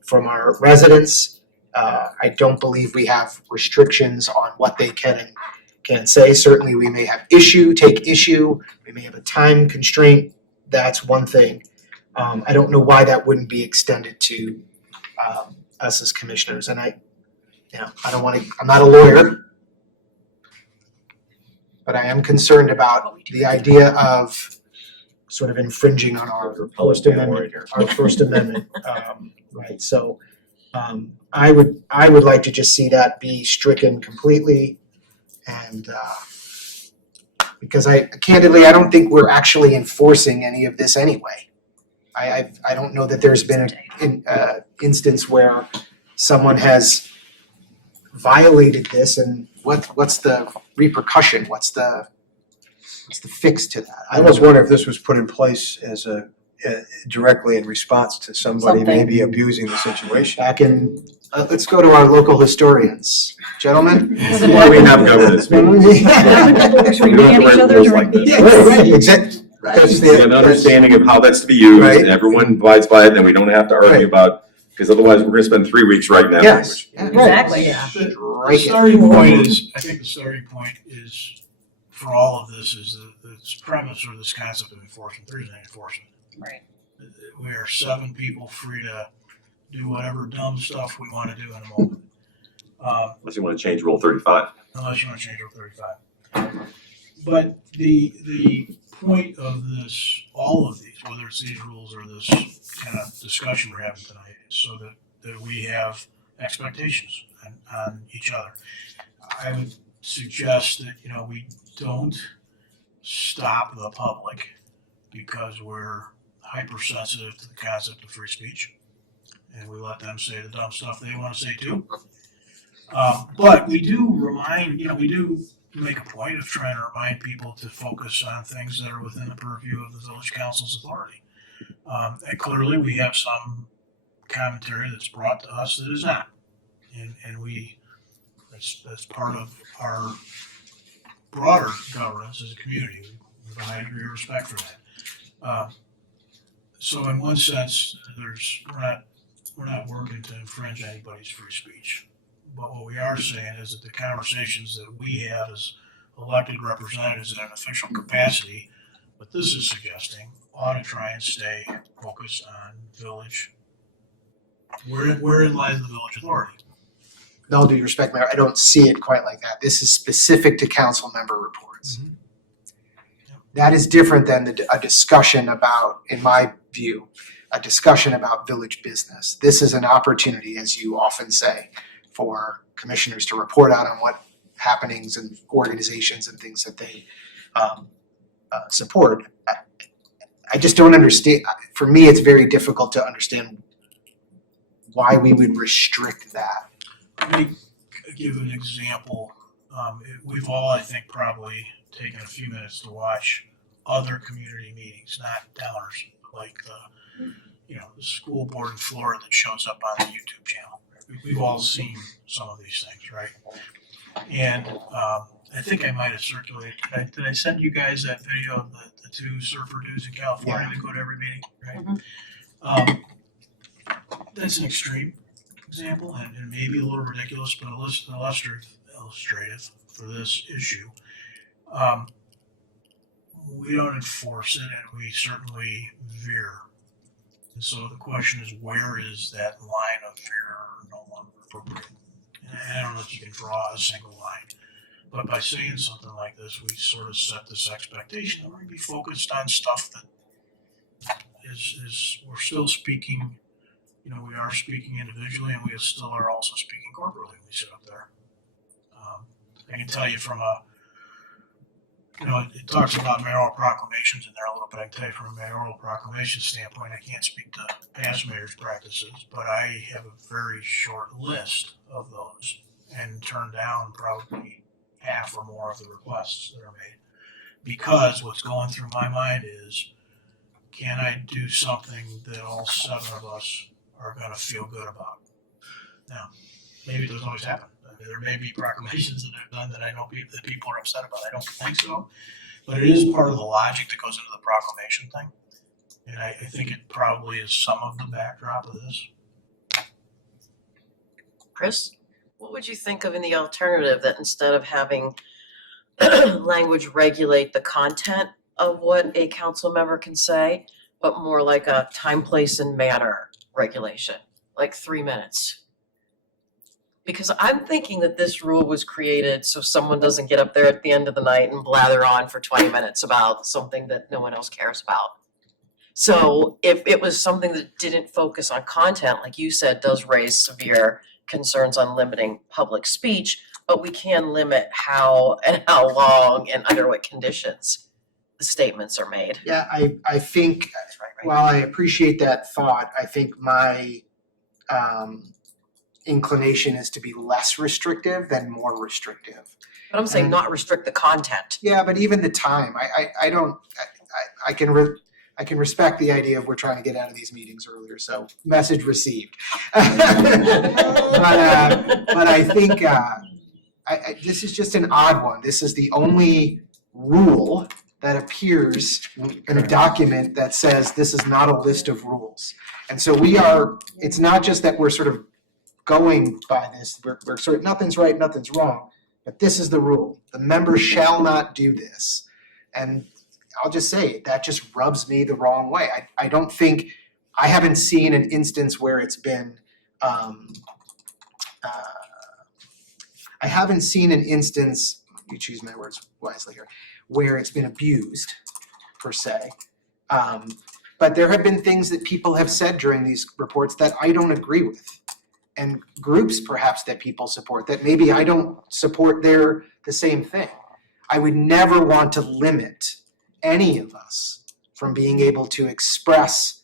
from our residents. I don't believe we have restrictions on what they can and can't say. Certainly, we may have take issue. We may have a time constraint. That's one thing. I don't know why that wouldn't be extended to us as commissioners. And I don't want to. I'm not a lawyer, but I am concerned about the idea of sort of infringing on our First Amendment. Right. So I would like to just see that be stricken completely, and because I don't think we're actually enforcing any of this anyway. I don't know that there's been an instance where someone has violated this, and what's the repercussion? What's the fix to that? I was wondering if this was put in place as directly in response to somebody Something. maybe abusing the situation. Back in, let's go to our local historians, gentlemen. That's why we have governance meetings. Should we You don't look have at to each write other rules during like this. meetings? Right, exactly. That's Get an understanding of how that's to be used, Right. and everyone abides by it, then we don't have to Right. argue about, because otherwise we're gonna spend 3 weeks writing that Yes. language. Exactly. The Strike it. starting point is, I think the starting point is, for all of this, is this premise or this concept of enforcement. There isn't any enforcement. Right. We are 7 people free to do whatever dumb stuff we want to do in a moment. Unless you wanna change Rule 35. Unless you want to change Rule 35. But the point of this, all of these, whether it's these rules or this kind of discussion we're having tonight, is so that we have expectations on each other. I would suggest that, we don't stop the public because we're hypersensitive to the concept of free speech, and we let them say the dumb stuff they want to say too. But we do we do make a point of trying to remind people to focus on things that are within the purview of the village council's authority. And clearly, we have some commentary that's brought to us that is not. And that's part of our broader governance as a community. We have a high degree of respect for that. So in one sense, we're not working to infringe anybody's free speech. But what we are saying is that the conversations that we have as elected representatives in an official capacity, what this is suggesting, ought to try and stay focused on village. Wherein lies the village authority. with all due respect, Mayor, I don't see it quite like that. This is specific to council member reports. That is different than a discussion about, in my view, a discussion about village business. This is an opportunity, as you often say, for commissioners to report out on what happenings and organizations and things that they support. I just don't understand. For me, it's very difficult to understand why we would restrict that. Let me give an example. We've all, I think, probably taken a few minutes to watch other community meetings, not Downers, like the school board in Florida that shows up on the YouTube channel. We've all seen some of these things, right? And I think I might have circulated. Did I send you guys that video of the two surfer dudes in California that go to every meeting, right? That's an extreme example and maybe a little ridiculous, but illustrative for this issue. We don't enforce it, and we certainly veer. And so the question is, where is that line of veer no longer appropriate? And I don't know if you can draw a single line, but by saying something like this, we sort of set this expectation that we're going to be focused on stuff that is we're still speaking. We are speaking individually, and we still are also speaking corporately when we sit up there. I can tell you from it talks about mayoral proclamations in there a little bit. I can tell you from a mayoral proclamation standpoint, I can't speak to past mayor's practices, but I have a very short list of those and turn down probably half or more of the requests that are made. Because what's going through my mind is, can I do something that all 7 of us are going to feel good about? Now, maybe it doesn't always happen. There may be proclamations that I've done that I know that people are upset about. I don't think so. But it is part of the logic that goes into the proclamation thing. And I think it probably is some of the backdrop of this. Chris, what would you think of in the alternative that instead of having language regulate the content of what a council member can say, but more like a time, place, and manner regulation, like 3 minutes? Because I'm thinking that this rule was created so someone doesn't get up there at the end of the night and blather on for 20 minutes about something that no one else cares about. So if it was something that didn't focus on content, like you said, does raise severe concerns on limiting public speech, but we can limit how and how long and under what conditions the statements are made. Yeah, I think, while I appreciate that thought, I think my inclination is to be less restrictive than more restrictive. But I'm saying not restrict the content. Yeah, but even the time, I can respect the idea of we're trying to get out of these meetings earlier, so message received. but I think this is just an odd one. This is the only rule that appears in a document that says this is not a list of rules. And so it's not just that we're sort of going by this, we're sort of, nothing's right, nothing's wrong, but this is the rule. The members shall not do this. And I'll just say, that just rubs me the wrong way. I haven't seen an instance where it's been, I haven't seen an instance, you choose my words wisely here, where it's been abused, per se. But there have been things that people have said during these reports that I don't agree with. And groups perhaps that people support that maybe I don't support the same thing. I would never want to limit any of us from being able to express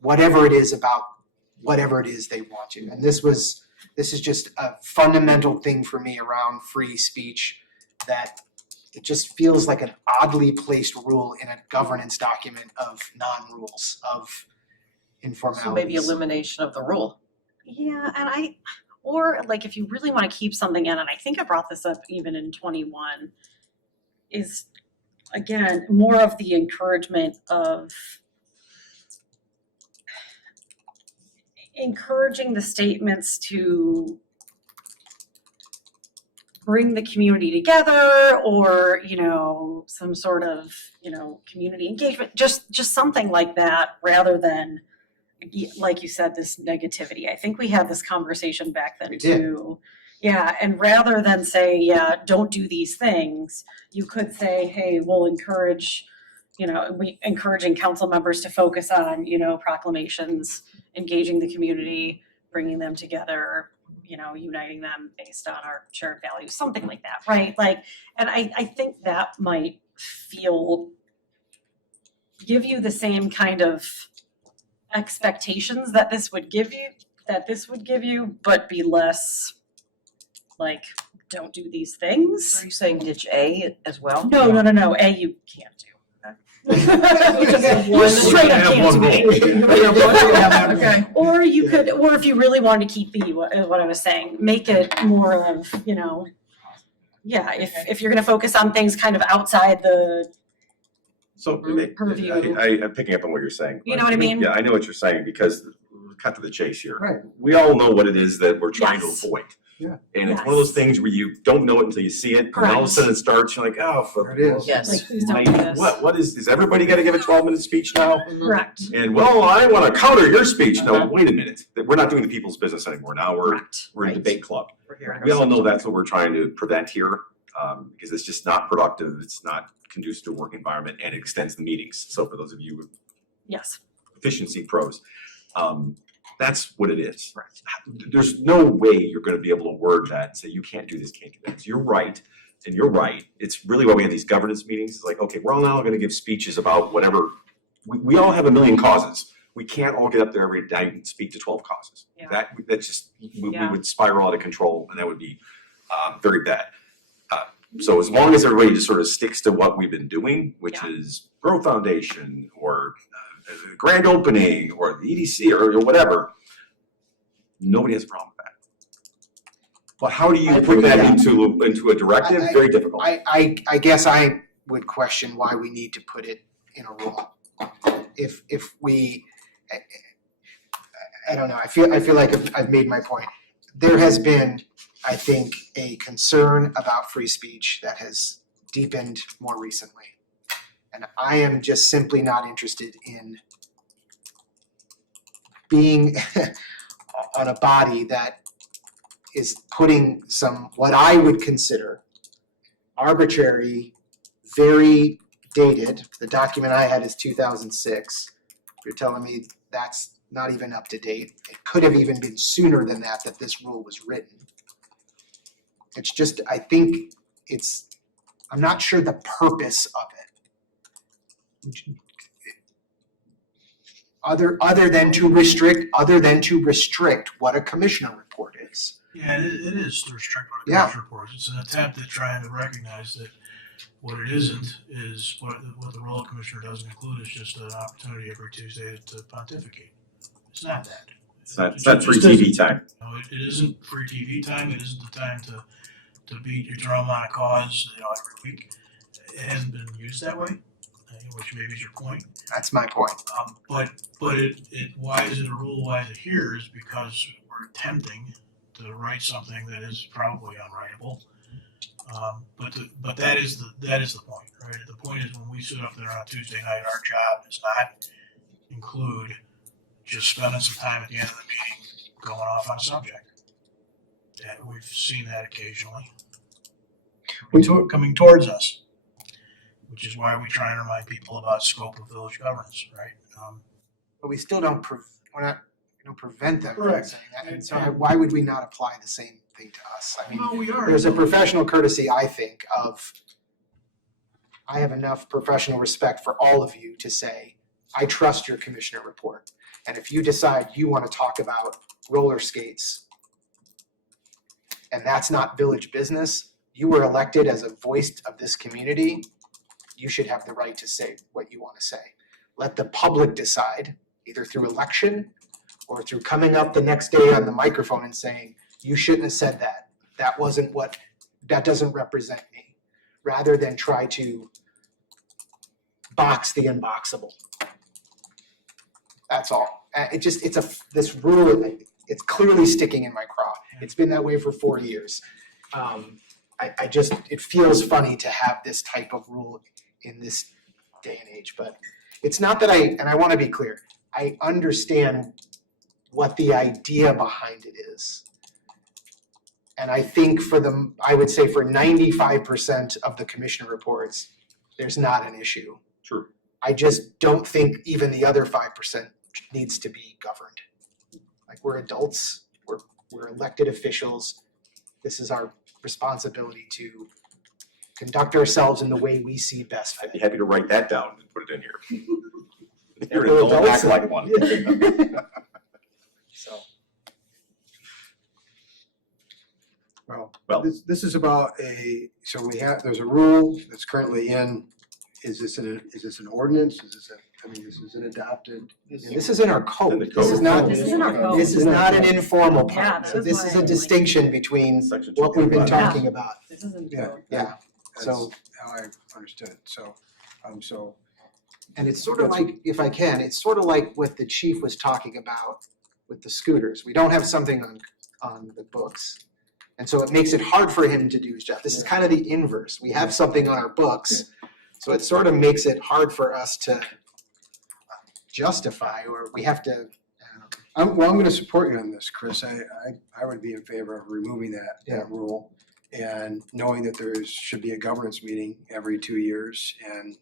whatever it is about whatever it is they want to. And this is just a fundamental thing for me around free speech, that it just feels like an oddly placed rule in a governance document of non-rules, of informalities. So maybe elimination of the rule. Yeah, and or like if you really want to keep something in, and I think I brought this up even in 21, is again, more of the encouragement of encouraging the statements to bring the community together, or, some sort of, community engagement, just something like that, rather than, like you said, this negativity. I think we had this conversation back then too. Yeah, and rather than say, yeah, don't do these things, you could say, hey, we'll encourage, we encouraging council members to focus on, proclamations, engaging the community, bringing them together, uniting them based on our shared values, something like that, right? Like, and I think that might give you the same kind of expectations that this would give you, but be less like, don't do these things. Are you saying ditch A as well? No, A you can't do. You Just straight up can't do A. Okay. Or you could, or if you really wanted to keep B, what I was saying, make it more of, if you're gonna focus on things kind of outside the, So Purview. I'm picking up on what you're saying. You know what I mean? Yeah, I know what you're saying because cut to the chase here. Right. We all know what it is that we're trying to Yes. avoid. Yeah. And it's one of those things where you don't know it until you see it. And all of a Correct. sudden it starts, you're like, oh, There it is. Yes. like, please don't do this. what is everybody got to give a 12-minute speech now? Correct, And well, I want to counter your speech. No, wait a minute. We're not doing the people's business anymore. Now correct. we're a Right. debate club. We're hearing We all know ourselves. that's what we're trying to prevent here, because it's just not productive. It's not conducive to a work environment, and it extends the meetings. So for those of you Yes, efficiency pros, that's what it is. correct. There's no way you're going to be able to word that and say you can't do this, can't do that. So you're right, and you're right. It's really why we have these governance meetings. It's like, okay, we're all now going to give speeches about whatever. We all have a million causes. We can't all get up there every day and speak to 12 causes. Yeah. That's just we Yeah. would spiral out of control, and that would be very bad. So as long as everybody just sort of sticks to what we've been doing, which Yeah. is Growth Foundation or grand opening or the EDC or whatever, nobody has a problem with that. But how do you I put agree, that yeah. into a directive? Very difficult. I guess I would question why we need to put it in a rule. If we, I don't know, I feel like I've made my point. There has been, I think, a concern about free speech that has deepened more recently. And I am just simply not interested in being on a body that is putting some, what I would consider arbitrary, very dated, the document I had is 2006. You're telling me that's not even up to date. It could have even been sooner than that this rule was written. It's just, I think I'm not sure the purpose of it. Other than to restrict what a commissioner report is. Yeah, it is to restrict what Yeah. a commission reports. It's an attempt at trying to recognize that what it isn't is what the role of commissioner doesn't include is just an opportunity every Tuesday to pontificate. It's not that. It's not free TV time. No, it isn't free TV time. It isn't the time to beat your drum on a cause, every week. It hasn't been used that way, which maybe is your point. That's my point. But why is it a rule? Why is it here? Is because we're attempting to write something that is probably unwritable. But that is the point, right? The point is when we sit up there on Tuesday night, our job does not include just spending some time at the end of the meeting going off on a subject. Yeah, we've seen that occasionally. Coming towards us, which is why we try and remind people about scope of village governance, right? But we still don't prevent them from Correct. saying that. And so why would we not apply the same thing to us? I mean, No, we are. there's a professional courtesy, I think, I have enough professional respect for all of you to say, I trust your commissioner report. And if you decide you want to talk about roller skates, and that's not village business, you were elected as a voice of this community, you should have the right to say what you want to say. Let the public decide, either through election or through coming up the next day on the microphone and saying, you shouldn't have said that. That doesn't represent me, rather than try to box the unboxable. That's all. This rule, it's clearly sticking in my craw. It's been that way for 4 years. It feels funny to have this type of rule in this day and age, but it's not that and I want to be clear, I understand what the idea behind it is. And I think I would say for 95% of the commissioner reports, there's not an issue. True. I just don't think even the other 5% needs to be governed. Like, we're adults, we're elected officials. This is our responsibility to conduct ourselves in the way we see best I'd be fit. happy to write that down and put it in here. You're an We're adult, adults. act like one. So, Well, This is about there's a rule that's currently in. Is this an ordinance? This is an adopted? this is in our code. In the This is code. not, This is in our code. this is not an informal Yeah, part. that So was this why is I a like- distinction between Section what we've been 2.5. talking about. This isn't. Yeah. Yeah. That's So- how I understood it. So, And it's sort of like, if I can, it's sort of like what the chief was talking about with the scooters. We don't have something on the books. And so it makes it hard for him to do his job. This is kind of the inverse. We have something on our books. So it sort of makes it hard for us to justify, or we have to, I'm going to support you on this, Chris. I would be in favor of removing that rule and knowing that should be a governance meeting every 2 years. And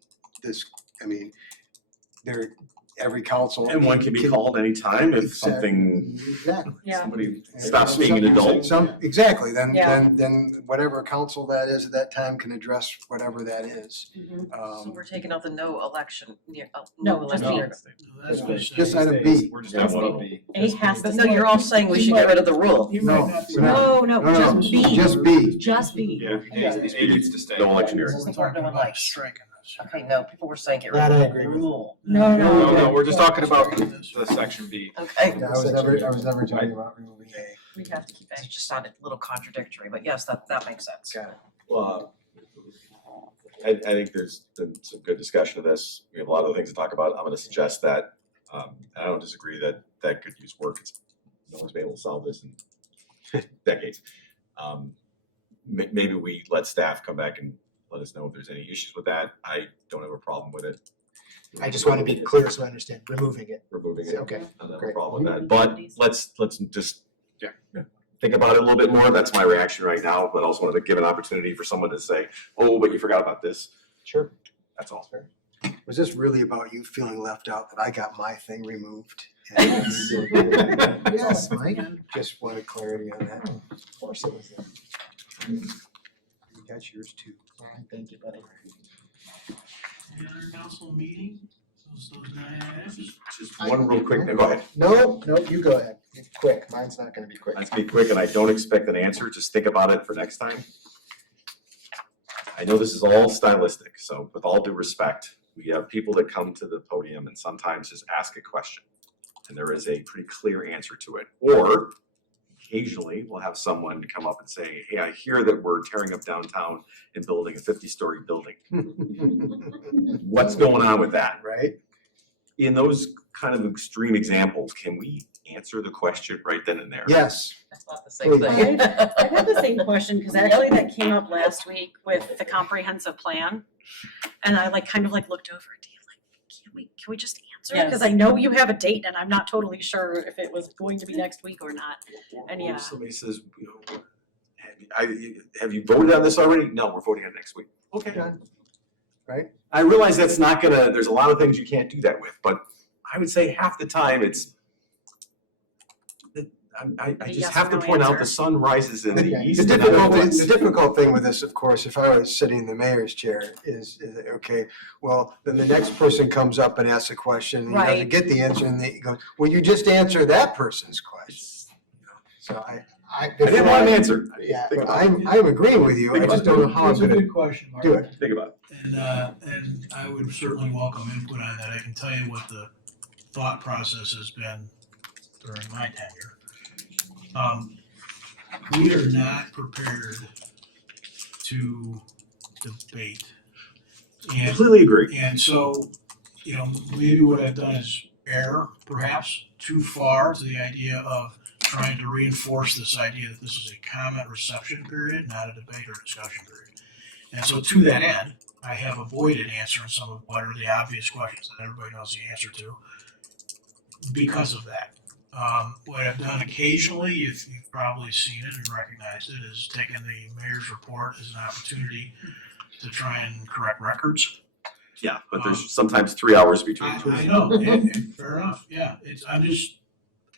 every council. And one can be called anytime if something, Exactly. Yeah. somebody stops being an adult. Exactly, Yeah. then whatever council that is at that time can address whatever that is. So we're taking out the no election, No, no just election. That's what I'm Just saying. item B. We're just at one of them. A has to. But no, you're all saying we should get rid of the rule. You No, might not be we're not. No, No, just B. Just B. Just B. A needs to stay. No electioneering. This is the We're part talking no one about likes. striking this. Okay, no, people were saying get rid That I of agree the with. rule. No, No, no. we're just talking about the section B. Okay, I was never talking about removing A. We have to keep A. it just sounded a little contradictory, but yes, that makes sense. Got it. Well, I think there's been some good discussion of this. We have a lot of other things to talk about. I'm gonna suggest that, I don't disagree that could use work. No one's been able to solve this in decades. Maybe we let staff come back and let us know if there's any issues with that. I don't have a problem with it, I just want to be clear so I understand, removing it. removing it. Okay, I don't have a great. problem with that, but let's just think about it a little bit more. That's my reaction right now, but I also wanted to give an opportunity for someone to say, oh, but you forgot about this. Sure. That's all. Was this really about you feeling left out that I got my thing removed? Yes, Mike. Just wanted clarity on that. Of course it was there. You got yours too. All right, thank you, buddy. Any other council meeting? Those 9 items? Just one real quick, go ahead. No, you go ahead. Quick, mine's not gonna be quick. Let's be quick, and I don't expect an answer, just think about it for next time. I know this is all stylistic, so with all due respect, we have people that come to the podium and sometimes just ask a question. And there is a pretty clear answer to it, or occasionally we'll have someone come up and say, hey, I hear that we're tearing up downtown and building a 50-story building. What's going on with that? Right? In those kind of extreme examples, can we answer the question right then and there? Yes. That's not the same thing. I had the same question, because actually that came up last week with the comprehensive plan. And I kind of looked over at Dave, can we just answer it? Because I know you have a date and I'm not totally sure if it was going to be next week or not. And Or yeah, somebody says, have you voted on this already? No, we're voting on it next week. Okay. Done. Right? I realize that's not gonna, there's a lot of things you can't do that with, but I would say half the time it's, I A just yes have or to no point out answer. the sun rises in the The east. and I don't know the difficult thing with this, of course, if I was sitting in the mayor's chair, is okay, well, then the next person comes up and asks a question, and he doesn't Right. get the answer, and they go, well, you just answer that person's question. So I didn't want an answer. yeah, Think but about it. I'm agreeing with you, I just don't know how I'm It's a gonna good question, Mark. do it. Think about it. And I would certainly welcome input on that. I can tell you what the thought process has been during my tenure. We are not prepared to debate. And, Completely agree. and so, maybe what I've done is err perhaps too far to the idea of trying to reinforce this idea that this is a comment reception period, not a debate or discussion period. And so to that end, I have avoided answering some of what are the obvious questions that everybody knows the answer to because of that. What I've done occasionally, if you've probably seen it and recognized it, is taken the mayor's report as an opportunity to try and correct records. Yeah, but there's sometimes 3 hours between. I know, and fair enough, yeah,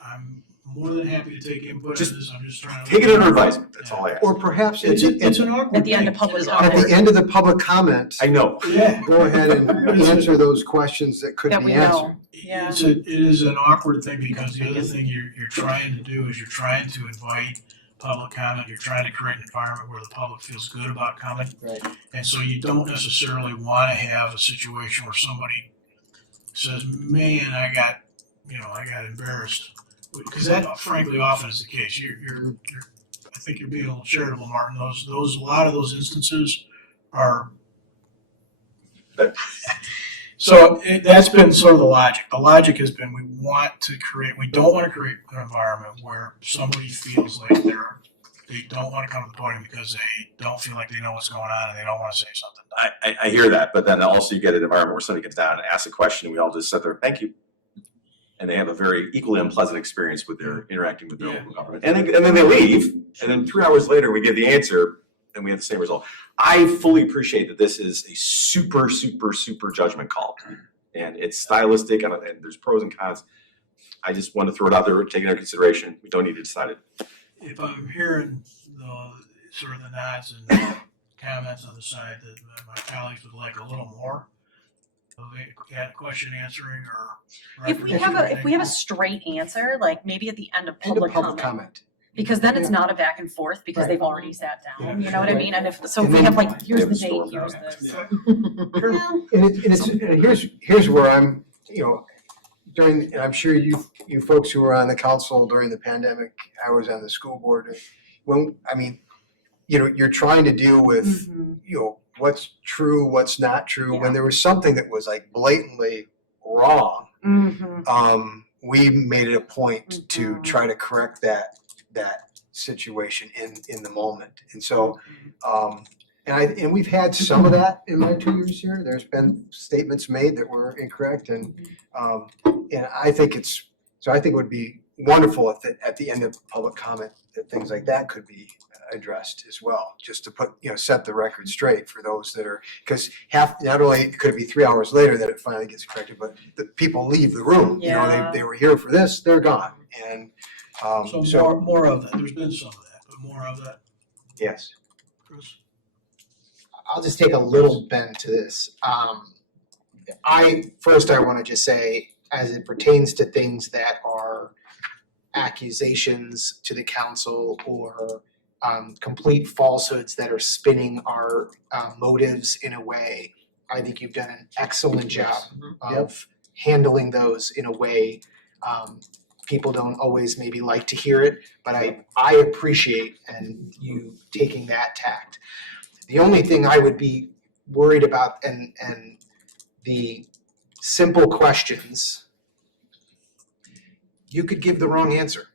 I'm more than happy to take input on this, I'm just trying to. Take it under advisement, that's all I ask. Or perhaps It's an awkward At the end thing. of public at comment. the end of the public comment, I know. Yeah. go ahead and answer those questions that could That be we answered. know. Yeah. It is an awkward thing because the other thing you're trying to do is you're trying to invite public comment, you're trying to create an environment where the public feels good about coming. Right. And so you don't necessarily want to have a situation where somebody says, man, I got embarrassed. Because that frankly often is the case. I think you're being a little charitable, Martin. A lot of those instances are. So that's been sort of the logic. The logic has been we don't want to create an environment where somebody feels like they don't want to come to the podium because they don't feel like they know what's going on and they don't want to say something. I hear that, but then also you get an environment where somebody gets down and asks a question, and we all just sit there, thank you. And they have a very equally unpleasant experience with their interacting with their local government. And then they leave, and then 3 hours later, we give the answer, and we have the same result. I fully appreciate that this is a super, super, super judgment call. And it's stylistic, and there's pros and cons. I just want to throw it out there, take it into consideration. We don't need to decide it. If I'm hearing the sort of the nods and comments on the side that my colleagues would like a little more of a question answering or. If we have a straight answer, like maybe at the end of End of public public comment, comment. because then it's not a back and forth because Right. they've already sat down, you know what I Right. mean? And if And we then- have like, here's Yeah, the storm date, here's down. this. And here's where I'm, and I'm sure you folks who were on the council during the pandemic, I was on the school board. You're trying to deal with, what's true, what's not true. When there was something that was like blatantly wrong, we made it a point to try to correct that situation in the moment. And so, and we've had some of that in my 2 years here. There's been statements made that were incorrect, and I think it would be wonderful if at the end of public comment that things like that could be addressed as well, just to set the record straight for those that are, because not only could it be 3 hours later that it finally gets corrected, but the people leave the room. Yeah. They were here for this, they're gone, and So more of that. There's been some of that, but more of that, yes. Chris. I'll just take a little bend to this. I want to just say, as it pertains to things that are accusations to the council or complete falsehoods that are spinning our motives in a way, I think you've done an excellent job of handling those in a way. People don't always maybe like to hear it, but I appreciate and you taking that tact. The only thing I would be worried about and the simple questions, you could give the wrong answer.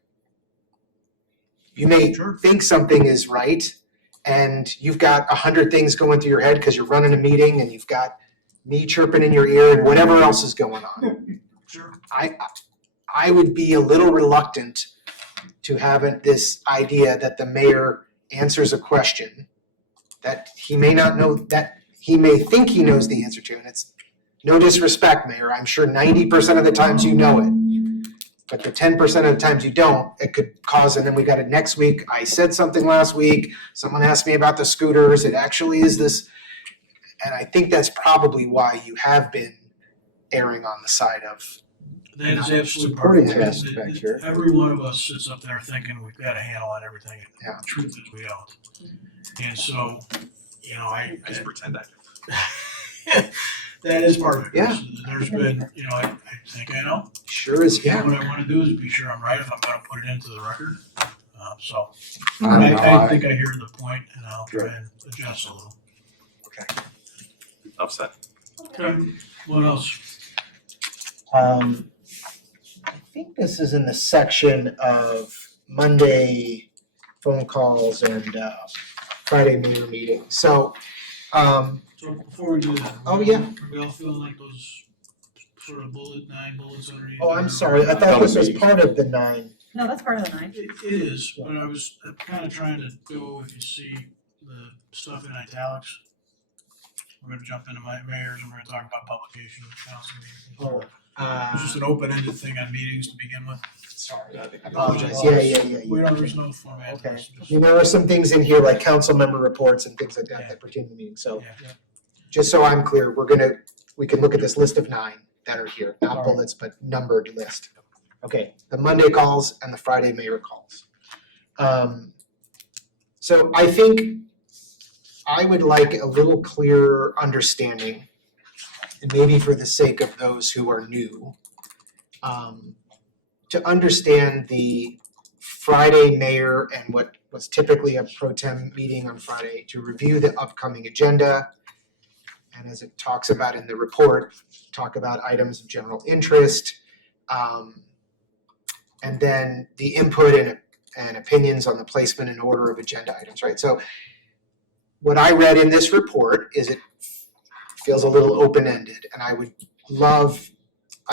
You may think something is right and you've got 100 things going through your head because you're running a meeting and you've got me chirping in your ear and whatever else is going on. Sure. I would be a little reluctant to have this idea that the mayor answers a question that he may not know, that he may think he knows the answer to, and it's no disrespect, Mayor, I'm sure 90% of the times you know it. But the 10% of the times you don't, it could cause, and then we got it next week, I said something last week, someone asked me about the scooters, it actually is this. And I think that's probably why you have been erring on the side of. That is absolutely part of Supporting it. test back here. Every one of us sits up there thinking we've got a handle on everything. And Yeah. the truth is we don't. And so, I just pretend I do. that is part of it. Yeah. There's been, I think I know. Sure is, yeah. What I want to do is be sure I'm right if I'm going to put it into the record. So I don't know, I think I hear the point and I'll try and adjust a little. Upset. Okay. What else? I think this is in the section of Monday phone calls and Friday mayor meeting. So, So before we do that. Oh, yeah. Are we all feeling like those sort of 9 bullets underneath. Oh, I'm there. sorry, I thought this was part of the 9. No, that's part of the 9. It is, but I'm kind of trying to go, if you see the stuff in italics. We're gonna jump into my mayors, and we're gonna talk about publication of the council meeting. It's just an open-ended thing on meetings to begin with. Sorry, I apologize. Yeah. There's no format. to Okay. this, just- There are some things in here like council member reports and things like that that pertain to the meeting. So Yeah. just so I'm clear, we can look at this list of 9 that are here, not bullets, but numbered list. Okay, the Monday calls and the Friday mayor calls. So I think I would like a little clearer understanding, and maybe for the sake of those who are new, to understand the Friday mayor and what was typically a pro tem meeting on Friday to review the upcoming agenda. And as it talks about in the report, talk about items of general interest. And then the input and opinions on the placement and order of agenda items, right? So what I read in this report is it feels a little open-ended, and I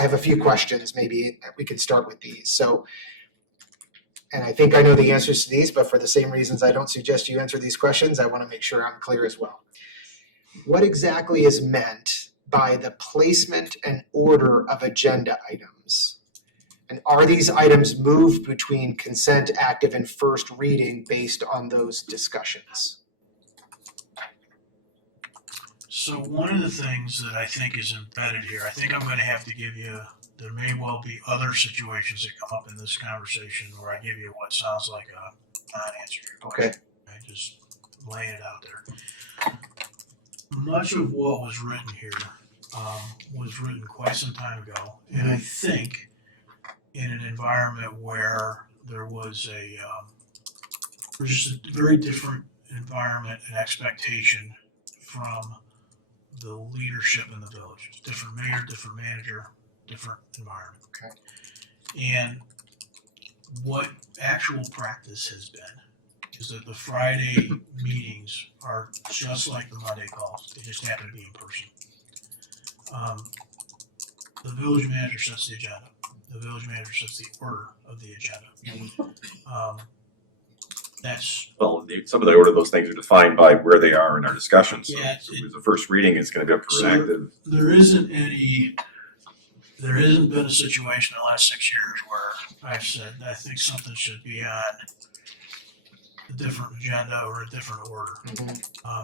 have a few questions, maybe we could start with these. So, and I think I know the answers to these, but for the same reasons I don't suggest you answer these questions, I want to make sure I'm clear as well. What exactly is meant by the placement and order of agenda items? And are these items moved between consent, active, and first reading based on those discussions? So one of the things that I think is embedded here, I think I'm going to have to give you, there may well be other situations that come up in this conversation where I give you what sounds like a non-answer to your question. I just laying it out there. Much of what was written here was written quite some time ago, and I think in an environment where there was just a very different environment and expectation from the leadership in the village. Different mayor, different manager, different environment. Okay. And what actual practice has been is that the Friday meetings are just like the Monday calls. They just happen to be in person. The village manager sets the agenda. The village manager sets the order of the agenda. That's Well, some of the order of those things are defined by where they are in our discussions. So, Yeah, so with the first reading is going to be a proactive. there hasn't been a situation in the last 6 years where I've said, I think something should be on a different agenda or a different order.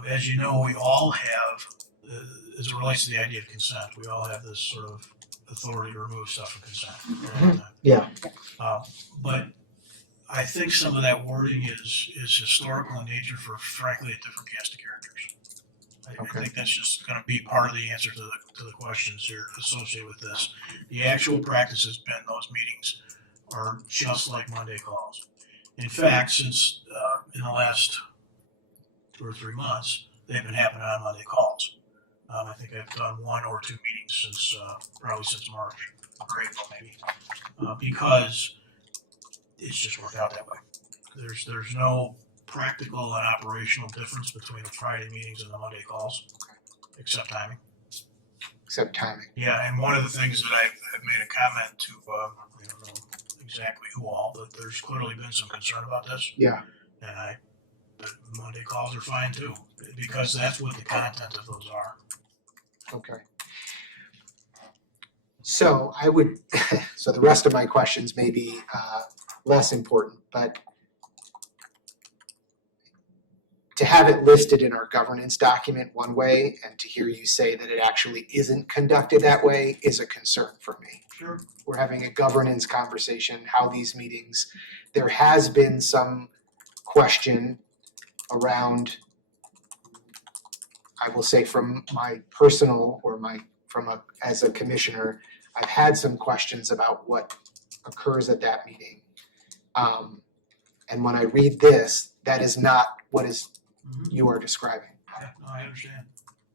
As you know, we all have, as it relates to the idea of consent, we all have this sort of authority to remove stuff from consent. Yeah. But I think some of that wording is historical in nature for, frankly, a different cast of characters. I think that's just going to be part of the answer to the questions here associated with this. The actual practice has been those meetings are just like Monday calls. In fact, since in the last 2 or 3 months, they've been happening on Monday calls. I think I've done 1 or 2 meetings since probably since March or April maybe, because it's just worked out that way. There's no practical and operational difference between the Friday meetings and the Monday calls, except timing. Except timing. Yeah, and one of the things that I've made a comment to, I don't know exactly who all, but there's clearly been some concern about this. Yeah. And the Monday calls are fine too, because that's what the content of those are. Okay. So so the rest of my questions may be less important, but to have it listed in our governance document one way and to hear you say that it actually isn't conducted that way is a concern for me. Sure. We're having a governance conversation, how these meetings, there has been some question around, I will say from my personal or as a commissioner, I've had some questions about what occurs at that meeting. And when I read this, that is not what you are describing. Yeah, no, I understand.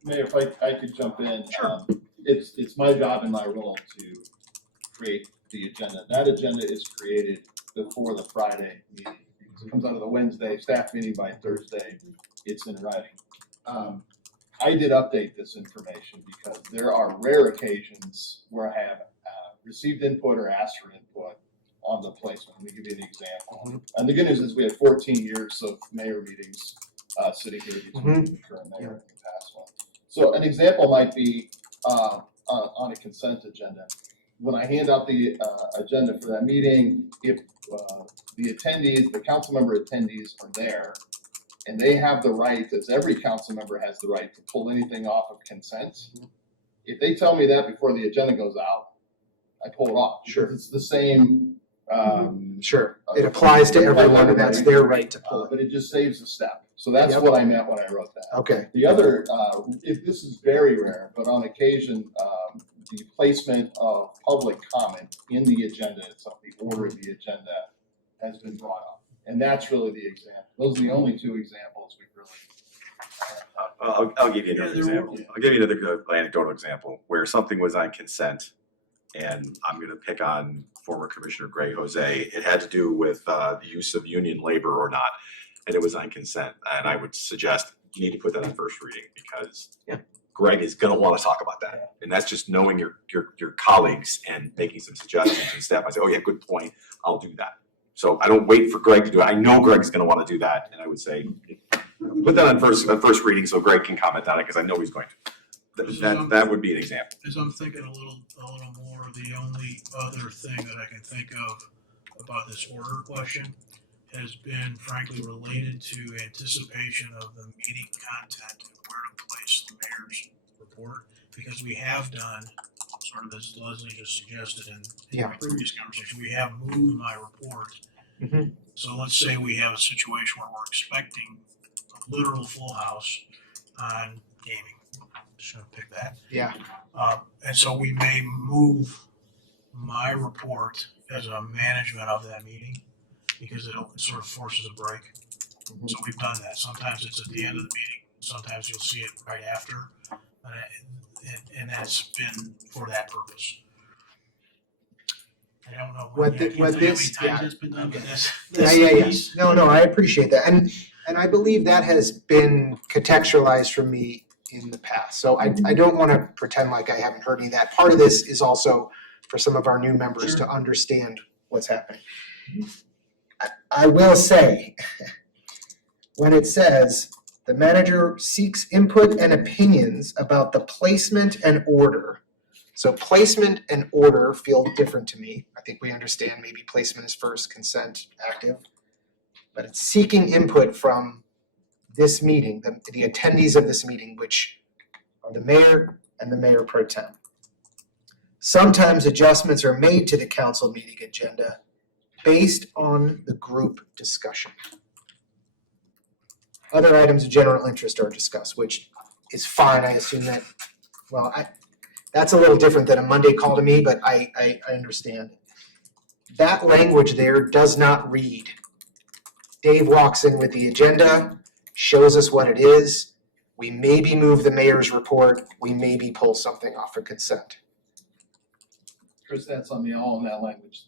Mayor, if I could jump in. Sure. It's my job and my role to create the agenda. That agenda is created before the Friday meeting. It comes out of the Wednesday staff meeting by Thursday. It's in writing. I did update this information because there are rare occasions where I have received input or asked for input on the placement. Let me give you an example. And the good news is we had 14 years of mayor meetings sitting here between the current mayor and the past one. So an example might be on a consent agenda. When I hand out the agenda for that meeting, if the attendees, the council member attendees are there, and they have the right, as every council member has the right to pull anything off of consent. If they tell me that before the agenda goes out, I pull it off. Sure. It's the same. Sure, it applies to everyone, and that's their right to pull it. But it just saves a step. So that's Yep. what I meant when I wrote that. Okay, The other, if this is very rare, but on occasion, the placement of public comment in the agenda itself, the order of the agenda has been brought up. And that's really the example. Those are the only two examples we've really. I'll give you another example. I'll give you another anecdotal example where something was on consent, and I'm going to pick on former Commissioner Greg Jose. It had to do with the use of union labor or not, and it was on consent. And I would suggest you need to put that on first reading because Greg is going to want to talk about that, and that's just knowing your colleagues and making some suggestions and staff. I say, oh yeah, good point. I'll do that. So I don't wait for Greg to do it. I know Greg's going to want to do that, and I would say put that on first reading so Greg can comment on it because I know he's going to. That would be an example. As I'm thinking a little more, the only other thing that I can think of about this order question has been frankly related to anticipation of the meeting content and where to place the mayor's report, because we have done, sort of as Leslie just suggested in our previous conversation, we have moved my report. So let's say we have a situation where we're expecting a literal full house on gaming. Just gonna pick that. yeah, And so we may move my report as a management of that meeting because it sort of forces a break. So we've done that. Sometimes it's at the end of the meeting. Sometimes you'll see it right after. And that's been for that purpose. I don't know. What I can't this- tell you how many yeah. times it's been done, but yeah. this piece- No, I appreciate that, and I believe that has been contextualized for me in the past. So I don't want to pretend like I haven't heard any of that. Part of this is also for some of our new members to understand what's happening. I will say, when it says the manager seeks input and opinions about the placement and order. So placement and order feel different to me. I think we understand maybe placement is first, consent active. But it's seeking input from this meeting, the attendees of this meeting, which are the mayor and the mayor pro tem. Sometimes adjustments are made to the council meeting agenda based on the group discussion. Other items of general interest are discussed, which is fine. I assume that, well, that's a little different than a Monday call to me, but I understand. That language there does not read. Dave walks in with the agenda, shows us what it is. We maybe move the mayor's report. We maybe pull something off for consent. Chris, that's on me all in that language.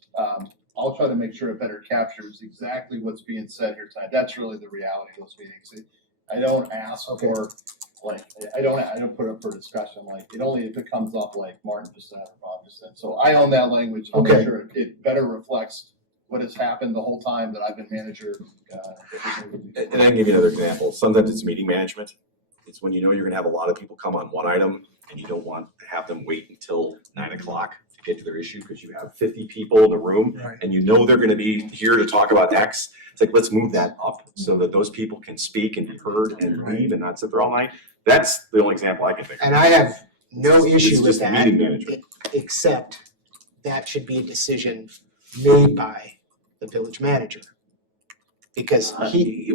I'll try to make sure it better captures exactly what's being said here tonight. That's really the reality of those meetings. I don't ask for, like, I don't put it for discussion, like, it only if it comes up like Martin just said or Bob just said. So I own that language. I'll make sure it better reflects what has happened the whole time that I've been manager. And I can give you another example. Sometimes it's meeting management. It's when you know you're gonna have a lot of people come on one item and you don't want to have them wait until 9 o'clock to get to their issue because you have 50 people in the room and you know they're gonna be here to talk about X. It's like, let's move that up so that those people can speak and be heard and leave and not sit there all night. That's the only example I can think of. And I have no issue with just that, meeting management. except that should be a decision made by the village manager. Because he,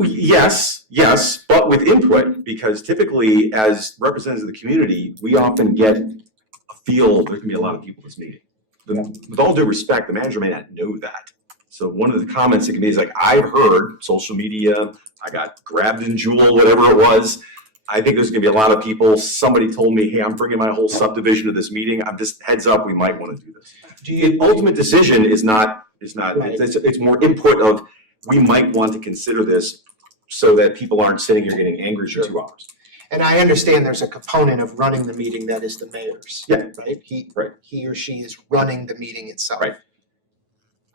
Yes, but with input, because typically as representatives of the community, we often get a feel there can be a lot of people in this meeting. With all due respect, the manager may not know that. So one of the comments that can be is like, I've heard social media, I got grabbed in Jewel, whatever it was. I think there's gonna be a lot of people. Somebody told me, hey, I'm bringing my whole subdivision to this meeting. I'm just heads up, we might wanna do this. The ultimate decision is not, Right. it's more input of, we might want to consider this so that people aren't sitting here getting angry for 2 hours. And I understand there's a component of running the meeting that is the mayor's. Yeah. Right? Right. He or she is running the meeting itself. Right.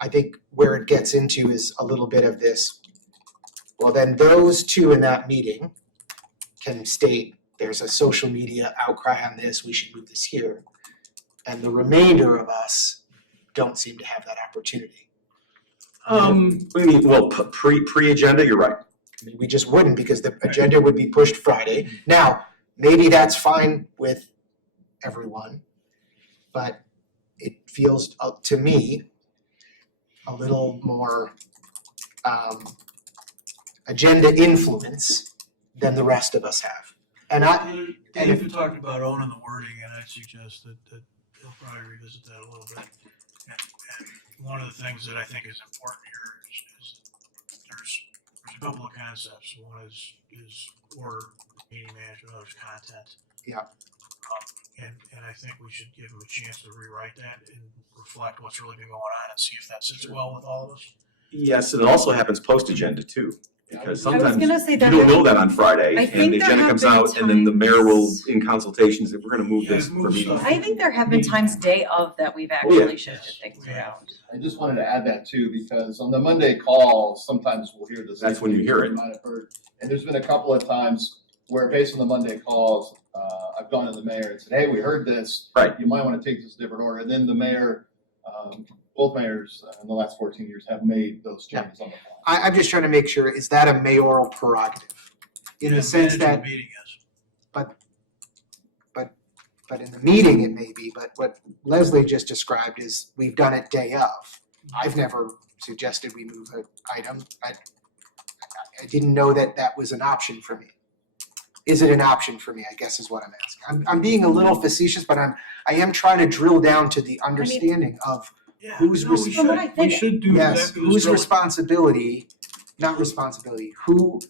I think where it gets into is a little bit of this, well, then those two in that meeting can state, there's a social media outcry on this, we should move this here. And the remainder of us don't seem to have that opportunity. What do you mean? Well, pre-agenda, you're right. I mean, we just wouldn't because the agenda would be pushed Friday. Now, maybe that's fine with everyone, but it feels to me a little more agenda influence than the rest of us have. And Dave had talked about owning the wording, and I'd suggest that he'll probably revisit that a little bit. And one of the things that I think is important here is there's a couple of concepts. One is order, meeting management, others content. Yeah. And I think we should give them a chance to rewrite that and reflect what's really been going on and see if that sits well with all of us. Yes, and it also happens post-agenda too. Because I was sometimes gonna say you that don't know that on Friday, I and think the there agenda have comes been out, and then the mayor will, times- in consultations, if we're gonna move this for move meeting. stuff. I think there have been times day of that we've yeah. actually shifted things Yeah. around. I just wanted to add that too, because on the Monday call, sometimes we'll hear this. That's when you hear it. You might have heard. And there's been a couple of times where based on the Monday calls, I've gone to the mayor and said, hey, we heard this. Right. You might want to take this a different order. And then the mayor, both mayors in the last 14 years have made those changes on the fly. I'm just trying to make sure, is that a mayoral prerogative? In the sense Managing that, the meeting is. but in the meeting it may be, but what Leslie just described is we've done it day of. I've never suggested we move an item. I didn't know that that was an option for me. Is it an option for me, I guess is what I'm asking. I'm being a little facetious, but I am trying to drill down to the understanding of Yeah, who's no, we res- should, what I we think- should do yes, exactly this. whose going- responsibility, not responsibility, who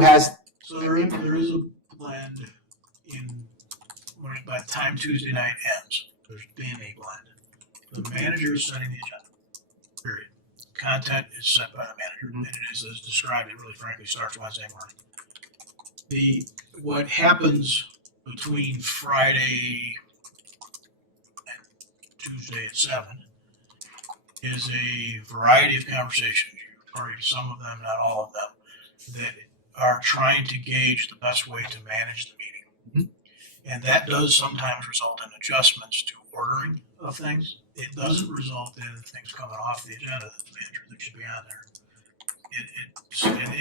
has, So there is a blend by the time Tuesday night ends, there's been a blend. The manager is setting the agenda, period. Content is set by the manager, and it is as described, it really frankly starts Wednesday morning. What happens between Friday and Tuesday at 7 is a variety of conversations, you're party to some of them, not all of them, that are trying to gauge the best way to manage the meeting. And that does sometimes result in adjustments to ordering of things. It doesn't result in things coming off the agenda that the manager thinks should be on there.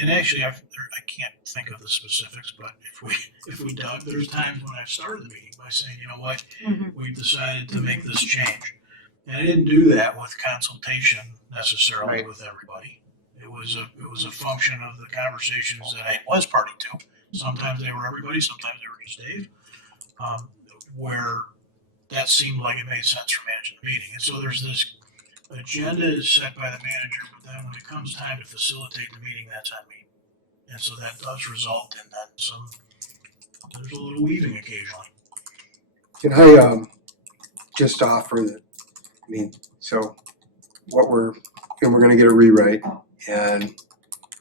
And actually, I can't think of the specifics, but if we dug, there's times when I've started the meeting by saying, you know what, we've decided to make this change. And I didn't do that with consultation necessarily Right. with everybody. It was a function of the conversations that I was party to. Sometimes they were everybody, sometimes they were just Dave. Where that seemed like it made sense for managing the meeting. And so there's this agenda is set by the manager, but then when it comes time to facilitate the meeting, that's on me. And so that does result in that there's a little weaving occasionally. Can I just offer that, so we're gonna get a rewrite and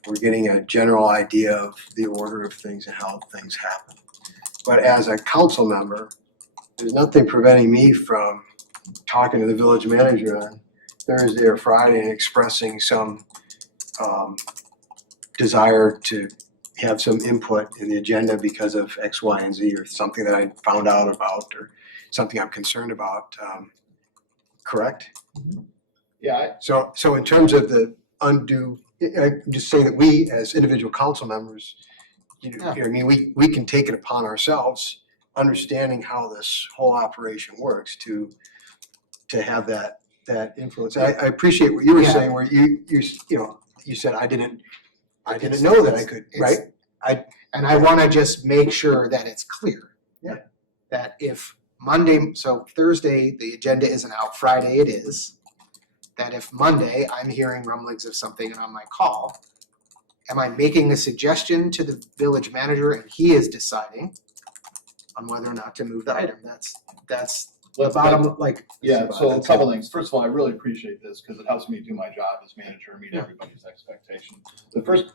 we're getting a general idea of the order of things and how things happen. But as a council member, there's nothing preventing me from talking to the village manager on Thursday or Friday and expressing some desire to have some input in the agenda because of X, Y, and Z, or something that I found out about, or something I'm concerned about. Correct? Yeah, So in terms of the undue, I'm just saying that we, as individual council members, we can take it upon ourselves, understanding how this whole operation works, to have that influence. I appreciate what you were Yeah. saying, where you said I didn't know that I could, right? and I wanna just make sure that it's clear. Yeah. That if Monday, so Thursday, the agenda isn't out, Friday it is. That if Monday, I'm hearing rumblings of something on my call, am I making a suggestion to the village manager and he is deciding on whether or not to move the item? That's the bottom, like. Yeah, so a couple things. First of all, I really appreciate this because it helps me do my job as manager and meet everybody's expectation. The first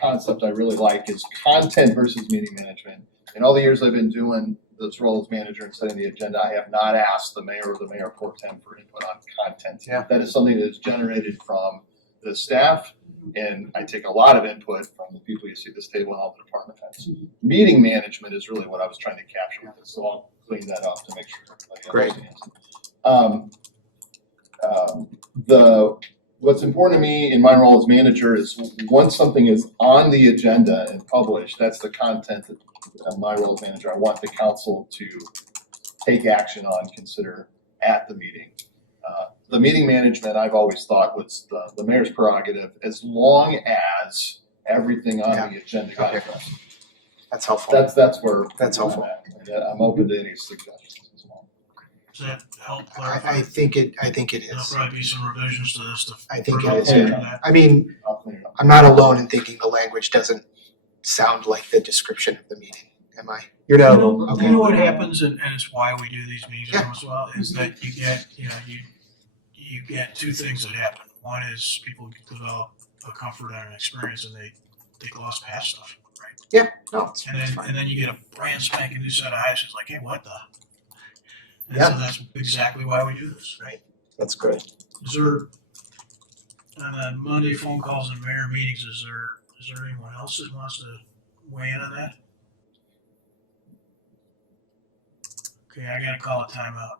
concept I really like is content versus meeting management. In all the years I've been doing this role as manager and setting the agenda, I have not asked the mayor or the mayor pro tem for input on content. Yeah. That is something that is generated from the staff, and I take a lot of input from the people you see at this table and all the department heads. Meeting management is really what I was trying to capture with this, so I'll clean that up to make sure everybody understands. What's important to me in my role as manager is once something is on the agenda and published, that's the content that my role as manager, I want the council to take action on, consider at the meeting. The meeting management, I've always thought was the mayor's prerogative, as long as everything on the agenda got addressed. That's helpful. That's where. That's helpful. I'm at. And I'm open to any suggestions as well. Does that help clarify? I think it There'll is. probably be some revisions to this to. I think it further is. clear Yeah. that. I mean, I'll clean it up. I'm not alone in thinking the language doesn't sound like the description of the meeting. Am I? You're not alone. Okay. You know what happens, and it's why we do these meetings Yeah. as well, is that you get, you get two things that happen. One is people develop a comfort and an experience, and they gloss past stuff, right? Yeah, no, it's And then, fine. and then you get a brand spanking new set of eyes, it's like, hey, what the? And Yeah. so that's exactly why we do this, right? That's good. Is there, on the Monday phone calls and mayor meetings, is there anyone else that wants to weigh in on that? Okay, I gotta call a timeout.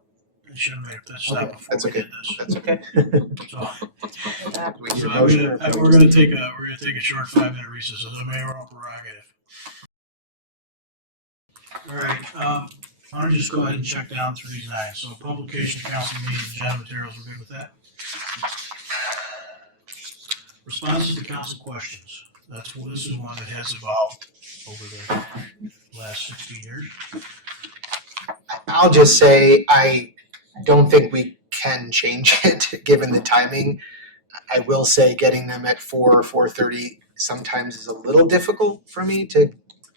I should have made that stop Okay, before that's we okay. did this. That's okay. So, We need a so motion or we're gonna take a short 5-minute recess as a mayoral prerogative. All right, why don't you just go ahead and check down through these nine. So publication, council meeting, agenda materials, we're good with that? Responses to council questions. This is one that has evolved over the last 60 years. I'll just say, I don't think we can change it, given the timing. I will say getting them at 4 or 4:30 sometimes is a little difficult for me to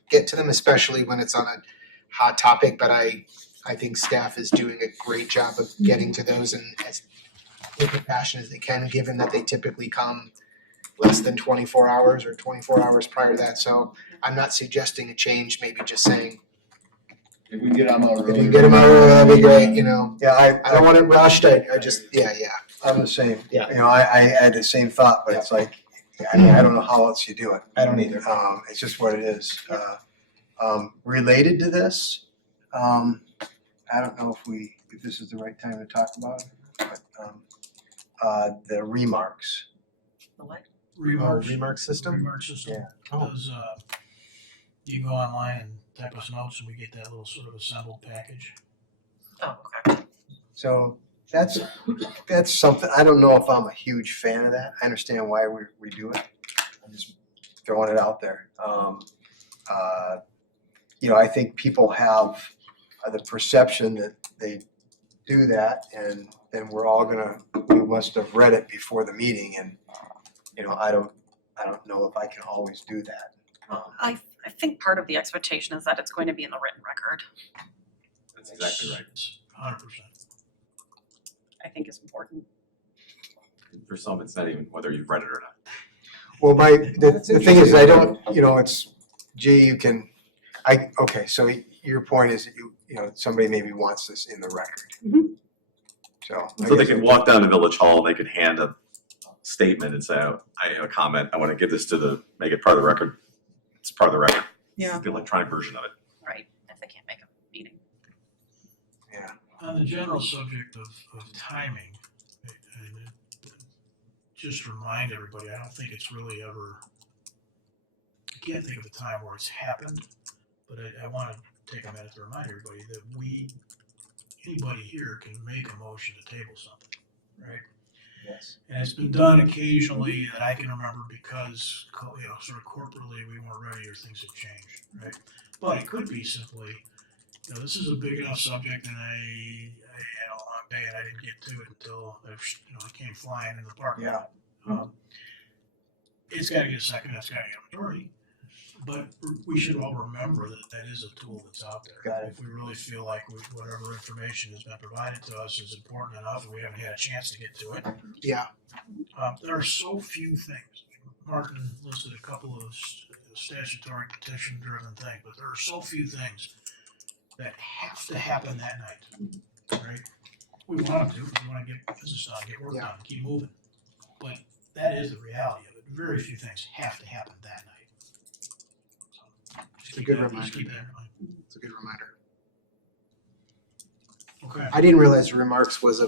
get to them, especially when it's on a hot topic, but I think staff is doing a great job of getting to those and as quick a fashion as they can, given that they typically come less than 24 hours or 24 hours prior to that. So I'm not suggesting a change, maybe just saying, If we can get them out if early. you can get them out early, that'd be great, you know. Yeah, I don't want it rushed, I just, yeah. I'm the same. Yeah. You know, I had the same thought, but it's like, I mean, I don't know how else you do it. I don't either. It's just what it is. Related to this, I don't know if this is the right time to talk about it, but the remarks. The what? Remarks. Remark system? Remark system. Yeah. Oh. Does, you can go online and type us notes and we get that little sort of assembled package. Oh, okay. So that's something, I don't know if I'm a huge fan of that. I understand why we do it. I'm just throwing it out there. You know, I think people have the perception that they do that and then we must have read it before the meeting and, you know, I don't know if I can always do that. I think part of the expectation is that it's going to be in the written record, That's exactly right. 100%. I think is important. For some, it's not even whether you've read it or not. Well, the thing is, I don't, you know, it's, gee, you can, okay, so your point is that you know, somebody maybe wants this in the record. Mhm. So. So they can walk down to Village Hall and they could hand a statement and say, oh, I have a comment, I want to give this make it part of the record. It's part of the record. Yeah. The electronic version of it. Right, if they can't make a meeting. Yeah. On the general subject of timing, and just remind everybody, I don't think it's really ever, I can't think of a time where it's happened, but I want to take a minute to remind everybody that anybody here can make a motion to table something, right? Yes. And it's been done occasionally that I can remember because, sort of corporately, we weren't ready or things had changed, right? But it could be simply, this is a big enough subject and I had a long day and I didn't get to it until, I came flying in the parking lot. It's gotta get a second, it's gotta get a majority. But we should all remember that that is a tool that's out there. Got it. If we really feel like whatever information has been provided to us is important enough and we haven't had a chance to get to it, Yeah. there are so few things. Martin listed a couple of statutory petition-driven things, but there are so few things that have to happen that night, right? We want them to, because we want to get business done, get work done, keep moving. But that is the reality of it. Very few things have to happen that night. So, It's a good just reminder. keep that in mind. It's a good reminder. Okay. I didn't realize the remarks was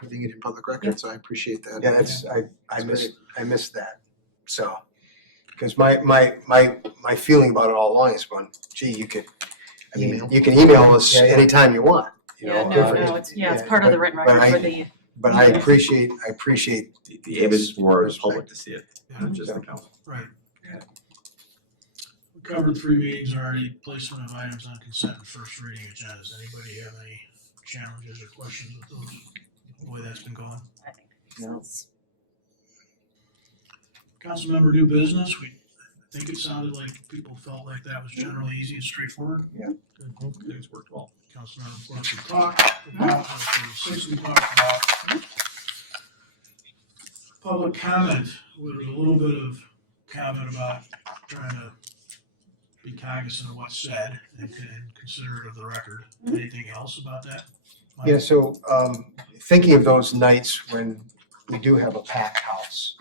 putting it in public record, so I appreciate that. Yeah, I missed that. So, because my feeling about it all along is going, gee, you can email us anytime you want, you know. It's part of the written but record for the. But I appreciate The aim is for the public to see it, not just the council. Right. We covered 3 meetings already, placement of items on consent and first reading agendas. Anybody have any challenges or questions with those, the way that's been going? I think it makes sense. Councilmember new business, I think it sounded like people felt like that was generally easy and straightforward. Yeah. Good. Things worked well. Councilmember Flores, we talked about, 36 we talked about. Public comment, there was a little bit of comment about trying to be cognizant of what's said and considerate of the record. Anything else about that? Mike? Yeah, so thinking of those nights when we do have a packed house,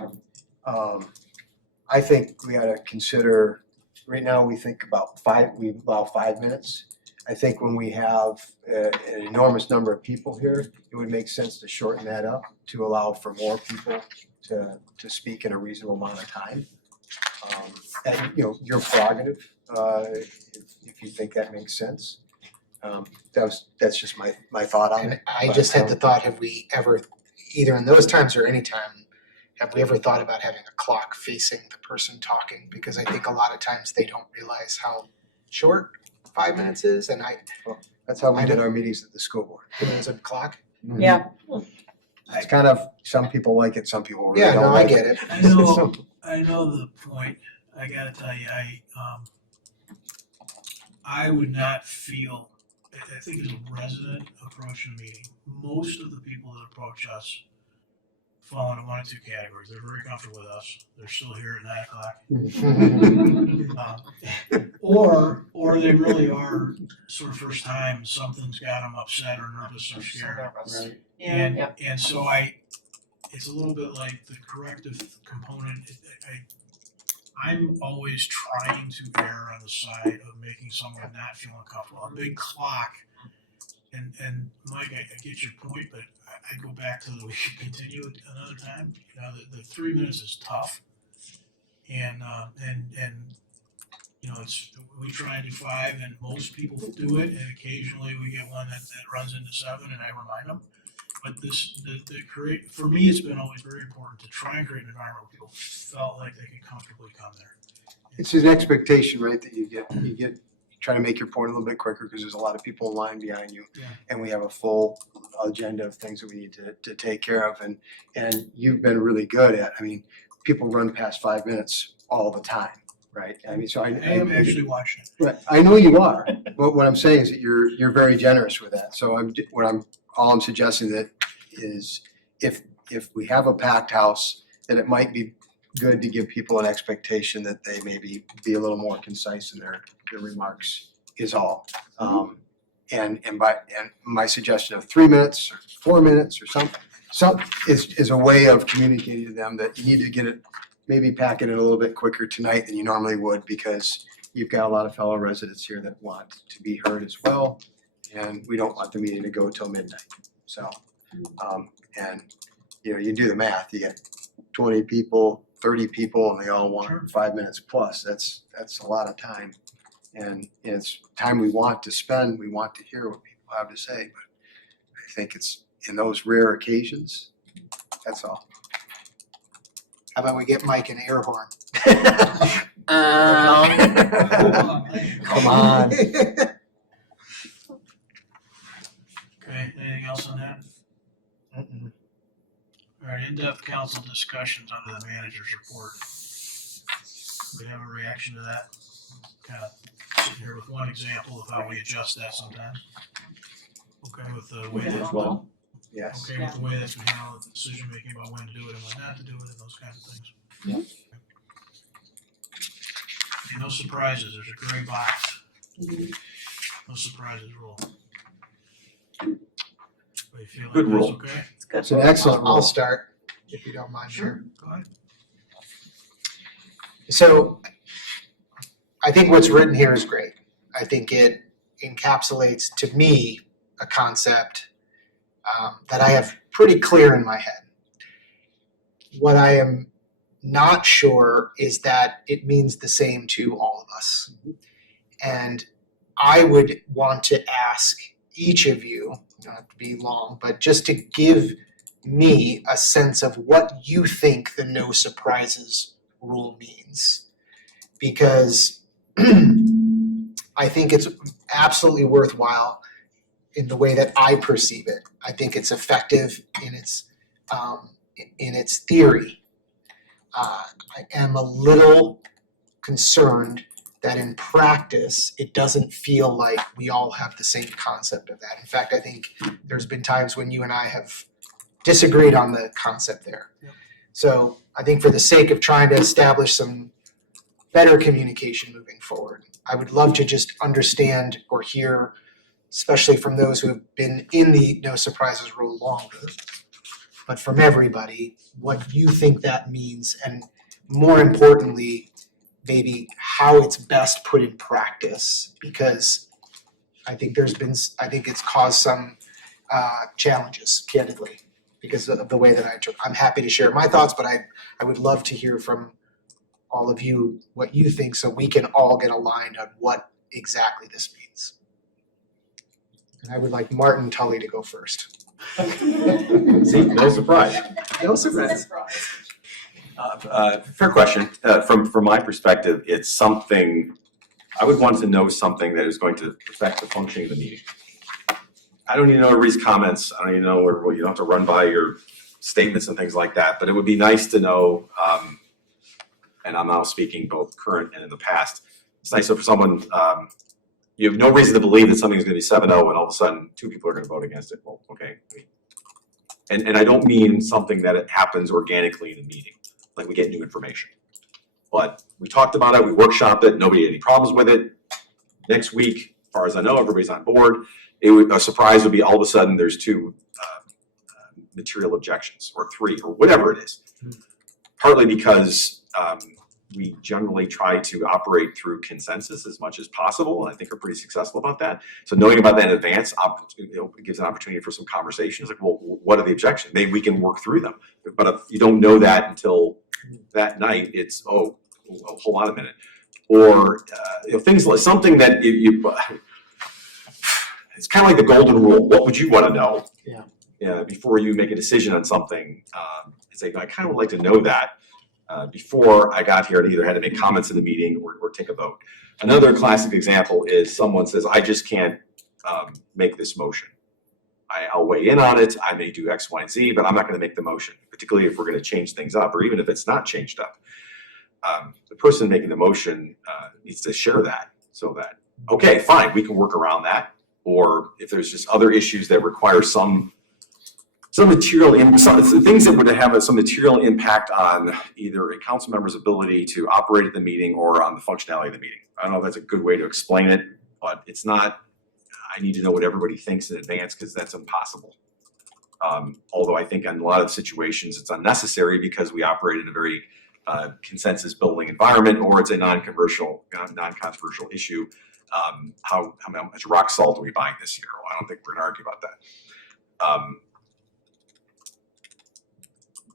I think we ought to consider, right now we think we allow 5 minutes. I think when we have an enormous number of people here, it would make sense to shorten that up to allow for more people to speak in a reasonable amount of time. And, you know, your prerogative, if you think that makes sense. That's just my thought on And it. I just had the thought, have we ever, either in those times or any time, have we ever thought about having a clock facing the person talking? Because I think a lot of times they don't realize how short 5 minutes is, and That's how we did our meetings at the school board. there's a clock. Yeah. It's kind of, some people like it, some people really Yeah, don't no, I like get it. it. I know the point. I gotta tell you, I would not feel, I think as a resident approaching a meeting, most of the people that approach us fall into one of 2 categories. They're very comfortable with us. They're still here at 9 o'clock. Or they really are sort of first time, something's got them upset or nervous or scared. And so it's a little bit like the corrective component. I'm always trying to err on the side of making someone not feel uncomfortable. A big clock, and Mike, I get your point, but I go back to we should continue it another time. You know, the 3 minutes is tough, and you know, we try and do 5, and most people do it, and occasionally we get one that runs into 7, and I remind them. But for me, it's been always very important to try and create an environment where people felt like they could comfortably come there. It's an expectation, right, that you try to make your point a little bit quicker because there's a lot of people in line behind you. Yeah. And we have a full agenda of things that we need to take care of. And you've been really good at, I mean, people run past 5 minutes all the time, right? I mean, so I am actually watching it. Right, I know you are, but what I'm saying is that you're very generous with that. So all I'm suggesting that is if we have a packed house, that it might be good to give people an expectation that they maybe be a little more concise in their remarks is all. And my suggestion of 3 minutes or 4 minutes or some is a way of communicating to them that you need to get it, maybe pack it in a little bit quicker tonight than you normally would, because you've got a lot of fellow residents here that want to be heard as well. And we don't want the meeting to go till midnight. So, and you know, you do the math, you get 20 people, 30 people, and they all want 5 minutes plus. That's a lot of time. And it's time we want to spend, we want to hear what people have to say. But I think it's in those rare occasions, that's all. How about we get Mike an air horn? Come on. Okay, anything else on that? Mm-mm. All right, in-depth council discussions under the manager's report. We have a reaction to that? Kind of sitting here with one example of how we adjust that sometimes. Okay with the way that's Yes. okay with the way that's been handled, the decision making about when to do it and when not to do it, and those kinds of things. Okay, no surprises, there's a gray box. No surprises rule. What do you feel like Good that's rule. okay? It's good. It's an excellent. I'll start if you don't mind. Sure, go ahead. So I think what's written here is great. I think it encapsulates to me a concept that I have pretty clear in my head. What I am not sure is that it means the same to all of us. And I would want to ask each of you, you don't have to be long, but just to give me a sense of what you think the no surprises rule means. Because I think it's absolutely worthwhile in the way that I perceive it. I think it's effective in its theory. I am a little concerned that in practice, it doesn't feel like we all have the same concept of that. In fact, I think there's been times when you and I have disagreed on the concept there. Yep. So I think for the sake of trying to establish some better communication moving forward, I would love to just understand or hear, especially from those who have been in the no surprises rule longer, but from everybody, what you think that means, and more importantly, maybe how it's best put in practice, because I think it's caused some challenges, candidly, because of the way that I'm happy to share my thoughts, but I would love to hear from all of you what you think, so we can all get aligned on what exactly this means. And I would like Martin Tully to go first. See, no surprise. No surprise. Fair question. From my perspective, it's something, I would want to know something that is going to affect the functioning of the meeting. I don't even know to read comments. I don't even know where you don't have to run by your statements and things like that. But it would be nice to know, and I'm now speaking both current and in the past. It's nice for someone, you have no reason to believe that something's going to be 7-0 and all of a sudden 2 people are going to vote against it. Well, okay. And I don't mean something that it happens organically in a meeting, like we get new information. But we talked about it, we workshopped it, nobody had any problems with it. Next week, as far as I know, everybody's on board. A surprise would be all of a sudden there's 2 material objections, or 3, or whatever it is. Partly because we generally try to operate through consensus as much as possible, and I think we're pretty successful about that. So knowing about that in advance, it gives an opportunity for some conversations. Like, well, what are the objections? Maybe we can work through them. But if you don't know that until that night, it's hold on a minute, or things like something that it's kind of like the golden rule. What would you want to know? Yeah. Before you make a decision on something, it's like I kind of would like to know that. Before I got here, I either had to make comments in the meeting or take a vote. Another classic example is someone says, I just can't make this motion. I'll weigh in on it. I may do X, Y, and Z, but I'm not going to make the motion, particularly if we're going to change things up, or even if it's not changed up. The person making the motion needs to share that, so that, okay, fine, we can work around that. Or if there's just other issues that require some material, things that would have some material impact on either a council member's ability to operate at the meeting or on the functionality of the meeting. I don't know if that's a good way to explain it, but it's not, I need to know what everybody thinks in advance, because that's impossible. Although I think in a lot of situations it's unnecessary because we operate in a very consensus building environment, or it's a non-controversial issue. How much rock salt are we buying this year? Well, I don't think we're going to argue about that.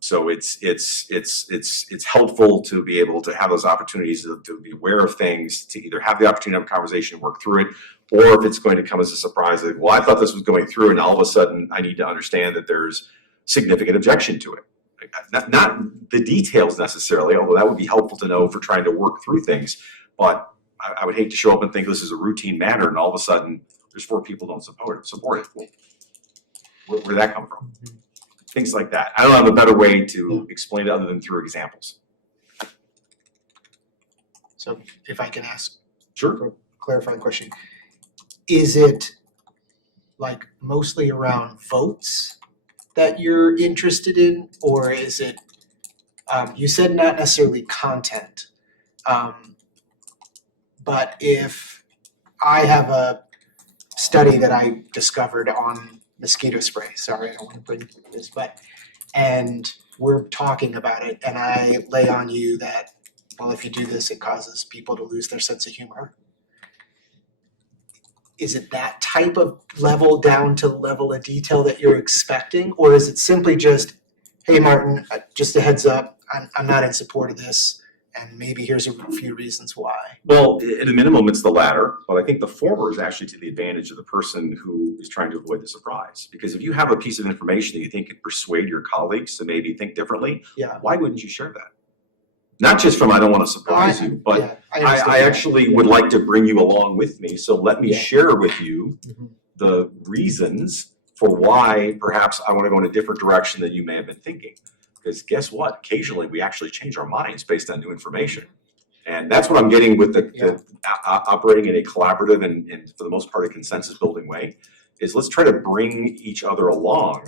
So it's helpful to be able to have those opportunities to be aware of things, to either have the opportunity to have a conversation and work through it, or if it's going to come as a surprise, like, well, I thought this was going through, and all of a sudden I need to understand that there's significant objection to it. Not the details necessarily, although that would be helpful to know for trying to work through things. But I would hate to show up and think this is a routine matter, and all of a sudden there's 4 people don't support it. Well, where'd that come from? Things like that. I don't have a better way to explain it other than through examples. So if I can ask Sure. a clarifying question, is it like mostly around votes that you're interested in, or is it You said not necessarily content. But if I have a study that I discovered on mosquito spray, sorry, I don't want to bring this, and we're talking about it, and I lay on you that, well, if you do this, it causes people to lose their sense of humor. Is it that type of level down to level of detail that you're expecting? Or is it simply just, hey, Martin, just a heads up, I'm not in support of this, and maybe here's a few reasons why? Well, at a minimum, it's the latter, but I think the former is actually to the advantage of the person who is trying to avoid the surprise. Because if you have a piece of information that you think could persuade your colleagues to maybe think differently, Yeah. why wouldn't you share that? Not just from I don't want to surprise you, but Yeah, understand I that. actually would like to bring you along with me. So let me Yeah. share with you Mhm. the reasons for why perhaps I want to go in a different direction than you may have been thinking. Because guess what? Occasionally we actually change our minds based on new information. And that's what I'm getting with the operating in a collaborative and for the most part a consensus building way, is let's try to bring each other along.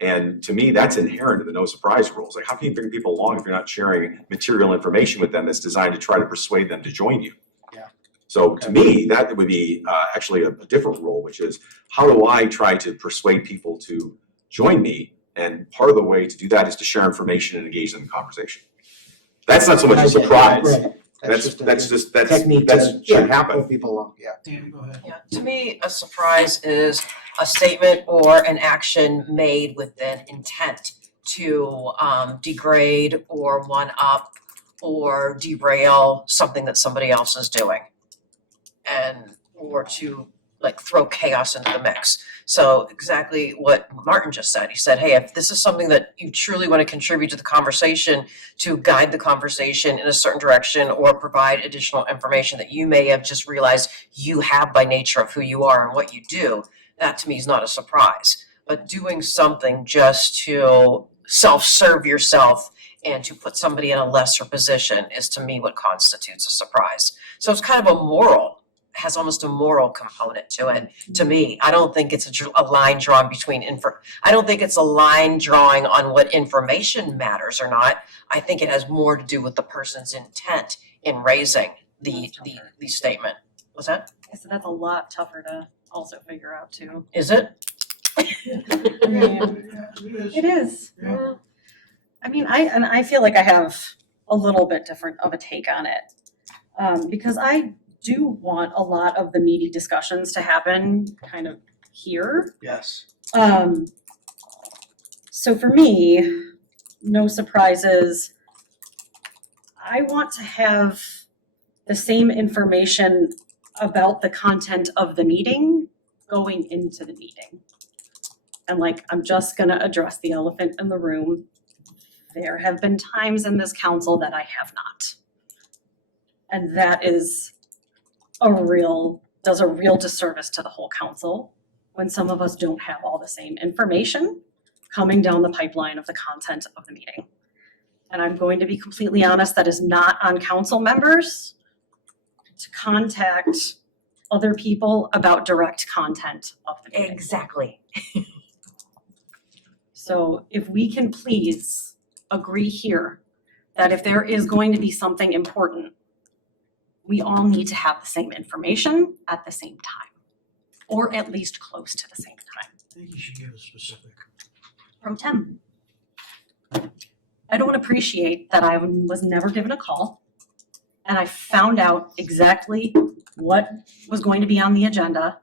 And to me, that's inherent in the no surprise rules. Like, how can you bring people along if you're not sharing material information with them that's designed to try to persuade them to join you? Yeah. So to me, that would be actually a different role, which is how do I try to persuade people to join me? And part of the way to do that is to share information and engage them in conversation. That's not so much a surprise. Right. That's just technique that to should happen. pull people along. Yeah. Dan, go ahead. Yeah, to me, a surprise is a statement or an action made with an intent to degrade or one up or derail something that somebody else is doing. And, or to like throw chaos into the mix. So exactly what Martin just said. He said, hey, if this is something that you truly want to contribute to the conversation, to guide the conversation in a certain direction or provide additional information that you may have just realized you have by nature of who you are and what you do, that to me is not a surprise. But doing something just to self-serve yourself and to put somebody in a lesser position is to me what constitutes a surprise. So it's kind of a moral, has almost a moral component to it. To me, I don't think it's a line drawn between I don't think it's a line drawing on what information matters or not. I think it has more to do with the person's intent in raising the statement. What's that? So that's a lot tougher to also figure out too. Is it? It is. Yeah. I mean, I feel like I have a little bit different of a take on it. Because I do want a lot of the meaty discussions to happen kind of here. Yes. So for me, no surprises. I want to have the same information about the content of the meeting going into the meeting. And like, I'm just gonna address the elephant in the room. There have been times in this council that I have not. And that does a real disservice to the whole council when some of us don't have all the same information coming down the pipeline of the content of the meeting. And I'm going to be completely honest, that is not on council members to contact other people about direct content of the meeting. Exactly. So if we can please agree here that if there is going to be something important, we all need to have the same information at the same time, or at least close to the same time. I think you should give a specific. Pro tem. I don't appreciate that I was never given a call and I found out exactly what was going to be on the agenda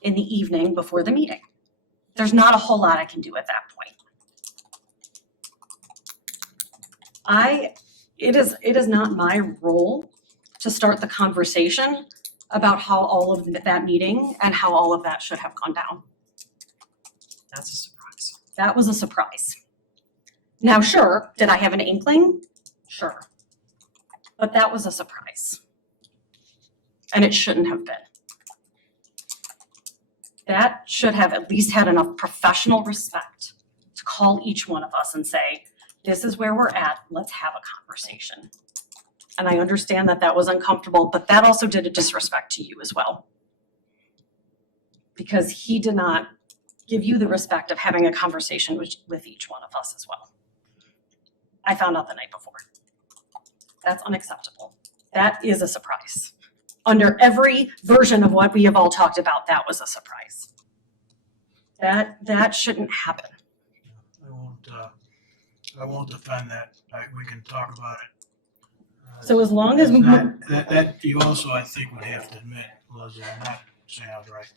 in the evening before the meeting. There's not a whole lot I can do at that point. It is not my role to start the conversation about how all of that meeting and how all of that should have gone down. That's a surprise. That was a surprise. Now, sure, did I have an inkling? Sure. But that was a surprise. And it shouldn't have been. That should have at least had enough professional respect to call each one of us and say, this is where we're at, let's have a conversation. And I understand that that was uncomfortable, but that also did a disrespect to you as well. Because he did not give you the respect of having a conversation with each one of us as well. I found out the night before. That's unacceptable. That is a surprise. Under every version of what we have all talked about, that was a surprise. That shouldn't happen. I won't defend that. We can talk about it. So as long as That you also, I think, would have to admit, Leslie, I'm not saying I was right.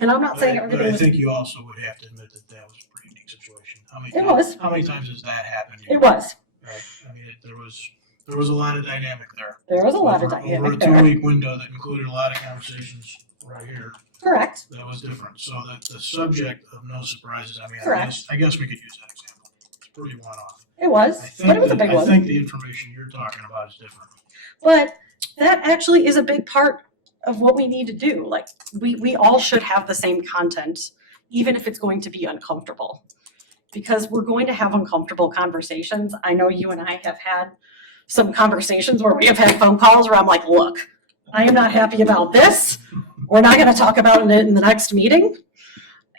and I'm not saying But everything I was, think you also would have to admit that that was a pretty unique situation. It was. How many times has that happened? it was. Right? I mean, there was a lot of dynamic there. There was a lot of Over dynamic a there. 2-week window that included a lot of conversations right here. Correct. That was different. So the subject of no surprises, I mean, Correct. I guess we could use that example. It's pretty one-off. It was, but it was a big I one. think the information you're talking about is different. But that actually is a big part of what we need to do. Like, we all should have the same content, even if it's going to be uncomfortable. Because we're going to have uncomfortable conversations. I know you and I have had some conversations where we have had phone calls where I'm like, look, I am not happy about this. We're not gonna talk about it in the next meeting.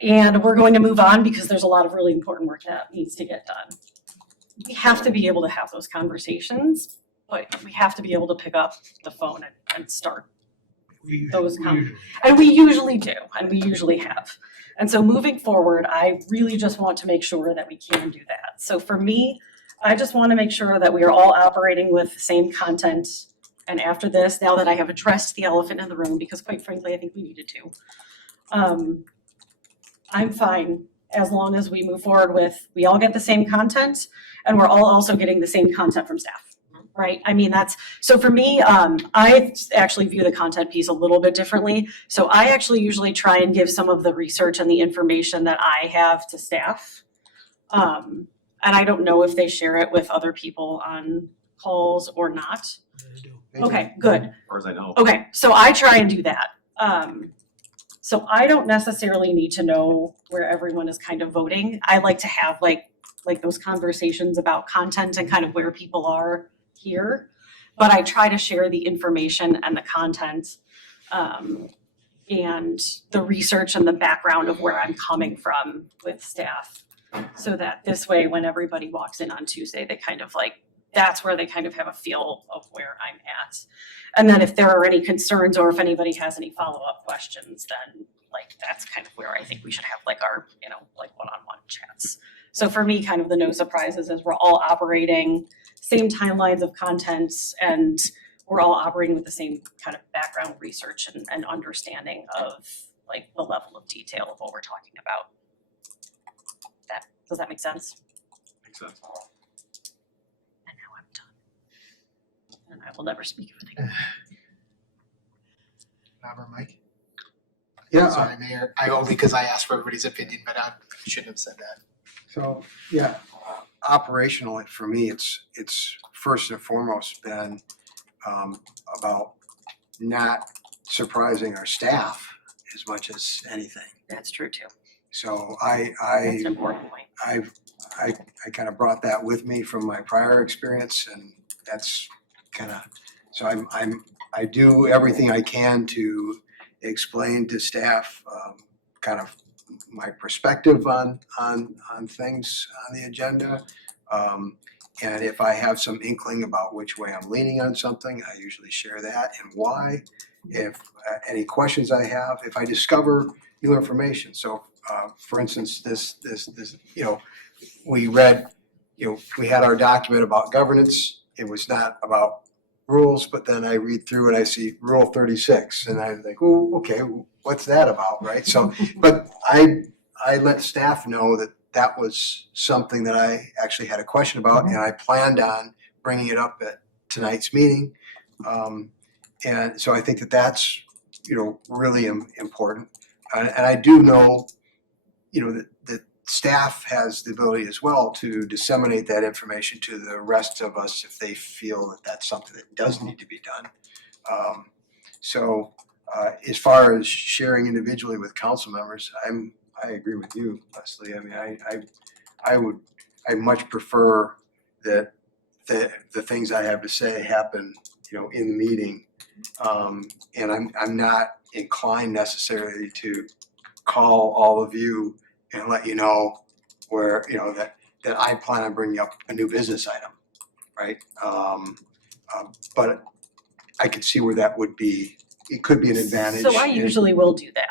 And we're going to move on because there's a lot of really important work that needs to get done. We have to be able to have those conversations, but we have to be able to pick up the phone and start those conversations. And we usually do, and we usually have. And so moving forward, I really just want to make sure that we can do that. So for me, I just want to make sure that we are all operating with the same content. And after this, now that I have addressed the elephant in the room, because quite frankly, I think we needed to, I'm fine as long as we move forward with, we all get the same content and we're all also getting the same content from staff, right? I mean, so for me, I actually view the content piece a little bit differently. So I actually usually try and give some of the research and the information that I have to staff. And I don't know if they share it with other people on calls or not. Okay, good. As far as I know. Okay, so I try and do that. So I don't necessarily need to know where everyone is kind of voting. I like to have like those conversations about content and kind of where people are here. But I try to share the information and the content and the research and the background of where I'm coming from with staff. So that this way, when everybody walks in on Tuesday, they kind of like, that's where they kind of have a feel of where I'm at. And then if there are any concerns or if anybody has any follow-up questions, then like that's kind of where I think we should have like our, like one-on-one chats. So for me, kind of the no surprises is we're all operating same timelines of content and we're all operating with the same kind of background research and understanding of like the level of detail of what we're talking about. Does that make sense? Makes sense. And now I'm done. And I will never speak of it again. Robert, Mike? Yeah. Sorry, Mayor. I only because I asked for everybody's opinion, but I shouldn't have said that. So, yeah, operationally, for me, it's first and foremost been about not surprising our staff as much as anything. That's true too. So That's an important point. I kind of brought that with me from my prior experience, and that's kind of, so I do everything I can to explain to staff kind of my perspective on things on the agenda. And if I have some inkling about which way I'm leaning on something, I usually share that and why. If any questions I have, if I discover new information. So for instance, this, we read, we had our document about governance. It was not about rules, but then I read through and I see Rule 36 and I think, oh, okay, what's that about, right? So, but I let staff know that was something that I actually had a question about and I planned on bringing it up at tonight's meeting. And so I think that's, really important. And I do know, that staff has the ability as well to disseminate that information to the rest of us if they feel that that's something that does need to be done. So as far as sharing individually with council members, I agree with you, Leslie. I mean, I much prefer that the things I have to say happen, in the meeting. And I'm not inclined necessarily to call all of you and let you know where, that that I plan on bringing up a new business item, right? But I could see where that would be, it could be an advantage. So I and- usually will do that.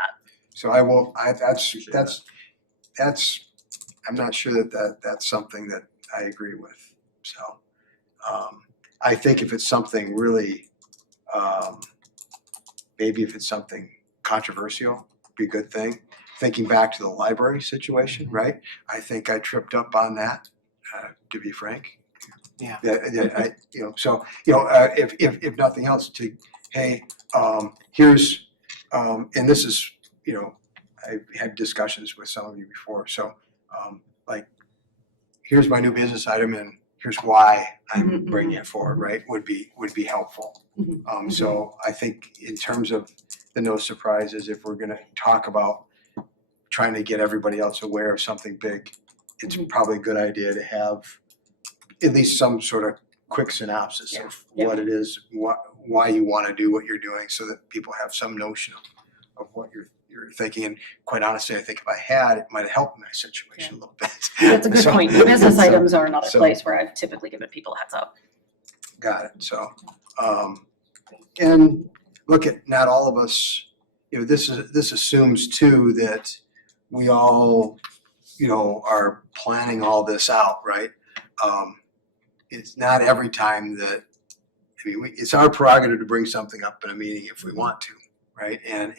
So that's, I'm not sure that's something that I agree with. So, I think if it's something really, maybe if it's something controversial, be a good thing. Thinking back to the library situation, right? I think I tripped up on that, to be frank. Yeah. If nothing else, hey, here's, and this is, I've had discussions with some of you before, so, here's my new business item and here's why I'm bringing it forward, right, would be helpful. So I think in terms of the no surprises, if we're gonna talk about trying to get everybody else aware of something big, it's probably a good idea to have at least some sort of quick synopsis of what it is, why you want to do what you're doing, so that people have some notion of what you're thinking. And quite honestly, I think if I had, it might have helped my situation a little bit. That's a good point. The business items are another so- place where I've typically given people a heads up. Got it. So, and look at, not all of us, this assumes too that we all, are planning all this out, right? It's not every time that, it's our prerogative to bring something up in a meeting if we want to, right? And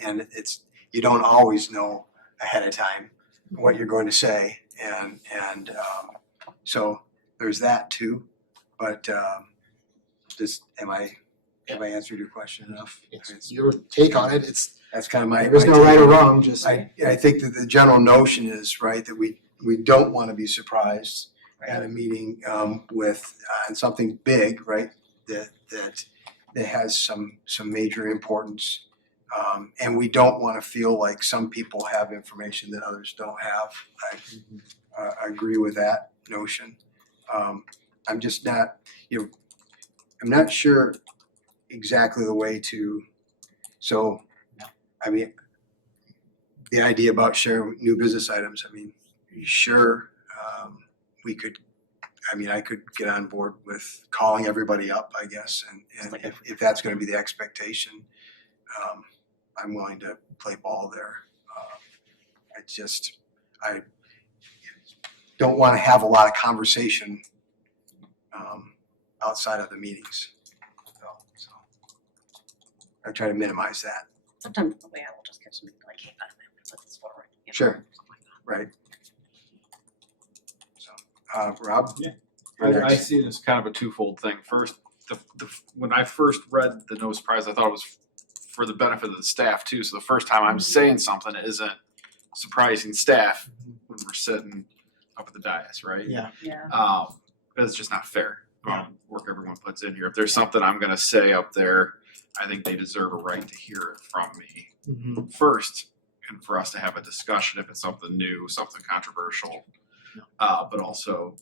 you don't always know ahead of time what you're going to say. And so there's that too. But have I answered your question enough? It's your take on it. That's kind of my. There's no take. right or wrong, just. I think that the general notion is, right, that we don't want to be surprised at a meeting with on something big, right, that has some major importance. And we don't want to feel like some people have information that others don't have. I agree with that notion. I'm just not, I'm not sure exactly the way to, so, the idea about sharing new business items, sure, we could, I could get on board with calling everybody up, I guess, and if that's gonna be the expectation, I'm willing to play ball there. I don't wanna have a lot of conversation outside of the meetings. So I try to minimize that. Sometimes the way I will just give somebody like, hey, by the way, I'm gonna put this forward. Sure. Right. So, Rob? Yeah. You're I next. see it as kind of a twofold thing. First, when I first read the no surprise, I thought it was for the benefit of the staff too. So the first time I'm saying something that isn't surprising staff when we're sitting up at the dais, right? Yeah. Yeah. Because it's just not fair. Work everyone puts in here. If there's something I'm going to say up there, I think they deserve a right to hear it from me first, and for us to have a discussion if it's something new, something controversial. But also,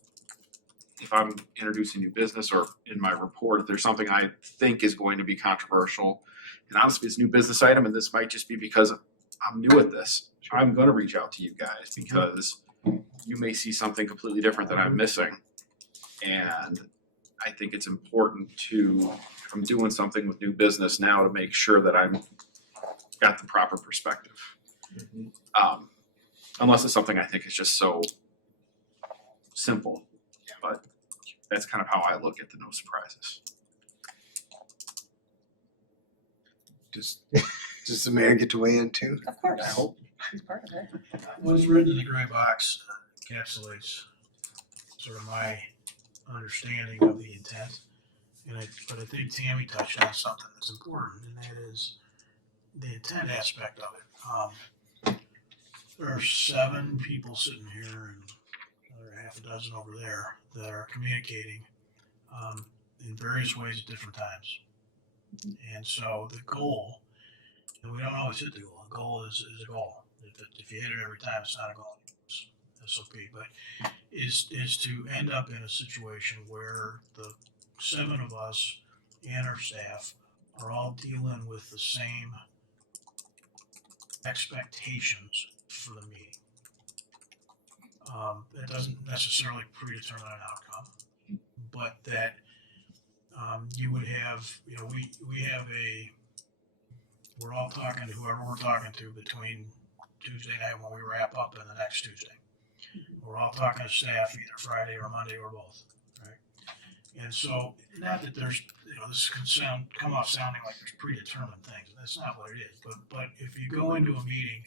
if I'm introducing new business or in my report, if there's something I think is going to be controversial, and honestly, it's a new business item, and this might just be because I'm new at this. I'm going to reach out to you guys because you may see something completely different that I'm missing. And I think it's important to, if I'm doing something with new business now, to make sure that I'm got the proper perspective. Unless it's something I think is just so simple, but that's kind of how I look at the no surprises. Does the mayor get to weigh in too? Of course. I hope. He's part of it. What's written in the gray box encapsulates sort of my understanding of the intent. But I think Tammy touched on something that's important, and that is the intent aspect of it. There are 7 people sitting here and another half a dozen over there that are communicating in various ways at different times. And so the goal, and we don't always hit the goal. The goal is a goal. If you hit it every time, it's not a goal. It's SOP. But is to end up in a situation where the 7 of us and our staff are all dealing with the same expectations for the meeting. It doesn't necessarily predetermine an outcome, but that you would have, we're all talking to whoever we're talking to between Tuesday night when we wrap up and the next Tuesday. We're all talking to staff either Friday or Monday or both, right? And so, not that there's, this can come off sounding like there's predetermined things. That's not what it is. But if you go into a meeting,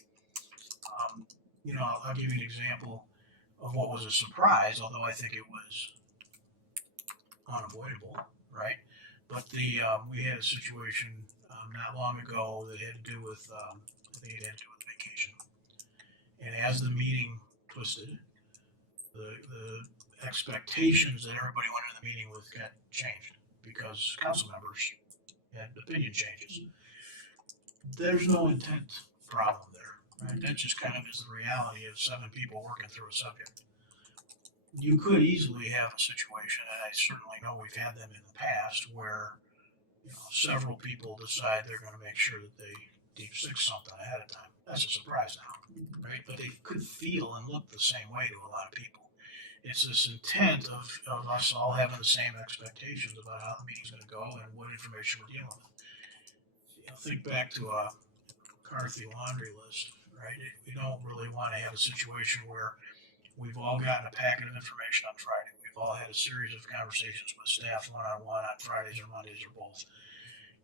I'll give you an example of what was a surprise, although I think it was unavoidable, right? But we had a situation not long ago that had to do with, I think it had to do with vacation. And as the meeting twisted, the expectations that everybody went into the meeting with got changed because council members had opinion changes. There's no intent problem there, right? That just kind of is the reality of 7 people working through a subject. You could easily have a situation, and I certainly know we've had them in the past, where several people decide they're going to make sure that they deep six something ahead of time. That's a surprise now, right? But they could feel and look the same way to a lot of people. It's this intent of us all having the same expectations about how the meeting's going to go and what information we're dealing with. Think back to a McCarthy laundry list, right? We don't really want to have a situation where we've all gotten a packet of information on Friday. We've all had a series of conversations with staff one-on-one on Fridays or Mondays or both.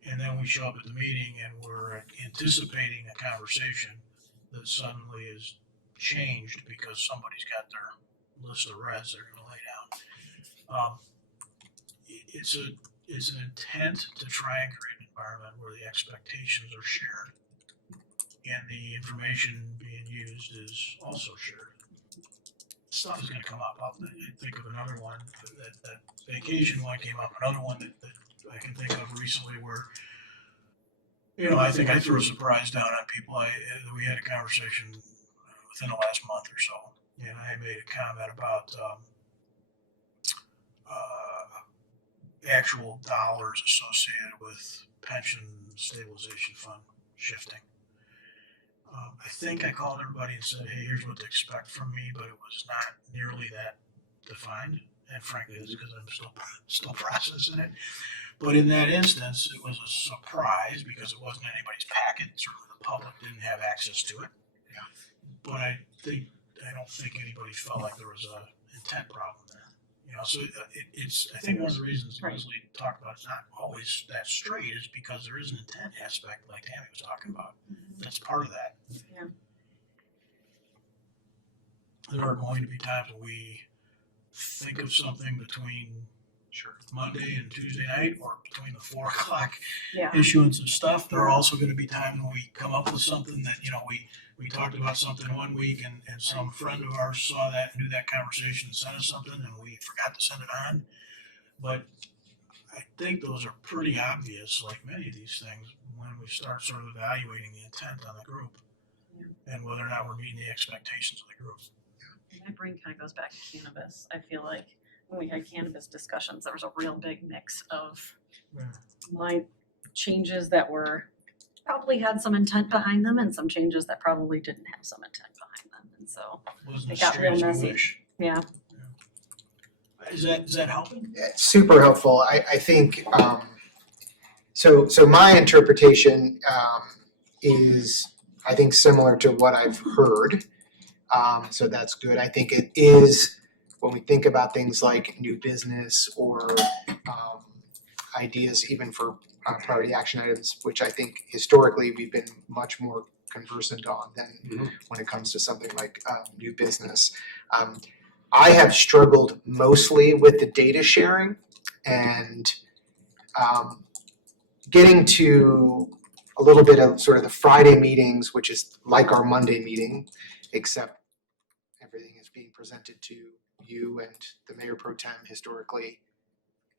And then we show up at the meeting and we're anticipating a conversation that suddenly is changed because somebody's got their list of reds they're going to lay down. It's an intent to try and create an environment where the expectations are shared and the information being used is also shared. Stuff is going to come up. I think of another one, that vacation one came up, another one that I can think of recently where, I think I threw a surprise down on people. We had a conversation within the last month or so, and I made a comment about actual dollars associated with pension stabilization fund shifting. I think I called everybody and said, hey, here's what to expect from me, but it was not nearly that defined. And frankly, it's because I'm still processing it. But in that instance, it was a surprise because it wasn't anybody's packet. Certainly the public didn't have access to it. Yeah. But I don't think anybody felt like there was a intent problem there. So it's I think one of the reasons Leslie talked about it's not always that straight is because there is an intent aspect, like Tammy was talking about. That's part of that. Yeah. There are going to be times when we think of something between Monday and Tuesday night, or between the 4 o'clock issuance of stuff. There are also going to be times when we come up with something that we talked about something one week and some friend of ours saw that and knew that conversation and sent us something and we forgot to send it on. But I think those are pretty obvious, like many of these things, when we start sort of evaluating the intent on the group and whether or not we're meeting the expectations of the group. My brain kind of goes back to cannabis. I feel like when we had cannabis discussions, there was a real big mix of my changes that were probably had some intent behind them and some changes that probably didn't have some intent behind them. And so it got real messy. Yeah. Is that helping? It's super helpful. I think, so my interpretation is, I think, similar to what I've heard. So that's good. I think it is, when we think about things like new business or ideas even for priority action items, which I think historically we've been much more conversant on than when it comes to something like new business. I have struggled mostly with the data sharing and getting to a little bit of sort of the Friday meetings, which is like our Monday meeting, except everything is being presented to you and the Mayor Pro Tem historically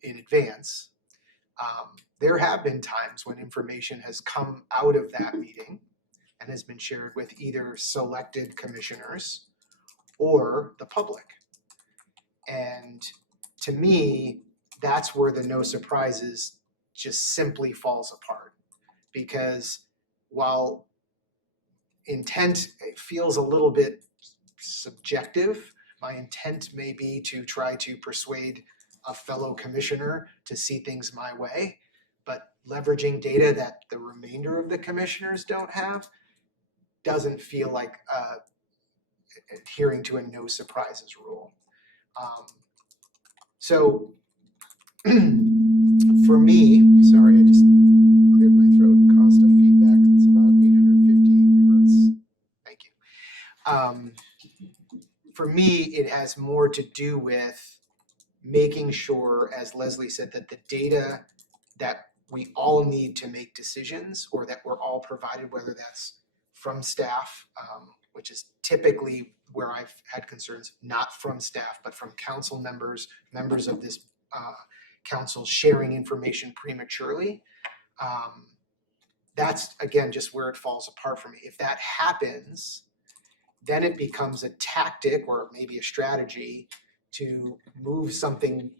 in advance. There have been times when information has come out of that meeting and has been shared with either selected commissioners or the public. And to me, that's where the no surprises just simply falls apart. Because while intent feels a little bit subjective, My intent may be to try to persuade a fellow commissioner to see things my way, but leveraging data that the remainder of the commissioners don't have doesn't feel like adhering to a no surprises rule. So for me, sorry, I just cleared my throat and caused a feedback that's about 850 hertz. Thank you. For me, it has more to do with making sure, as Leslie said, that the data that we all need to make decisions, or that we're all provided, whether that's from staff, which is typically where I've had concerns, not from staff, but from council members, members of this council sharing information prematurely. That's, again, just where it falls apart for me. If that happens, then it becomes a tactic or maybe a strategy to move something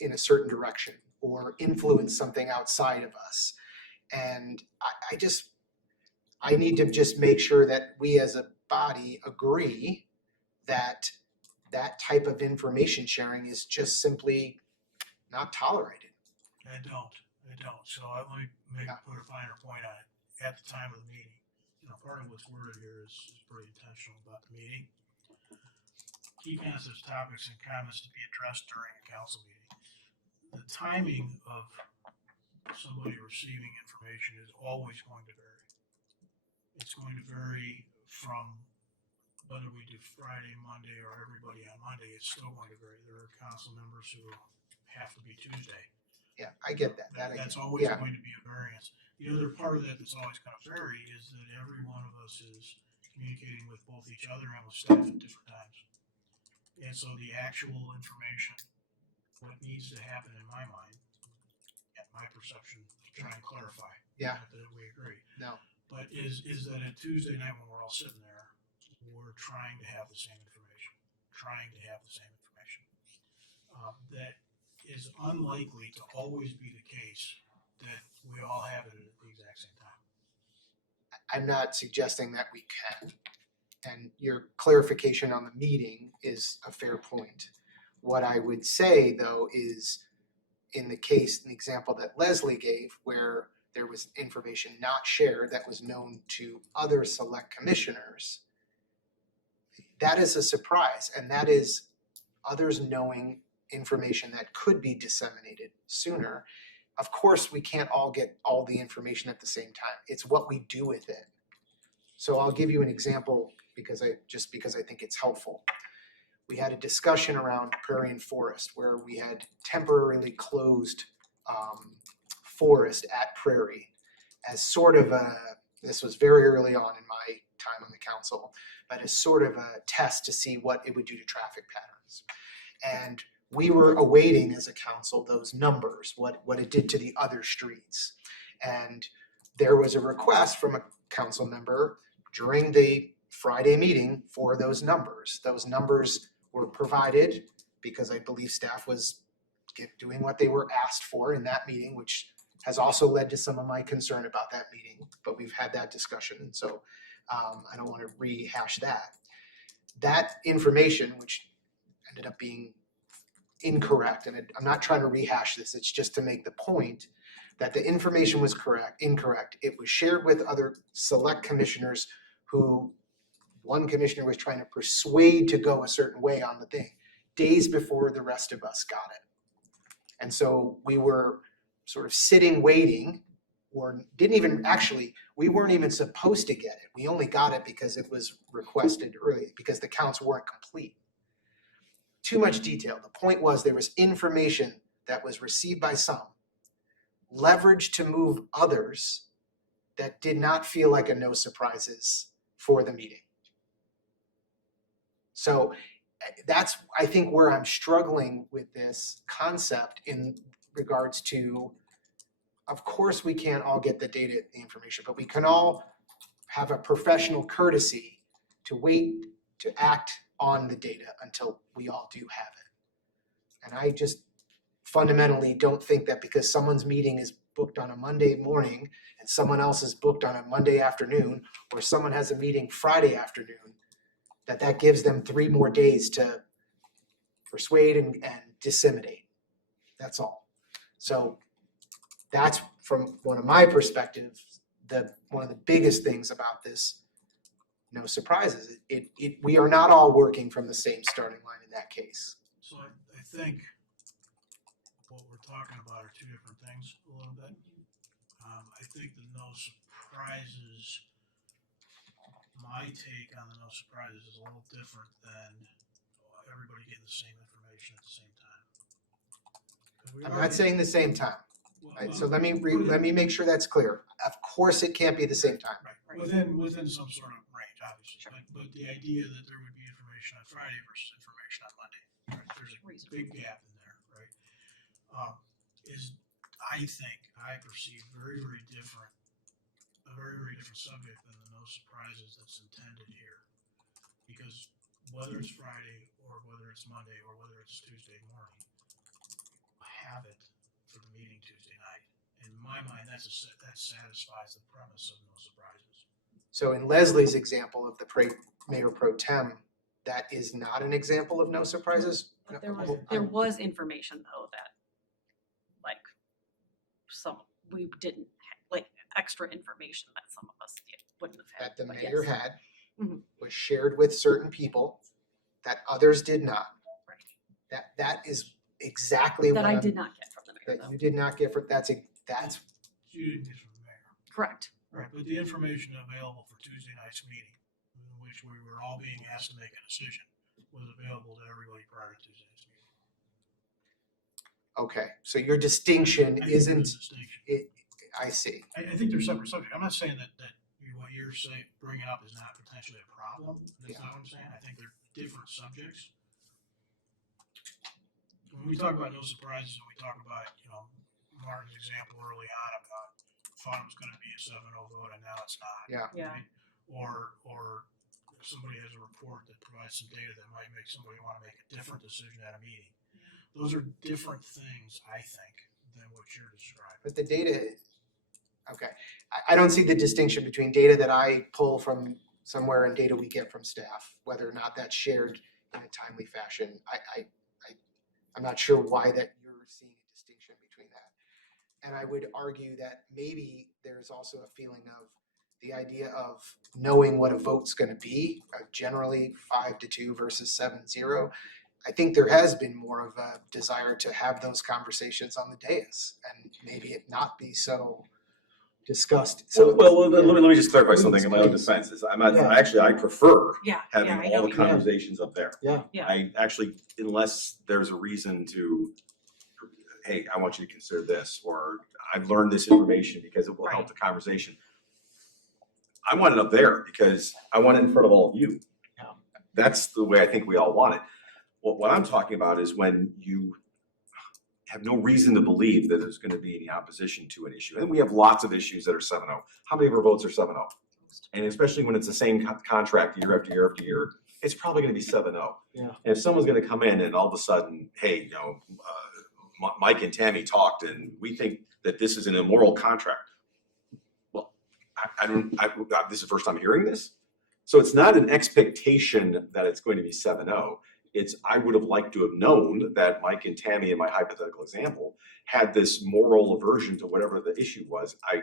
in a certain direction or influence something outside of us. And I need to just make sure that we as a body agree that that type of information sharing is just simply not tolerated. I don't. So let me put a finer point on it. At the time of the meeting, part of what's worded here is pretty intentional about the meeting. Key concepts, topics, and comments to be addressed during a council meeting. The timing of somebody receiving information is always going to vary. It's going to vary from whether we do Friday, Monday, or everybody on Monday. It's still going to vary. There are council members who have to be Tuesday. Yeah, I get that. That's always going to be a variance. The other part of that that's always going to vary is that every one of us is communicating with both each other and with staff at different times. And so the actual information, what needs to happen in my mind, and my perception, to try and clarify. Yeah. Not that we agree. No. But is that a Tuesday night when we're all sitting there, we're trying to have the same information. That is unlikely to always be the case that we all have it at the exact same time. I'm not suggesting that we can. And your clarification on the meeting is a fair point. What I would say, though, is in the example that Leslie gave, where there was information not shared that was known to other select commissioners, that is a surprise, and that is others knowing information that could be disseminated sooner. Of course, we can't all get all the information at the same time. It's what we do with it. So I'll give you an example because I think it's helpful. We had a discussion around Prairie and Forest where we had temporarily closed forest at Prairie as sort of this was very early on in my time on the council, but as sort of a test to see what it would do to traffic patterns. And we were awaiting as a council those numbers, what it did to the other streets. And there was a request from a council member during the Friday meeting for those numbers. Those numbers were provided because I believe staff was doing what they were asked for in that meeting, which has also led to some of my concern about that meeting, but we've had that discussion. So I don't want to rehash that. That information, which ended up being incorrect, and I'm not trying to rehash this, it's just to make the point that the information was incorrect. It was shared with other select commissioners who one commissioner was trying to persuade to go a certain way on the thing, days before the rest of us got it. And so we were sort of sitting, waiting, or we weren't even supposed to get it. We only got it because it was requested early, because the counts weren't complete. Too much detail. The point was there was information that was received by some, leveraged to move others that did not feel like a no surprises for the meeting. So that's, I think, where I'm struggling with this concept in regards to, of course, we can't all get the data, the information, but we can all have a professional courtesy to wait to act on the data until we all do have it. And I just fundamentally don't think that because someone's meeting is booked on a Monday morning and someone else is booked on a Monday afternoon, or someone has a meeting Friday afternoon, that gives them 3 more days to persuade and disseminate. That's all. So that's from one of my perspectives, one of the biggest things about this, no surprises. We are not all working from the same starting line in that case. So I think what we're talking about are two different things a little bit. I think the no surprises, my take on the no surprises is a little different than everybody getting the same information at the same time. 'Cause we I'm already- not saying the same time. well, Right, so let me make sure that's clear. Of course, it can't be the same time. Right, within some sort of range, obviously, but the idea that there would be information on Friday versus information on Monday, right, there's a big gap in there, right? Is, I think, I perceive a very, very different subject than the no surprises that's intended here. Because whether it's Friday or whether it's Monday or whether it's Tuesday morning, have it for the meeting Tuesday night. In my mind, that satisfies the premise of no surprises. So in Leslie's example of the mayor pro tem, that is not an example of no surprises? But there was information though that, like, we didn't, like, extra information that some of us wouldn't have had. That the but mayor yes. had, Mhm. was shared with certain people, that others did not. Right. That is exactly what That I I'm- did not get from the mayor that though. you did not get that's You didn't get from the mayor. Correct. Right, but the information available for Tuesday night's meeting, in which we were all being asked to make a decision, was available to everybody prior to Tuesday night's meeting. okay. So your distinction I think isn't, there's a distinction. I see. I think they're separate subjects. I'm not saying that what you're saying, bringing up is not potentially a problem. That's not what I'm saying. I think they're different subjects. When we talk about no surprises and we talk about, Martin's example early on about thought it was gonna be a 7-0 vote and now it's not. Yeah. Yeah. right? Or if somebody has a report that provides some data that might make somebody wanna make a different decision at a meeting. Those are different things, I think, than what you're describing. But the data, okay, I don't see the distinction between data that I pull from somewhere and data we get from staff, whether or not that's shared in a timely fashion. I'm not sure why that you're seeing a distinction between that. And I would argue that maybe there's also a feeling of the idea of knowing what a vote's gonna be, generally 5-2 versus 7-0. I think there has been more of a desire to have those conversations on the dais and maybe it not be so discussed. So Well, let me just clarify something in my own defense. I prefer Yeah. having yeah, I know all the what you mean. conversations up there. Yeah. Yeah. I actually, unless there's a reason to, hey, I want you to consider this, or I've learned this information because it will help Right. the conversation. I want it up there because I want it in front of all of you. Yeah. That's the way I think we all want it. What I'm talking about is when you have no reason to believe that there's gonna be any opposition to an issue. And we have lots of issues that are 7-0. How many of our votes are 7-0? And especially when it's the same contract year after year after year, it's probably gonna be 7-0. Yeah. And if someone's gonna come in and all of a sudden, hey, Mike and Tammy talked and we think that this is an immoral contract. Well, this is the first time hearing this. So it's not an expectation that it's going to be 7-0. It's, I would have liked to have known that Mike and Tammy, in my hypothetical example, had this moral aversion to whatever the issue was. I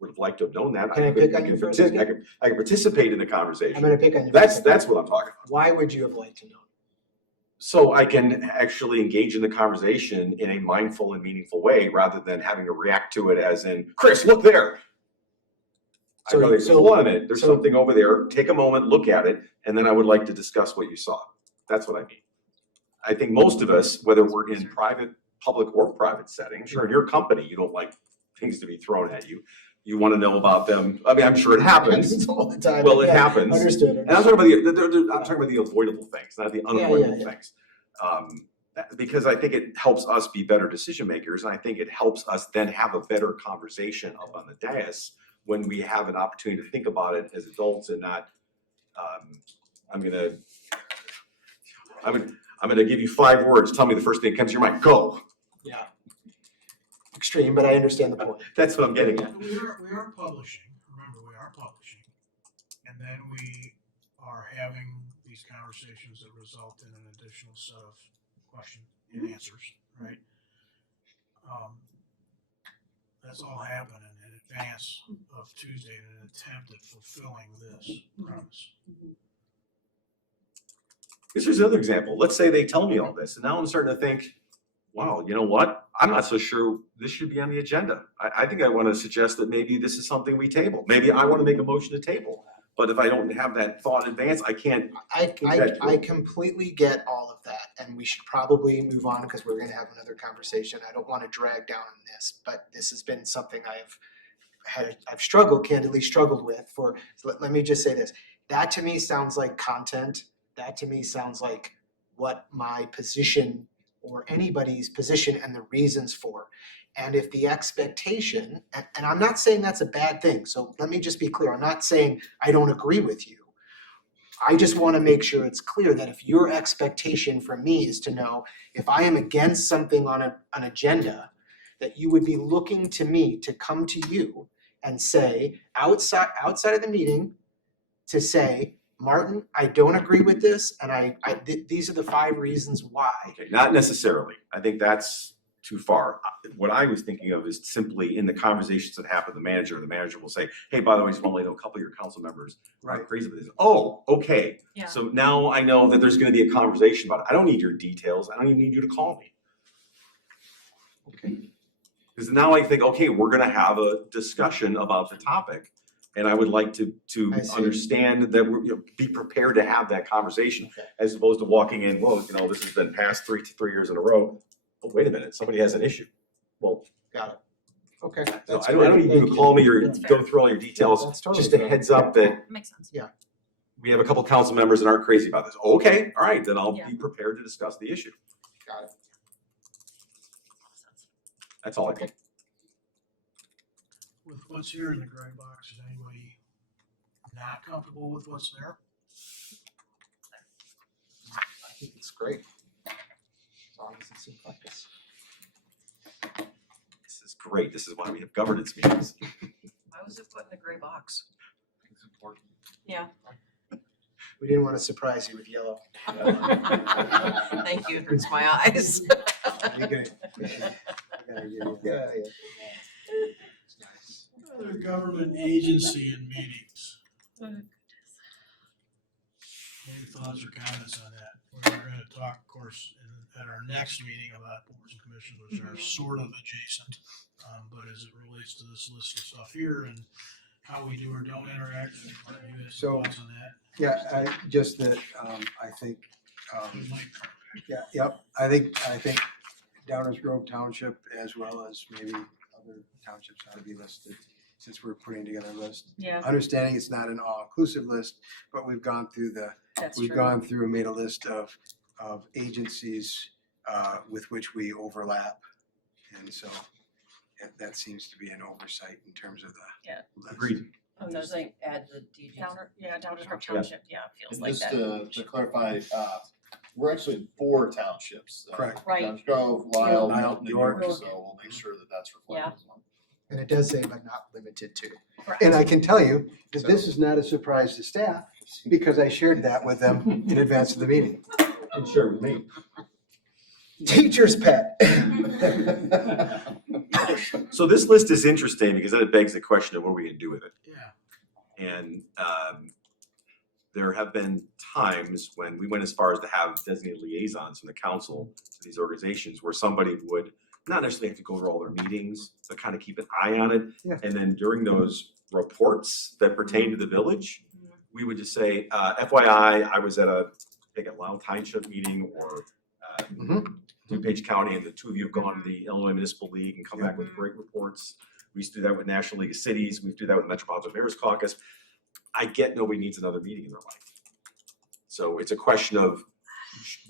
would have liked to have known that. Can I pick on you for a second? I could participate in the conversation. I'm gonna pick on you. for a That's second. what I'm talking about. Why would you have liked to know? So I can actually engage in the conversation in a mindful and meaningful way rather than having to react to it as in, Chris, look there. I'd rather say, hold on a minute, there's something over there, take a moment, look at it, and then I would like to discuss what you saw. That's what I mean. I think most of us, whether we're in private, public or private setting, sure, in your company, you don't like things to be thrown at you. You want to know about them. I mean, I'm sure it happens. All the time. Well, it Yeah, happens. Understood. And I'm talking about the avoidable things, not the unavoidable yeah. things. Because I think it helps us be better decision makers, and I think it helps us then have a better conversation up on the dais when we have an opportunity to think about it as adults and not, I'm gonna give you 5 words, tell me the first thing that comes to your mind, go. Yeah. Extreme, but I understand the point. That's what I'm getting at. We are publishing, remember, we are publishing, and then we are having these conversations that result in an additional set of question and answers, right? That's all happening in advance of Tuesday in an attempt at fulfilling this promise. This is another example. Let's say they tell me all this, and now I'm starting to think, wow, you know what? I'm not so sure this should be on the agenda. I think I want to suggest that maybe this is something we table. Maybe I want to make a motion to table. But if I don't have that thought in advance, I can't. I completely get all of that, and we should probably move on because we're gonna have another conversation. I don't wanna drag down on this, but this has been something I've candidly struggled with for, so let me just say this. That to me sounds like content. That to me sounds like what my position or anybody's position and the reasons for. And if the expectation, and I'm not saying that's a bad thing, so let me just be clear, I'm not saying I don't agree with you. I just want to make sure it's clear that if your expectation from me is to know if I am against something on an agenda, that you would be looking to me to come to you and say, outside of the meeting, to say, Martin, I don't agree with this, and these are the 5 reasons why. Okay, not necessarily. I think that's too far. What I was thinking of is simply in the conversations that happen, the manager will say, hey, by the way, just want to let you know a couple of your council members are crazy with this. Oh, okay. Yeah. So now I know that there's going to be a conversation about it. I don't need your details. I don't even need you to call me. Okay. Because now I think, okay, we're going to have a discussion about the topic. And I would like to understand that we're, be prepared to have that conversation as opposed to walking in, well, this has been passed 3 years in a row. Oh, wait a minute, somebody has an issue. Well, got it. Okay. so I don't need you to call me or go through all your details. That's totally Just a fair. heads up that Makes sense. we have a couple council members that aren't crazy about this. Okay, all right, then I'll Yeah. be prepared to discuss the issue. Got it. That's all I think. With what's here in the gray box, is anybody not comfortable with what's there? I think it's great. As long as it's in focus. This is great. This is why we have governance meetings. Why was it put in the gray box? It's important. Yeah. We didn't want to surprise you with yellow. Thank you, it hurts my eyes. You're good. Yeah. It's nice. Other government agency and meetings. Any thoughts or comments on that? We're gonna talk, of course, at our next meeting about boards and commissions, which are sort of adjacent. But as it relates to this list of stuff here and how we do or don't interact, Martin, you have some thoughts on that? Yeah, I think, I think Downers Grove Township as well as maybe other townships ought to be listed, since we're putting together a list. Yeah, Understanding it's not an all-inclusive list, but we've gone through that's we've true. gone through and made a list of agencies with which we overlap. And so that seems to be an oversight in terms of the list. Agreed. Does it add the DG? Downers Grove Township, feels And like just that. to clarify, we're actually 4 townships. Correct. Right. Downers Grove, Lyle, Lyle, Milton, and York. York, so we'll make sure that that's reflected as well. And it does say, but not limited to. And I can tell you that this is not a surprise to staff, because I shared that with them in advance of the meeting. And share with me. Teacher's pet. So this list is interesting because then it begs the question of what are we gonna do with it? Yeah. And there have been times when we went as far as to have designated liaisons from the council to these organizations where somebody would not necessarily have to go to all their meetings, but kind of keep an eye on it. Yeah. And then during those reports that pertain to the village, we would just say, FYI, I was at I think a Loud Township meeting or DuPage County, and the 2 of you have gone to the Illinois Municipal League and come back with great reports. We used to do that with National League of Cities. We do that with Metropolitan Mayor's Caucus. I get nobody needs another meeting in their life. So it's a question of,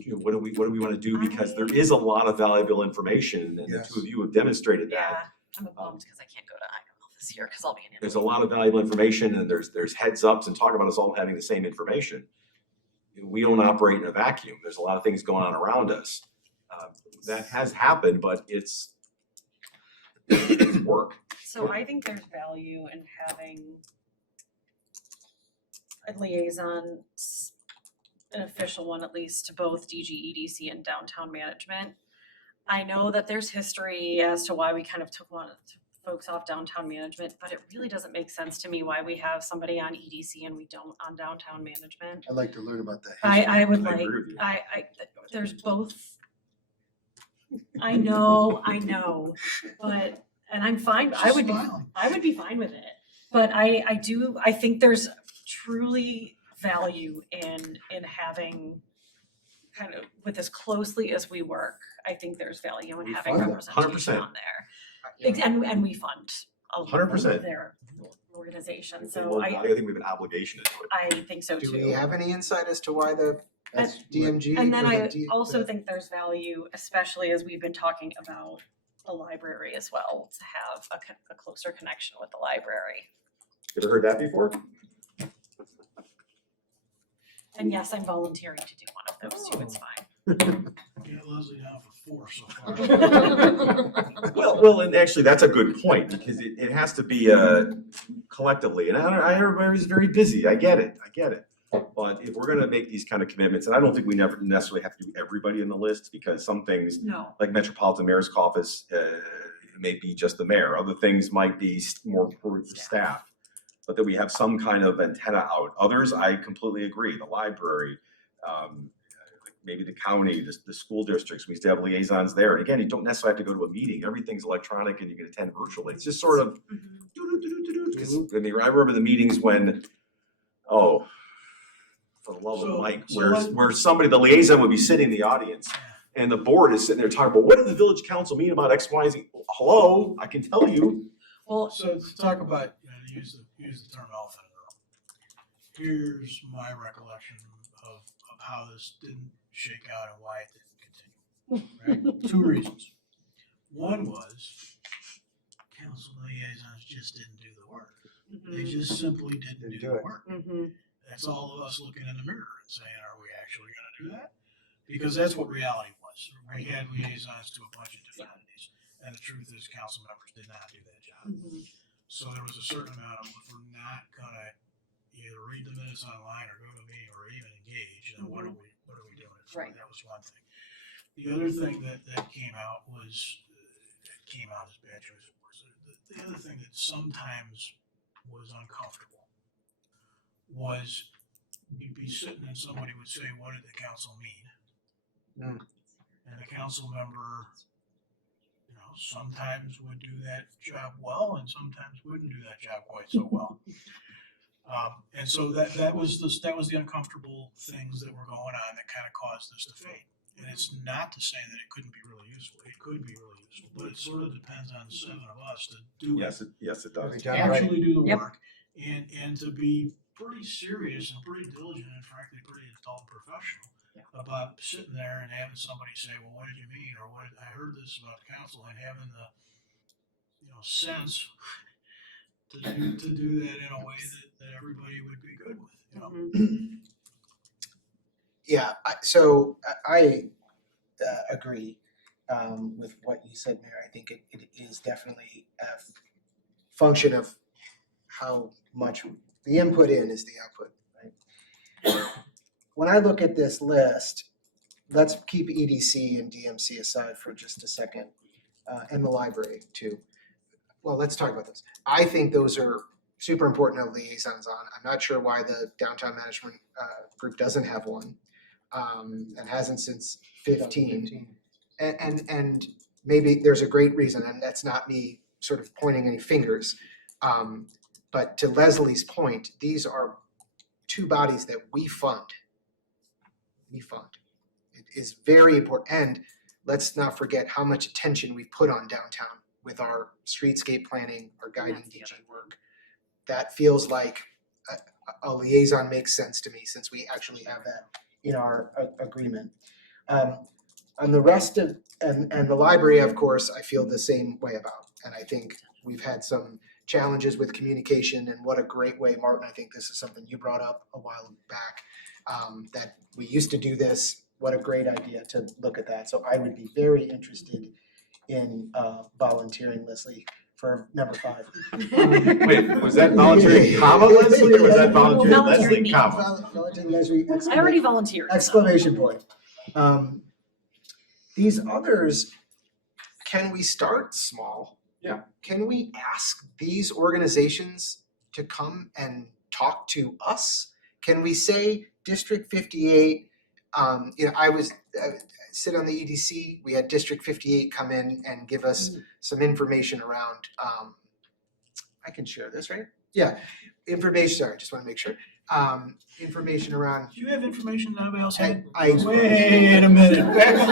what do we want to do? Because there is a lot of valuable information, and Yes. the 2 of you have demonstrated Yeah, that. I'm bummed because I can't go to Iowa this year because I'll be in There's a lot of valuable information, and there's heads ups and talk about us all having the same information. We don't operate in a vacuum. There's a lot of things going on around us. That has happened, but it's work. So I think there's value in having a liaison an official one at least to both DG, EDC and downtown management. I know that there's history as to why we kind of took one of the folks off downtown management, but it really doesn't make sense to me why we have somebody on EDC and we don't on downtown management. I'd like to learn about that. I would I like, agree with you. there's both. I know, but, and I'm fine, I would be fine with it. But I think there's truly value in having kind of with as closely as we work, I think there's value in We having fund it, representation 100%. on there. And we fund a lot 100%. of their organization, If they so work on it, I think we have an obligation to do it. I think so too. Do we have any insight as to why that's DMG? And then or I the also think there's value, especially as we've been talking about the library as well, to have a closer connection with the library. You ever heard that before? And yes, I'm volunteering to do one of those too, it's fine. Get Leslie down for 4 so far. Well, and actually, that's a good point, because it has to be collectively, and everybody's very busy, I get it. But if we're gonna make these kind of commitments, and I don't think we never necessarily have to do everybody in the list, because some things, No. like Metropolitan Mayor's Office, may be just the mayor, other things might be more for staff. But that we have some kind of antenna out. Others, I completely agree, the library, maybe the county, the school districts, we used to have liaisons there. And again, you don't necessarily have to go to a meeting, everything's electronic and you can attend virtually. It's just sort of doo-doo-doo-doo-doo. 'Cause, I mean, I remember the meetings when, for the love of Mike, where somebody, the liaison would be sitting in the audience and the board is sitting there talking about, what did the village council mean about X, Y, Z? Hello, I can tell you. Well, So to talk about, to use the term elephant in the room, here's my recollection of how this didn't shake out and why it didn't continue. Right? 2 reasons. One was council liaisons just didn't do the work. They just simply didn't do the work. That's all of us looking in the mirror and saying, are we actually gonna do that? Because that's what reality was. We had liaisons to a bunch of different entities, and the truth is council members did not do that job. So there was a certain amount of, if we're not gonna either read the minutes online or go to a meeting or even engage, then what are we doing it for? Right. That was one thing. The other thing that came out was, came out as bad choice of words. The other thing that sometimes was uncomfortable was you'd be sitting and somebody would say, what did the council mean? And the council member, sometimes would do that job well and sometimes wouldn't do that job quite so well. And so that was the uncomfortable things that were going on that kind of caused this to fade. And it's not to say that it couldn't be really useful. It could be really useful, but it sort of depends on the 7 of us to do it. Yes, it does. Actually do the Yep. work and to be pretty serious and pretty diligent and frankly pretty adult and professional about sitting there and having somebody say, well, what did you mean? Or what, I heard this about the council, and having the, sense to do that in a way that everybody would be good with, Yeah, I agree with what you said, Mayor. I think it is definitely a function of how much the input in is the output, right? When I look at this list, let's keep EDC and DMC aside for just a second, and the library too. Well, let's talk about those. I think those are super important to have liaisons on. I'm not sure why the downtown management group doesn't have one, and hasn't since 15. And maybe there's a great reason, and that's not me sort of pointing any fingers. But to Leslie's point, these are 2 bodies that we fund. It is very important. And let's not forget how much attention we put on downtown with our streetscape planning, our guiding DG work. That feels like a liaison makes sense to me since we actually have that in our agreement. On the rest of, and the library, of course, I feel the same way about. And I think we've had some challenges with communication, and what a great way, Martin, I think this is something you brought up a while back, that we used to do this. What a great idea to look at that. So I would be very interested in volunteering, Leslie, for number 5. Wait, was that voluntary comma Leslie, or was that voluntary Voluntary Leslie me. comma? I already volunteered. so. Exclamation point. These others, can we start small? Yeah. Can we ask these organizations to come and talk to us? Can we say District 58, I was, sit on the EDC, we had District 58 come in and give us some information around, I can share this, right? Yeah, information, sorry, just wanna make sure. Information around, Do you have information that nobody else had? I Wait a minute.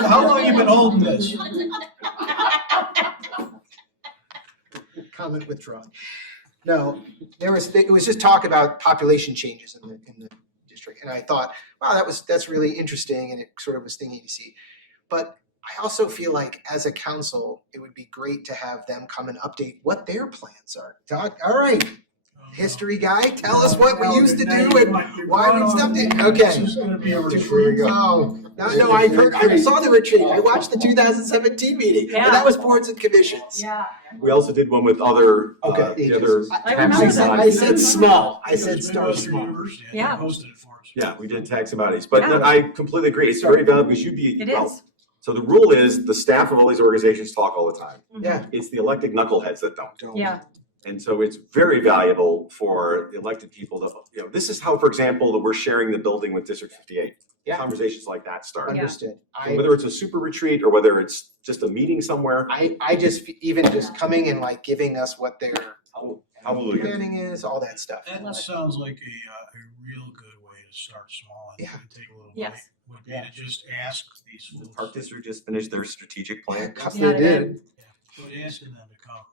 How long have you been holding this? comment withdrawn. No, it was just talk about population changes in the district, and I thought, wow, that's really interesting, and it sort of was thinking EDC. But I also feel like as a council, it would be great to have them come and update what their plans are. All right, history guy, tell us what we used to do and why we stopped it. Okay. This is gonna be a Here retreat. we go. No, I saw the retreat. I watched the 2017 meeting, but Yeah. that was boards and commissions. Yeah. We also did one with other, Okay. the other. I tax remember that. I said small. I It was said start Midwestern small. University. Yeah. They posted it for us. Yeah, we did tax bodies, but Yeah. I completely agree. It's very valuable because you'd be, It well, is. so the rule is the staff of all these organizations talk all the time. Yeah. It's the elected knuckleheads that don't. Yeah. And so it's very valuable for elected people to, this is how, for example, that we're sharing the building with District 58. Yeah. Conversations like that start. Understood. So whether it's a super retreat or whether it's just a meeting somewhere, I just, even just coming and like giving us what their hallelujah. planning is, all that stuff. That sounds like a real good way to start small and Yeah. take a little Yes. bite. Would be to just ask these The folks. Park District just finished their strategic plan. Yeah, they did. But asking them to come.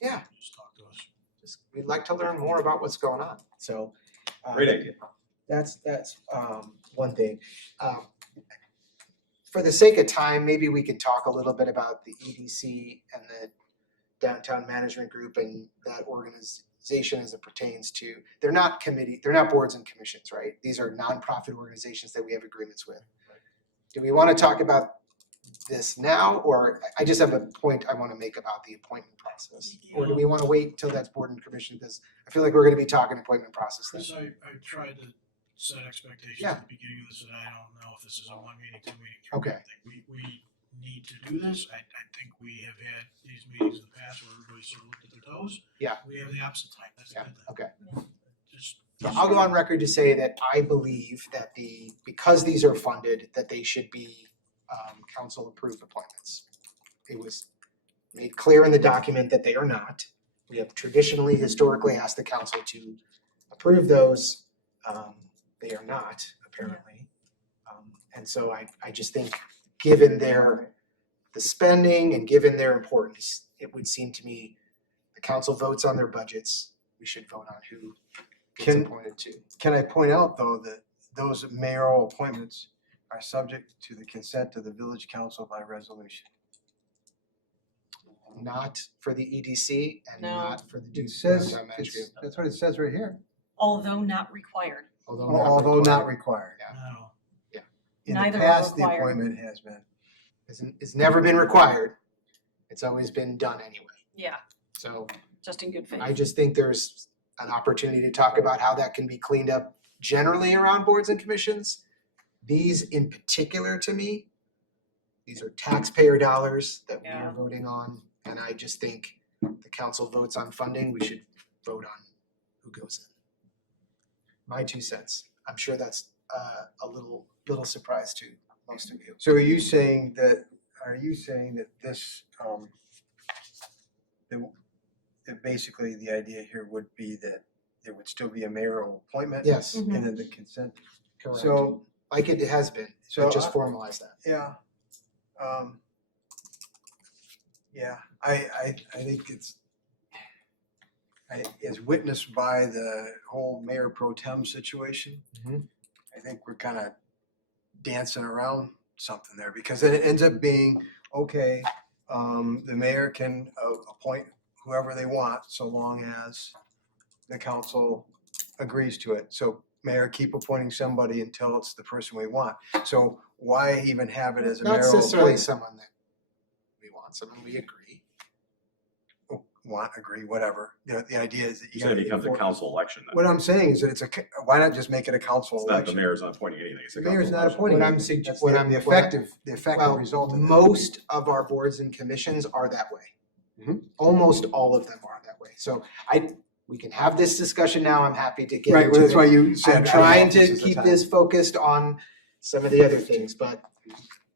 Yeah. Just talk to us. We'd like to learn more about what's going on, so. Great idea. That's one thing. For the sake of time, maybe we could talk a little bit about the EDC and the Downtown Management Group and that organization as it pertains to, they're not boards and commissions, right? These are nonprofit organizations that we have agreements with. Do we want to talk about this now, or I just have a point I want to make about the appointment process? Or do we want to wait till that's board and commission? Because I feel like we're going to be talking appointment process then. Chris, I tried to set expectations Yeah. at the beginning of this, and I don't know if this is a 1 meeting, 2 meeting, 3 Okay. meeting thing. We need to do this. I think we have had these meetings in the past where everybody sort of looked at their toes. Yeah. We have the opposite type. That's a Yeah, good thing. okay. Just. So I'll go on record to say that I believe that because these are funded, that they should be council approved appointments. It was made clear in the document that they are not. We have traditionally, historically asked the council to approve those. They are not, apparently. And so I just think, given the spending and given their importance, it would seem to me the council votes on their budgets, we should vote on who gets Can- appointed to. Can I point out, though, that those mayoral appointments are subject to the consent of the village council by resolution? Not for the EDC and No. not for the It says, downtown management. that's what it says right here, Although not required. although not required. No. In the Neither are past, the required. appointment has been. It's never been required. It's always been done anyway. Yeah, So just in good faith. I just think there's an opportunity to talk about how that can be cleaned up generally around boards and commissions. These in particular, to me, these are taxpayer dollars that we Yeah. are voting on. And I just think the council votes on funding, we should vote on who goes in. My 2 cents. I'm sure that's a little surprise to most of you. So are you saying that this, that basically the idea here would be that there would still be a mayoral appointment? Yes. And then the consent, Correct. so, Like it has been, So so just I- formalize that. yeah. Yeah, I think it's, as witnessed by the whole mayor pro tem situation, Mhm. I think we're kind of dancing around something there, because then it ends up being, okay, the mayor can appoint whoever they want, so long as the council agrees to it. So mayor, keep appointing somebody until it's the person we want. So why even have it as a Not mayoral necessarily appointment? someone that we want, someone we agree. want, agree, whatever. The idea is that you So it gotta. becomes a enforce- council election then. What I'm saying is that it's why not just make it a council It's not the election? mayor's not appointing anything. It's a The mayor's council not election. appointing. What I'm anything. sugge- That's what the- I'm- the what I- effective Well, result of that. most of our boards and commissions are that way. Mhm. Almost all of them are that way. So we can have this discussion now. I'm happy to get Right, well, into that's it. why you said. I'm trying this to is the keep time. this focused on some of the other things, but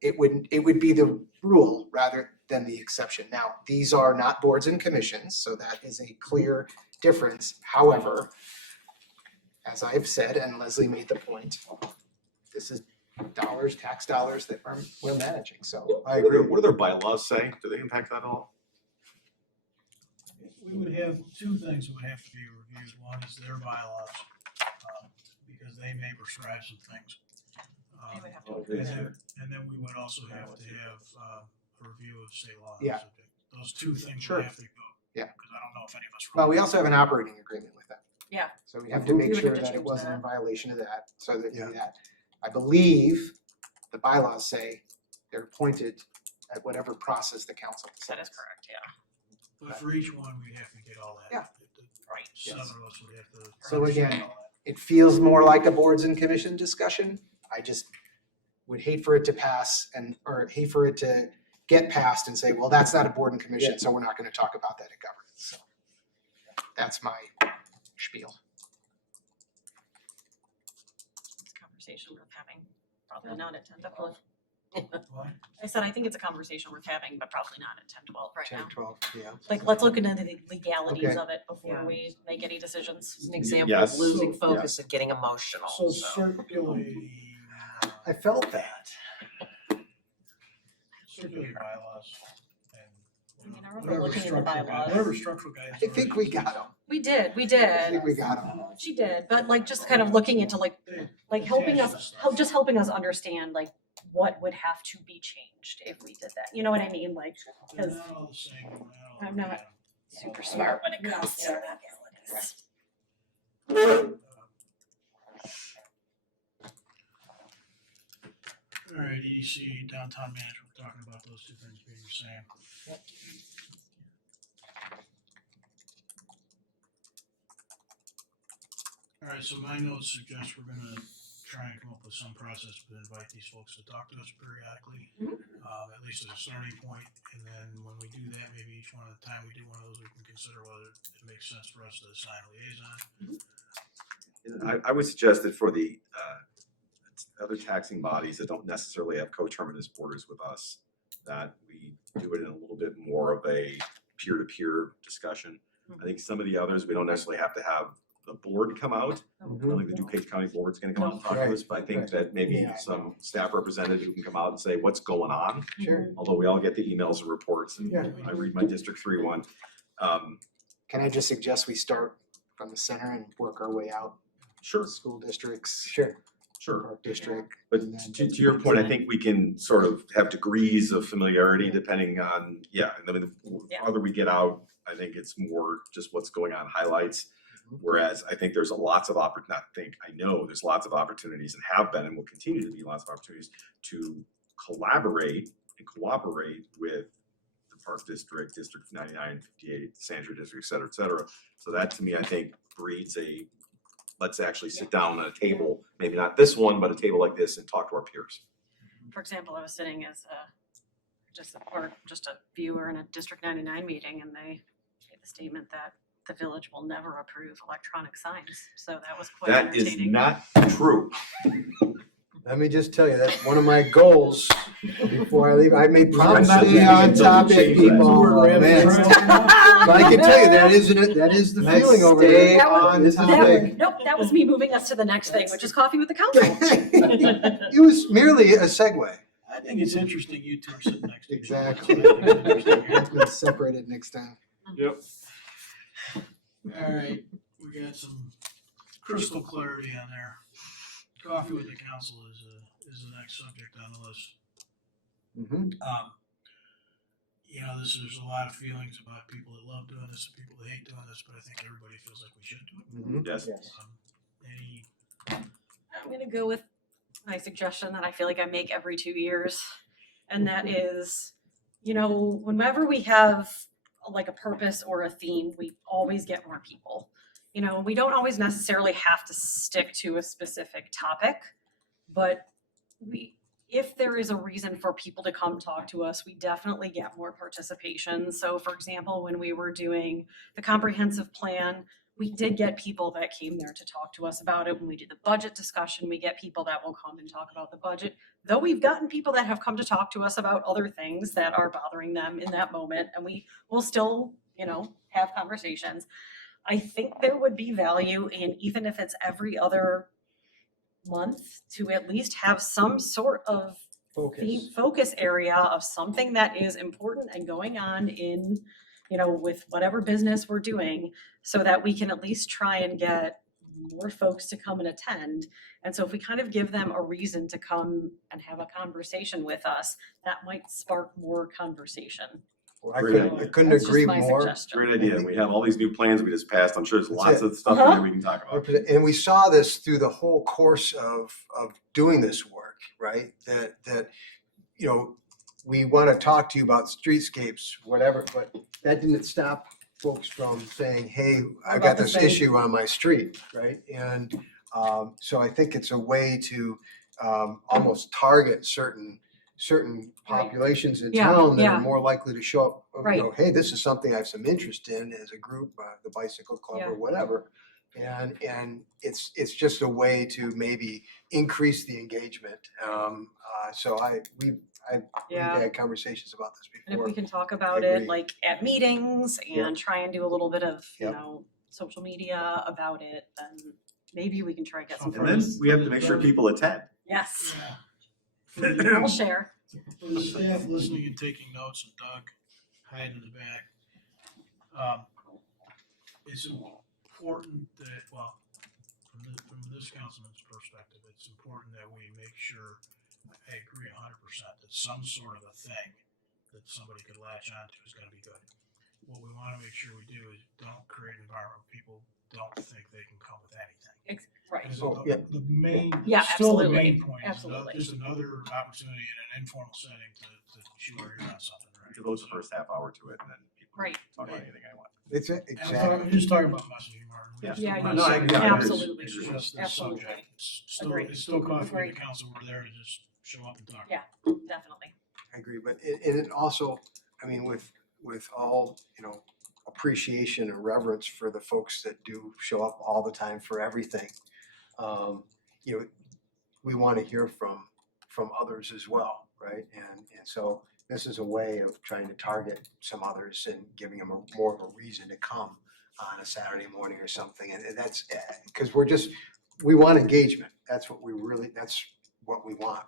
it would be the rule rather than the exception. Now, these are not boards and commissions, so that is a clear difference. However, as I've said, and Leslie made the point, this is dollars, tax dollars that we're managing, so I agree. What do their bylaws say? Do they impact that at all? We would have two things that would have to be reviewed. One is their bylaws, because they may prescribe some things. They would have to Oh, approve And it. then we would also have to have a review of state law. on the Yeah. subject. Those two things Sure. would have to go. Yeah. Because I don't know if any of us. Well, we also have an operating agreement with them. Yeah. So we have to We make would sure have to that it change wasn't that. in violation of that, so that, Yeah. that, I believe the bylaws say they're appointed at whatever process the council That decides. is correct, yeah. But for each one, we'd have to get all that. Yeah. Right. Seven of us would have to. So understand again, all that. It feels more like a boards and commission discussion. I just would hate for it to pass or hate for it to get passed and say, well, that's not a board and commission, so we're not gonna talk about that at governance. So that's my spiel. It's a conversation worth having, probably not at 10-12. What? I said, I think it's a conversation worth having, but probably not at 10-12 right 10, now. 12, yeah. Like, let's look into the legalities Okay. of it before Yeah. we make any decisions. It's an example Yes. of losing So- focus and getting emotional. So circulating, I felt that. circulating bylaws and I remember whatever looking at the structural guide- bylaws. whatever structural guidance. I think we got them. We did. I think we got them. She did, but like just kind of looking into like helping us, just helping us understand like what would have to be changed if we did that. You know what I mean? Like, They're because not all the same. they're not all I'm the not same. super smart when it comes to legalities. All right, EDC, downtown management, we're talking about those two things being the same. All right, so my notes suggest we're gonna try and come up with some process to invite these folks to talk to us periodically. At least as a starting point, and then when we do that, maybe each one at a time we do one of those, we can consider whether it makes sense for us to assign a liaison. I would suggest that for the other taxing bodies that don't necessarily have coterminous borders with us, that we do it in a little bit more of a peer-to-peer discussion. I think some of the others, we don't necessarily have to have the board come out. I don't think the DuPage County Board's gonna come out and talk to us, but I think that maybe Yeah. some staff representative who can come out and say what's going on. Sure. Although we all get the emails and reports, and Yeah. I read my District 3 one. Can I just suggest we start from the center and work our way out? Sure. School districts. Sure. Sure. Park district. But to your point, I think we can sort of have degrees of familiarity depending on, I mean, the farther we get out, I think it's more just what's going on, highlights. Whereas I think there's lots of I know there's lots of opportunities and have been and will continue to be lots of opportunities to collaborate and cooperate with the Park District, District 99, 58, Sandra District, et cetera. So that to me, I think breeds let's actually sit down at a table, maybe not this one, but a table like this and talk to our peers. For example, I was sitting as just a viewer in a District 99 meeting, and they made the statement that the village will never approve electronic signs. So that was quite That is entertaining. not true. Let me just tell you, that's one of my goals before I leave. I may promise not to be on even topic, change that. people. Oh, man. But I can tell you, that is the Let's feeling over stay there. on This is topic. big. Nope, that was me moving us to the next thing, which is coffee with the council. It was merely a segue. I think it's interesting you two are sitting next to each other. Exactly. It's been separated next time. Yep. All right, we got some crystal clarity on there. Coffee with the council is the next subject on the list. There's a lot of feelings about people that love doing this and people that hate doing this, but I think everybody feels like we should do it. Yes. Any, I'm gonna go with my suggestion that I feel like I make every 2 years. And that is, whenever we have like a purpose or a theme, we always get more people. You know, we don't always necessarily have to stick to a specific topic, but if there is a reason for people to come talk to us, we definitely get more participation. So for example, when we were doing the comprehensive plan, we did get people that came there to talk to us about it. When we do the budget discussion, we get people that will come and talk about the budget. Though we've gotten people that have come to talk to us about other things that are bothering them in that moment, and we will still, you know, have conversations. I think there would be value in, even if it's every other month, to at least have some sort of focus area of something that is important and going on in, you know, with whatever business we're doing, so that we can at least try and get more folks to come and attend. And so if we kind of give them a reason to come and have a conversation with us, that might spark more conversation. I Great couldn't That's just agree my more. suggestion. Great idea. We have all these new plans we just passed. I'm sure there's That's lots it. of stuff in there we can talk about. And we saw this through the whole course of doing this work, right? That, you know, we want to talk to you about streetscapes, whatever, but that didn't stop folks from saying, hey, I About got the this same. issue on my street, right? And so I think it's a way to almost target certain populations in Yeah, town that yeah. are more likely to show up, you Right. know, hey, this is something I have some interest in as a group, the bicycle club Yeah. or whatever. And it's just a way to maybe increase the engagement. So we've Yeah. had conversations about this And if before. we can talk about I it agree. like at meetings Yep. and try and do a little bit of, you Yep. know, social media about it, then maybe we can try and get some. And then folks. we have to make sure people attend. Yes, Yeah. I'll share. For the staff listening and taking notes, and Doug hiding in the back, it's important that, well, from this councilman's perspective, it's important that we make sure, I agree 100%, that some sort of a thing that somebody could latch onto is gonna be good. What we wanna make sure we do is don't create an environment where people don't think they can come with anything. Right. Because Oh, the- yeah. The main, Yeah, still the absolutely. main point is Absolutely. just another opportunity in an informal setting to chew our ear on something, right? Devote the first half hour to it and then people can Right. talk about anything I want. It's And exactly. I'm just talking about messaging, Martin. Yeah. Just Yeah, talking you about No, I should. agree. Yeah, Absolutely. It's just the Absolutely. subject. It's Agreed. still coffee with Agreed. the council. We're there to just show up and talk. Yeah. Definitely. I agree, but it also, I mean, with all, you know, appreciation and reverence for the folks that do show up all the time for everything, you know, we want to hear from others as well, right? And so this is a way of trying to target some others and giving them more of a reason to come on a Saturday morning or something. And that's because we want engagement. That's what we want.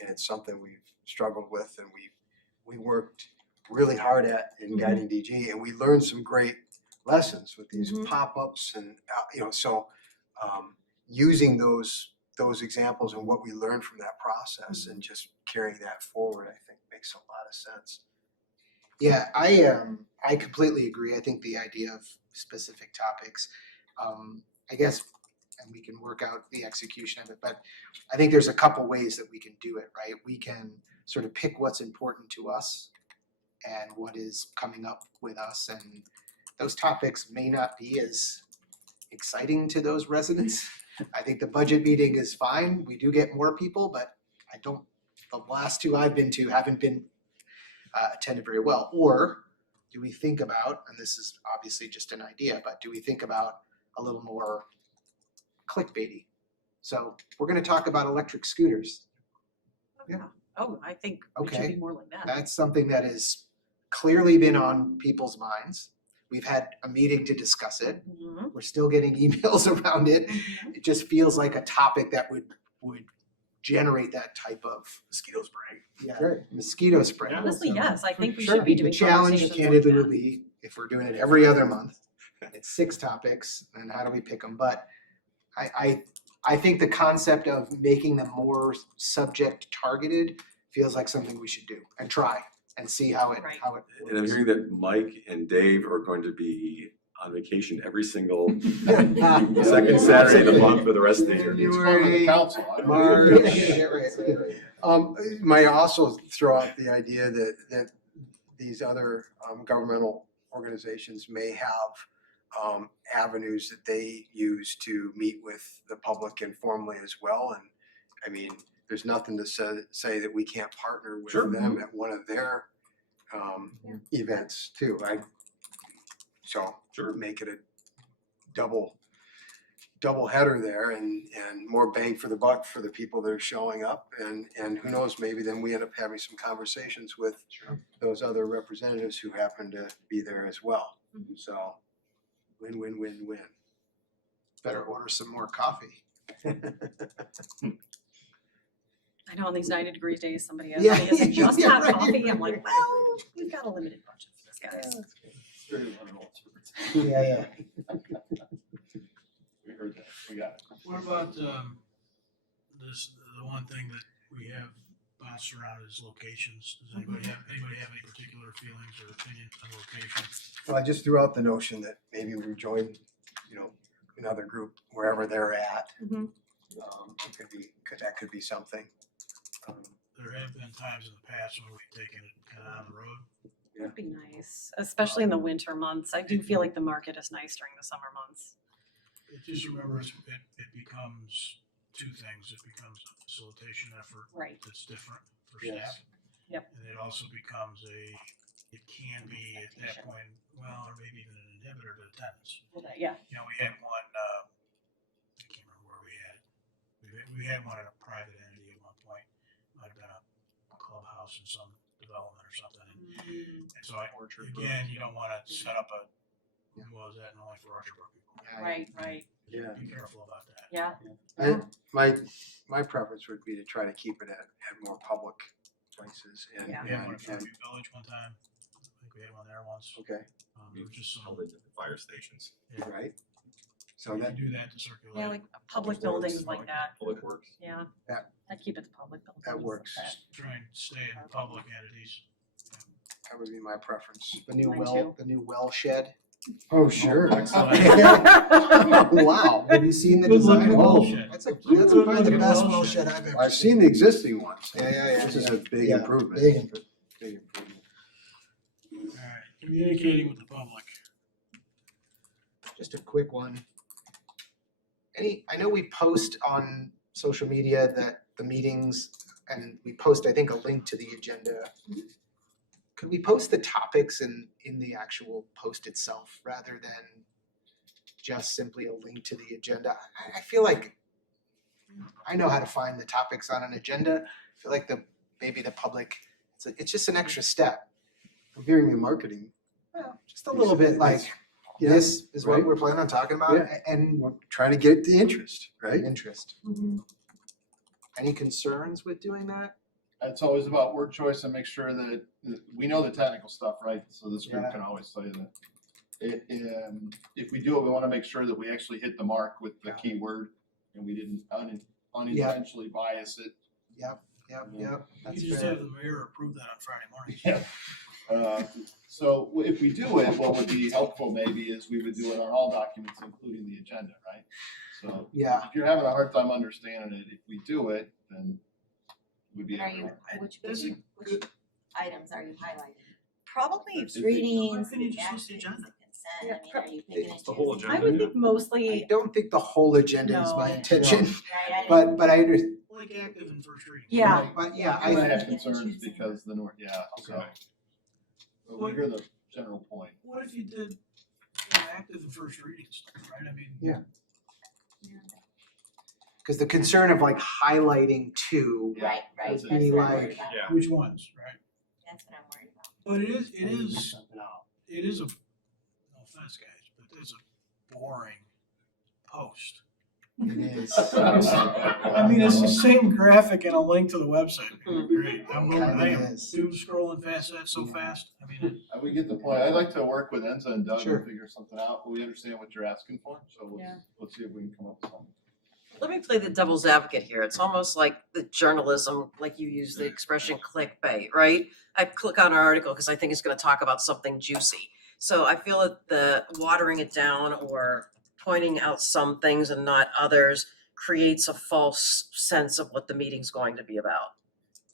And it's something we've struggled with and we worked really hard at in guiding DG, and we learned some great lessons with these pop-ups and, you know, so using those examples and what we learned from that process and just carrying that forward, I think makes a lot of sense. Yeah, I completely agree. I think the idea of specific topics, I guess, and we can work out the execution of it, but I think there's a couple ways that we can do it, right? We can sort of pick what's important to us and what is coming up with us, and those topics may not be as exciting to those residents. I think the budget meeting is fine. We do get more people, but the last two I've been to haven't been attended very well. Or do we think about, and this is obviously just an idea, but do we think about a little more clickbaity? So we're going to talk about electric scooters. Oh, I think it should Okay. be more like that. That's something that has clearly been on people's minds. We've had a meeting to discuss it. Mhm. We're still getting emails around it. Mhm. It just feels like a topic that would generate that type of Mosquito spray. mosquito spray. Honestly, yes, I think we Sure. should be The doing challenge conversations candidly like will be, if we're doing it every other month, it's 6 topics, and how do we pick them? But I think the concept of making them more subject targeted feels like something we should do and try and see how it Right. And I'm works. hearing that Mike and Dave are going to be on vacation every single second Saturday of the month for the rest of the year. January, Council. March. Yeah, right. Might also throw out the idea that these other governmental organizations may have avenues that they use to meet with the public informally as well. And I mean, there's nothing to say that we can't partner with Sure. them at one of their events too. So Sure. make it a double header there and more bang for the buck for the people that are showing up. And who knows, maybe then we end up having some conversations with those other representatives who happen to be there as well. So win, win, win, win. Better order some more coffee. I know on these 90-degree days, somebody Yeah, isn't just yeah, hot right, coffee. I'm right. like, well, we've got a limited budget for this, guys. Yeah. We heard that. We got it. What about, this, the one thing that we have bounced around is locations. Does anybody have any particular feelings or opinions on location? Well, I just threw out the notion that maybe we join, another group wherever they're at. Mhm. That could be something. There have been times in the past when we've taken it kind of on the road. That'd be nice, especially in the winter months. I do feel like the market is nice during the summer months. Just remember, it becomes two things. It becomes a facilitation effort Right. that's different for Yes. staff. Yep. And it also becomes it can be at that point, well, or maybe even an inhibitor to attendance. Yeah. You know, we had one, I can't remember where we had it. We had one at a private entity at one point. Might have been a clubhouse in some development or something. And so again, you don't want to set up what was that, and only for Orchard Brook people. Right. Yeah. Be careful about that. Yeah. My preference would be to try to keep it at more public places and. Yeah. We had one at Fairview Village one time. I think we had one there once. Okay, There was just some, Held it at the fire stations. right. So you that, do that to circulate. Yeah, like public buildings like that. Public Works. Yeah. That- I keep it to public buildings. that works. Try and stay in public entities. That would be my preference. The new Mine too. well shed. Oh, sure. Wow, have you seen the Good design? looking well shed. That's Good probably the looking best well well shed. shed I've ever I've seen. seen the existing ones. Yeah. This is a big Yeah, improvement. big improvement. Big improvement. All right, communicating with the public. Just a quick one. I know we post on social media that the meetings, and we post, I think, a link to the agenda. Could we post the topics in the actual post itself rather than just simply a link to the agenda? I feel like I know how to find the topics on an agenda. I feel like maybe the public, it's just an extra step. I'm hearing the marketing. Well, just a little bit like, Yeah, this is what right. we're planning on talking about, Yeah. and We're trying to get the interest, right? interest. Mhm. Any concerns with doing that? It's always about word choice and make sure that we know the technical stuff, right? So this group Yeah. can always tell you that. If we do it, we want to make sure that we actually hit the mark with the Yeah. key word and we didn't unintentionally bias it. Yep, You that's just fair. have the mayor approve that on Friday morning. Yeah. So if we do it, what would be helpful maybe is we would do it on all documents, including the agenda, right? So Yeah, if you're having a hard time understanding it, if we do it, then we'd be Are able you, to. which items are you highlighting? Probably, It's- Readings, Why couldn't you just list the actions, agenda? consent, I mean, are you picking and the whole choosing? agenda. I would think I mostly, don't think the whole agenda is my No. intention, Right, I didn't- but I understand. Like active in first reading. yeah, But yeah, I might I, have concerns because the north, so. But we hear the general point. What if you did active in first reading stuff, right? I mean. Yeah. because the concern of like highlighting two, Right, That's that's it. what I'm worried Like, about. Yeah. Which ones, right? That's what I'm worried about. But it is a, no offense, guys, but it's a boring post. it is. I mean, it's the same graphic and a link to the website. Great. I Kinda am is. doom scrolling past that so fast. I mean, We get the point. I'd like to work with Enza and Doug Sure. and figure something out. We understand what you're asking for, so Yeah. let's see if we can come up with something. Let me play the devil's advocate here. It's almost like the journalism, like you use the expression clickbait, right? I click on an article because I think it's going to talk about something juicy. So I feel that the watering it down or pointing out some things and not others creates a false sense of what the meeting's going to be about.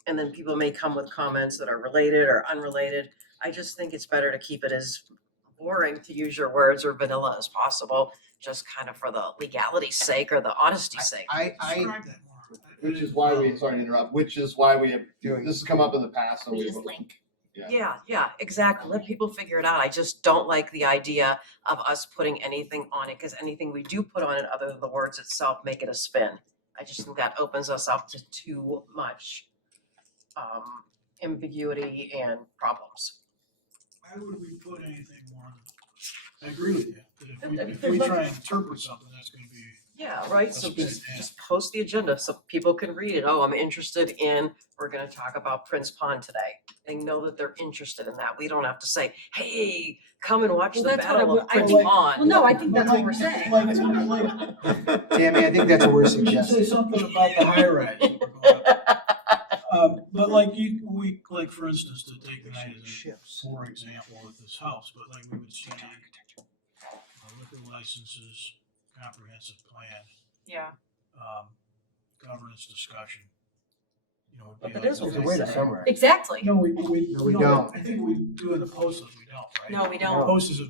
And then people may come with comments that are related or unrelated. I just think it's better to keep it as boring, to use your words, or vanilla as possible, just kind of for the legality's sake or the honesty's sake. I, Describe that more. Which is why we, sorry to interrupt, which is why we have, Doing- this has come up in the past, so We we. just link. Yeah, exactly. Let people figure it out. I just don't like the idea of us putting anything on it, because anything we do put on it, other than the words itself, make it a spin. I just think that opens us up to too much ambiguity and problems. Why would we put anything more than, I agree with you, that if There's we nothing- try and interpret something, that's gonna be. Yeah, right, so spin, just, yeah. just post the agenda so people can read it. Oh, I'm interested in, we're gonna talk about Prince Pond today. They know that they're interested in that. We don't have to say, hey, come and watch Well, the that's what Battle I of Prince think- Pond. Well, no, I think that's what we're saying. Tammy, I think that's what we're We should say suggesting. something about the high rise. that we're going up. But like for instance, to take the night as a, for example, with this house, but like we would see liquor licenses, comprehensive plan, Yeah. governance discussion. You know, would But be that like is what There's a we way to said. summarize. Exactly. No, we No, we no, don't. I think we do in the post, we don't, right? No, we The don't. post is a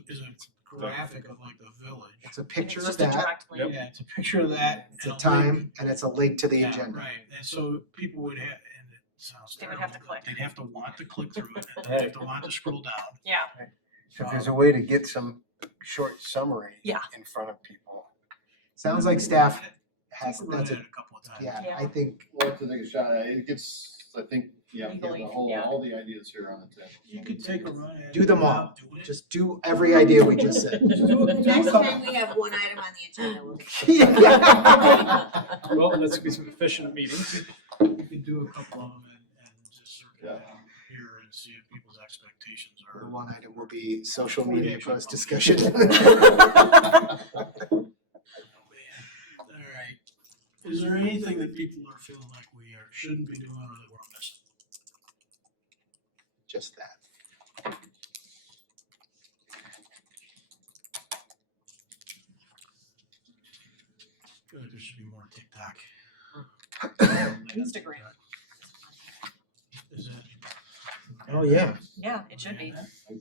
graphic of like the village. It's a picture It's of just a that, direct link. Yeah, it's a picture of that. it's and a link. time, and it's a link to the Yeah, agenda. Right, and so people would have, and it sounds They would terrible, have to but click. they'd have to want to click through it, and they'd have to want to scroll down. Yeah. So if there's a way to get some short summary Yeah. in front of people. Sounds like staff has, We've run that's it a, a couple of times. yeah, Yeah. I think, We'll have to take a shot at it. It gets, I think, yeah, we have Legally, the whole, yeah. all the ideas here on the table. You could take a run at it. Do them all. without doing it. just do every idea we just said. Just do it- do a couple. we have one item on the agenda, we'll. Well, let's be some efficient meetings. You could do a couple of them and just circulate them here and see if people's expectations The are. one item will be social media post discussion. All right. Is there anything that people are feeling like we shouldn't be doing or that we're missing? Just that. I feel like there should be more TikTok. Instagram. Is it? Oh, yeah. Yeah, it should be.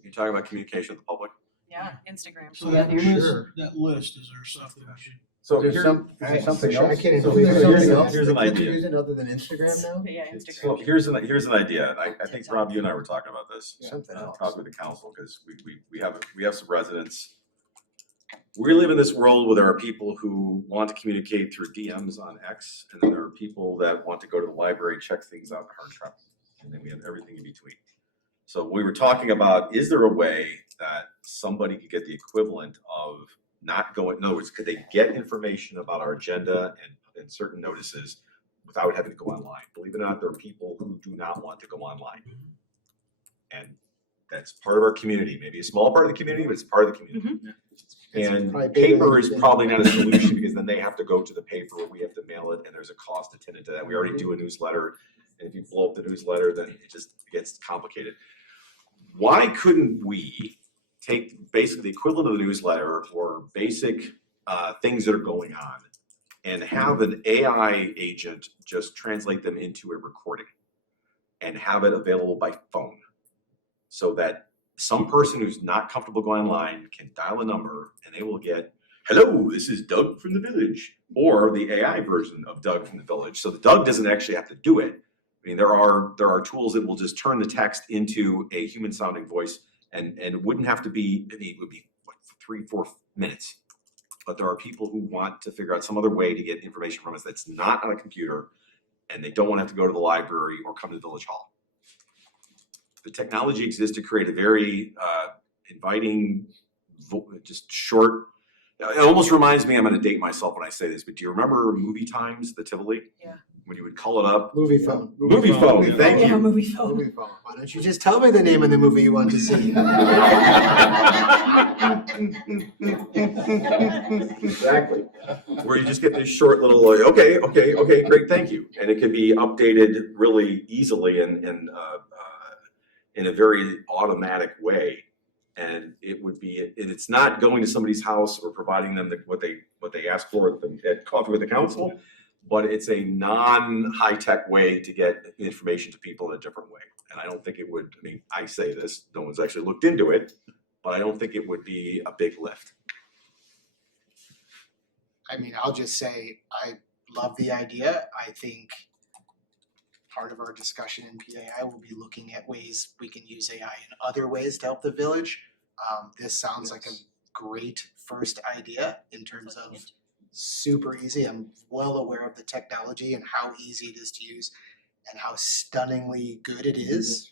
You're talking about communication with the public? Yeah, Instagram. So that list, Sure. that list, is there stuff that we should? So There's here- some, there's something Sure, I else. can't even So believe there's there's something something else Here's that an kids are idea. using other than Instagram now? Yeah, So Instagram. here's an idea, and I think Rob, you and I were talking about this. Something else. Probably the council, because we have some residents. We live in this world where there are people who want to communicate through DMs on X, and then there are people that want to go to the library, check things out in hard copy, and then we have everything in between. So we were talking about, is there a way that somebody could get the equivalent of not going, in other words, could they get information about our agenda and certain notices without having to go online? Believe it or not, there are people who do not want to go online. And that's part of our community, maybe a small part of the community, but it's part of the community. And probably bigger paper than is you think. probably not a solution because then they have to go to the paper, we have to mail it, and there's a cost attendant to that. We already do a newsletter, and if you blow up the newsletter, then it just gets complicated. Why couldn't we take basically the equivalent of the newsletter or basic things that are going on and have an AI agent just translate them into a recording and have it available by phone so that some person who's not comfortable going online can dial a number and they will get, hello, this is Doug from the village, or the AI version of Doug from the village. So the Doug doesn't actually have to do it. I mean, there are tools that will just turn the text into a human sounding voice and it wouldn't have to be, I mean, it would be what, 3-4 minutes. But there are people who want to figure out some other way to get information from us that's not on a computer and they don't want to have to go to the library or come to the village hall. The technology exists to create a very inviting, just short, it almost reminds me, I'm going to date myself when I say this, but do you remember Movie Times, the Tivoli? Yeah. When you would call it up? Movie phone. Movie phone, thank Yeah, you. movie phone. Movie phone. Why don't you just tell me the name of the movie you want to see? Exactly. Where you just get this short little, okay, great, thank you. And it can be updated really easily and in a very automatic way. And it would be, and it's not going to somebody's house or providing them what they ask for at Coffee with the Council, but it's a non-high-tech way to get information to people in a different way. And I don't think it would, I mean, I say this, no one's actually looked into it, but I don't think it would be a big lift. I mean, I'll just say, I love the idea. I think part of our discussion in PAI will be looking at ways we can use AI in other ways to help the village. This sounds like a great first idea in terms of super easy. I'm well aware of the technology and how easy it is to use and how stunningly good it is.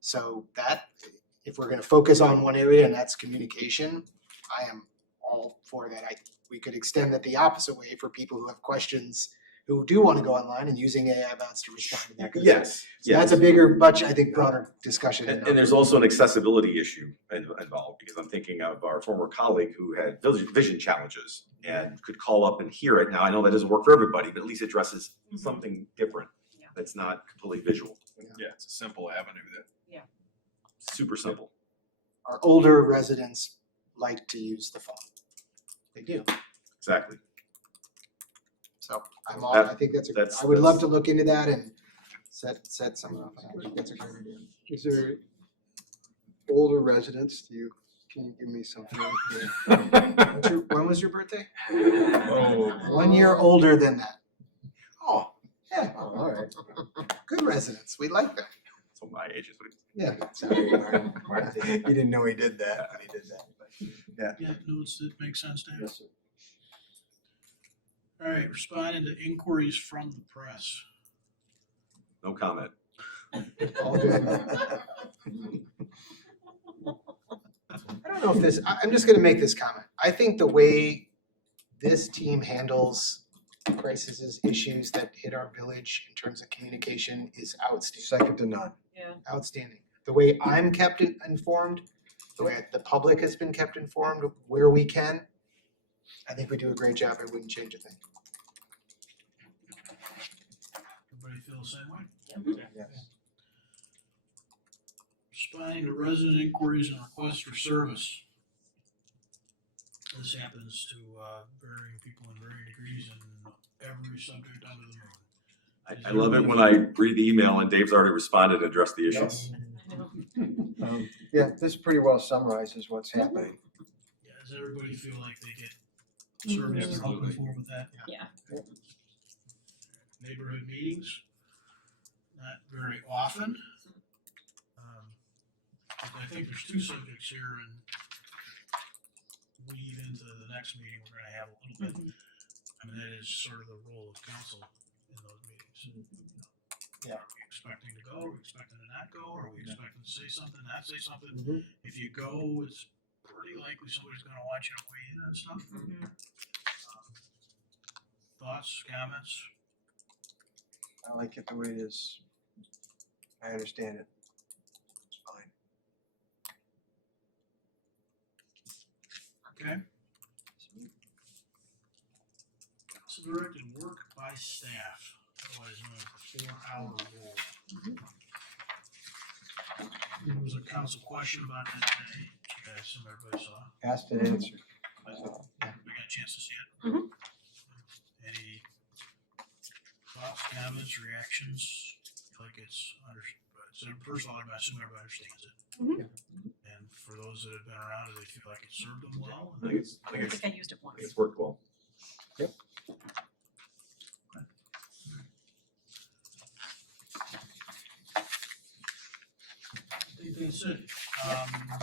So that, if we're gonna focus on one area and that's communication, I am all for that. We could extend it the opposite way for people who have questions, who do want to go online and using AI bots to respond to that. Yes, So that's a bigger, much, I think, broader discussion. And there's also an accessibility issue involved, because I'm thinking of our former colleague who had vision challenges and could call up and hear it. Now, I know that doesn't work for everybody, but at least it addresses something different that's not completely visual. Yeah, it's a simple avenue that. Super simple. Our older residents like to use the phone. They do. Exactly. So I think I would love to look into that and set some up. I think that's a great idea. Is there older residents, can you give me something? When was your birthday? Oh. 1 year older than that. Oh, Yeah, all right. good residents. We like them. So my age is what Yeah. Sorry, Martin. He didn't know he did that when he did that. But Yeah, notes that make sense to have. yes, sir. All right, responding to inquiries from the press. no comment. All good. I don't know if this, I'm just gonna make this comment. I think the way this team handles crises, issues that hit our village in terms of communication is outstanding. Second to none. Outstanding. The way I'm kept informed, the way the public has been kept informed where we can, I think we do a great job. I wouldn't change a thing. Everybody feel the same way? Yes. Responding to resident inquiries and requests for service. This happens to varying people in varying degrees and every subject under the moon. I love it when I read the email and Dave's already responded and addressed the issue. Yes. Yeah, this pretty well summarizes what's happening. Yeah, does everybody feel like they get service they're looking for with that? Yeah. Neighborhood meetings, not very often. I think there's two subjects here and weave into the next meeting we're gonna have a little bit. I mean, that is sort of the role of council in those meetings. Yeah. Are we expecting to go? Are we expecting to not go? Are we expecting to say something, not say something? If you go, it's pretty likely somebody's gonna want you to weigh in on stuff. Thoughts, comments? I like it the way it is. I understand it. It's fine. Okay. Council directed work by staff, otherwise known as the 4-hour rule. There was a council question about that today, which I assume everybody saw. Asked and answered. We got a chance to see it. Any thoughts, comments, reactions? Like it's so first of all, I assume everybody understands it. And for those that have been around, do they feel like it served them well? I think I used it once. it's worked well. I think that's it.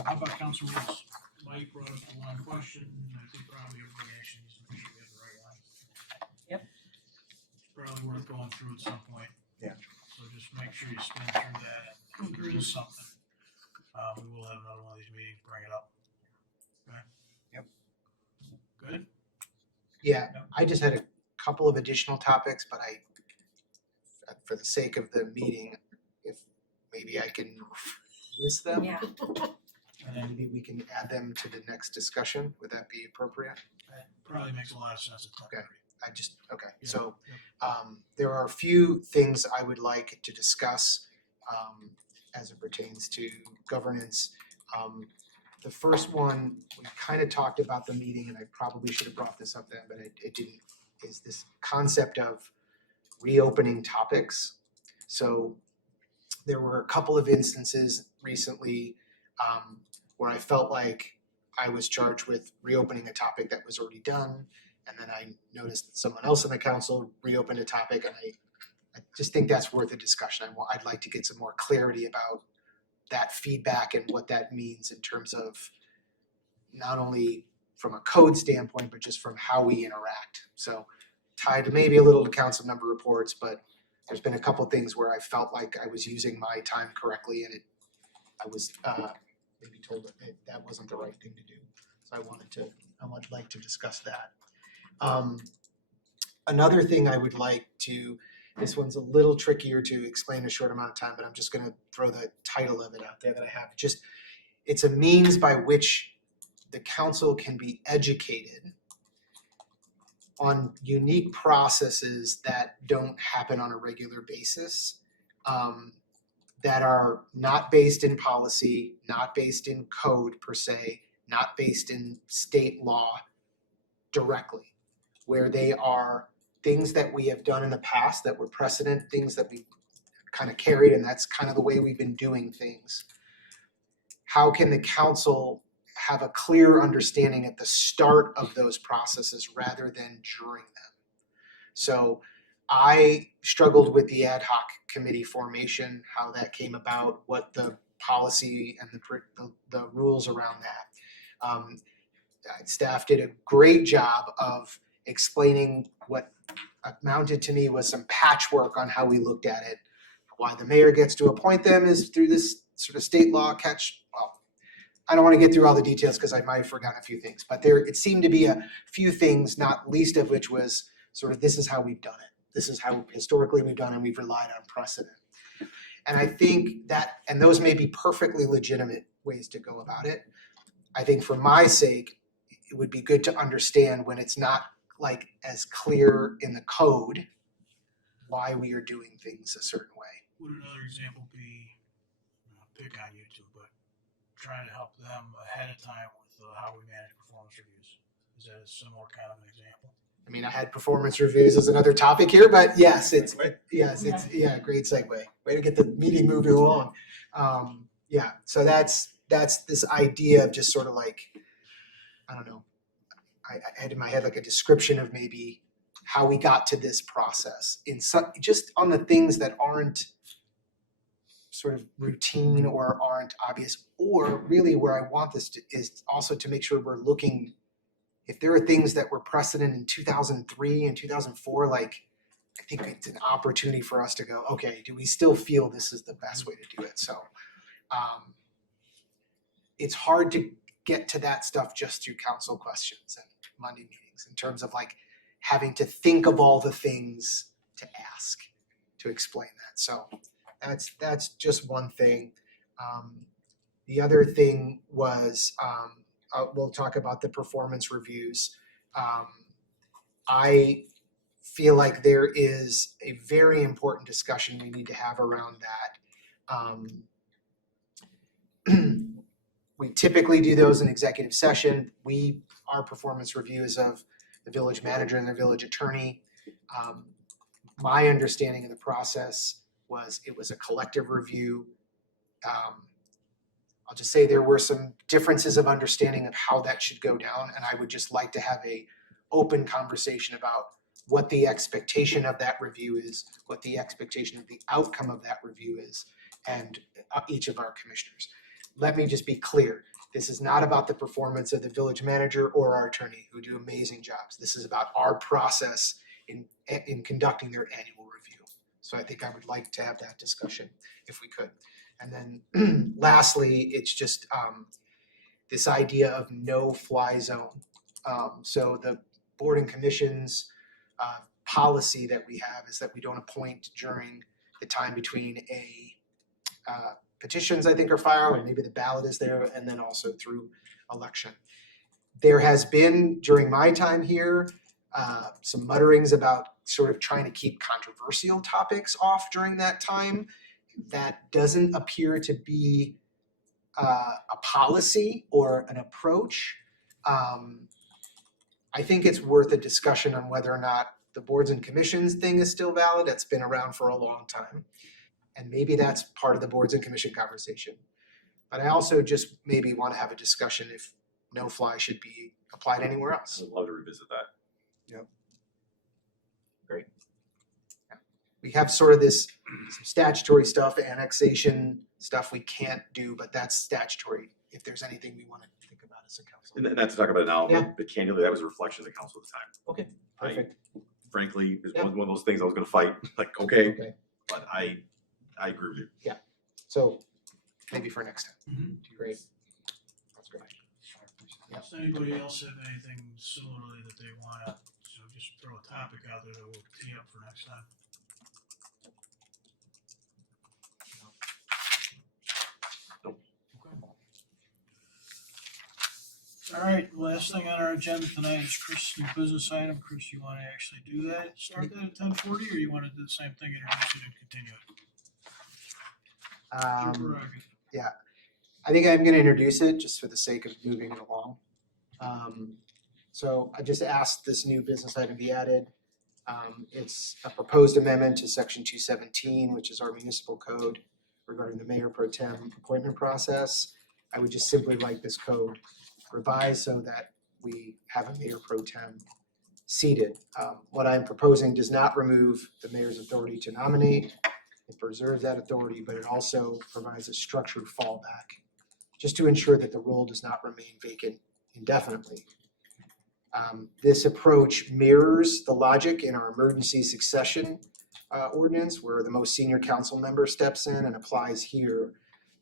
How about Council Rules? Mike brought up the one question, I think probably everybody actually needs to make sure we have the right one. Yep. It's probably worth going through at some point. Yeah. So just make sure you spin through that. If there is something, we will have another one of these meetings, bring it up. Okay? Yep. Good? Yeah, I just had a couple of additional topics, but for the sake of the meeting, if maybe I can list them. Yeah. And then maybe we can add them to the next discussion. Would that be appropriate? Probably makes a lot of sense. Okay. Okay, Yeah. so there are a few things I would like to discuss as it pertains to governance. The first one, we kind of talked about the meeting, and I probably should have brought this up then, but it didn't, is this concept of reopening topics. So there were a couple of instances recently where I felt like I was charged with reopening a topic that was already done. And then I noticed that someone else in the council reopened a topic, and I just think that's worth a discussion. I'd like to get some more clarity about that feedback and what that means in terms of not only from a code standpoint, but just from how we interact. So tied maybe a little to council member reports, but there's been a couple things where I felt like I was using my time correctly, and I was maybe told that that wasn't the right thing to do. So I would like to discuss that. Another thing I would like to, this one's a little trickier to explain in a short amount of time, but I'm just going to throw the title of it out there that I have. Just, it's a means by which the council can be educated on unique processes that don't happen on a regular basis, that are not based in policy, not based in code per se, not based in state law directly, where they are things that we have done in the past that were precedent, things that we kind of carried, and that's kind of the way we've been doing things. How can the council have a clear understanding at the start of those processes rather than during them? So I struggled with the ad hoc committee formation, how that came about, what the policy and the rules around that. Staff did a great job of explaining what amounted to me was some patchwork on how we looked at it. Why the mayor gets to appoint them is through this sort of state law catch. Well, I don't want to get through all the details because I might have forgotten a few things, but it seemed to be a few things, not least of which was sort of, this is how we've done it. This is how historically we've done it, and we've relied on precedent. And I think that, and those may be perfectly legitimate ways to go about it. I think for my sake, it would be good to understand when it's not like as clear in the code why we are doing things a certain way. Would another example be, pick on YouTube, but trying to help them ahead of time with how we manage performance reviews? Is that a similar kind of an example? I mean, I had performance reviews as another topic here, but yes, it's great segue. Way to get the meeting moving along. So that's this idea of just sort of like, I don't know, I had in my head like a description of maybe how we got to this process in some, just on the things that aren't sort of routine or aren't obvious, or really where I want this to, is also to make sure we're looking, if there are things that were precedent in 2003 and 2004, like I think it's an opportunity for us to go, okay, do we still feel this is the best way to do it? So it's hard to get to that stuff just through council questions and Monday meetings in terms of like having to think of all the things to ask to explain that. So that's just one thing. The other thing was, we'll talk about the performance reviews. I feel like there is a very important discussion we need to have around that. We typically do those in executive session. Our performance reviews of the village manager and the village attorney. My understanding of the process was it was a collective review. I'll just say there were some differences of understanding of how that should go down, and I would just like to have a open conversation about what the expectation of that review is, what the expectation of the outcome of that review is, and each of our commissioners. Let me just be clear. This is not about the performance of the village manager or our attorney, who do amazing jobs. This is about our process in conducting their annual review. So I think I would like to have that discussion if we could. And then lastly, it's just this idea of no fly zone. So the board and commissions policy that we have is that we don't appoint during the time between petitions, I think, are filed, and maybe the ballot is there, and then also through election. There has been, during my time here, some mutterings about sort of trying to keep controversial topics off during that time. That doesn't appear to be a policy or an approach. I think it's worth a discussion on whether or not the boards and commissions thing is still valid. That's been around for a long time. And maybe that's part of the boards and commission conversation. But I also just maybe want to have a discussion if no fly should be applied anywhere else. I'd love to revisit that. We have sort of this some statutory stuff, annexation stuff we can't do, but that's statutory. If there's anything we want to think about as a council. And not to talk about it now, Yeah. but candidly, that was a reflection of the council at the time. Okay, I- perfect. Frankly, it's Yeah. one of those things I was gonna fight, like, okay, Okay. but I agree with you. So maybe for next time. Mhm. Great. That's great. Does anybody else have anything similarly that they wanna, so just throw a topic out there that we'll tee up for next time? All right, last thing on our agenda tonight is Chris' new business item. Chris, you wanna actually do that, start that at 10:40, or you wanna do the same thing, introduce it and continue it? It's your prerogative. I think I'm going to introduce it just for the sake of moving it along. So I just asked this new business item be added. It's a proposed amendment to section 217, which is our municipal code regarding the mayor pro tem appointment process. I would just simply like this code revised so that we have a mayor pro tem seated. What I'm proposing does not remove the mayor's authority to nominate. It preserves that authority, but it also provides a structured fallback, just to ensure that the role does not remain vacant indefinitely. This approach mirrors the logic in our emergency succession ordinance, where the most senior council member steps in and applies here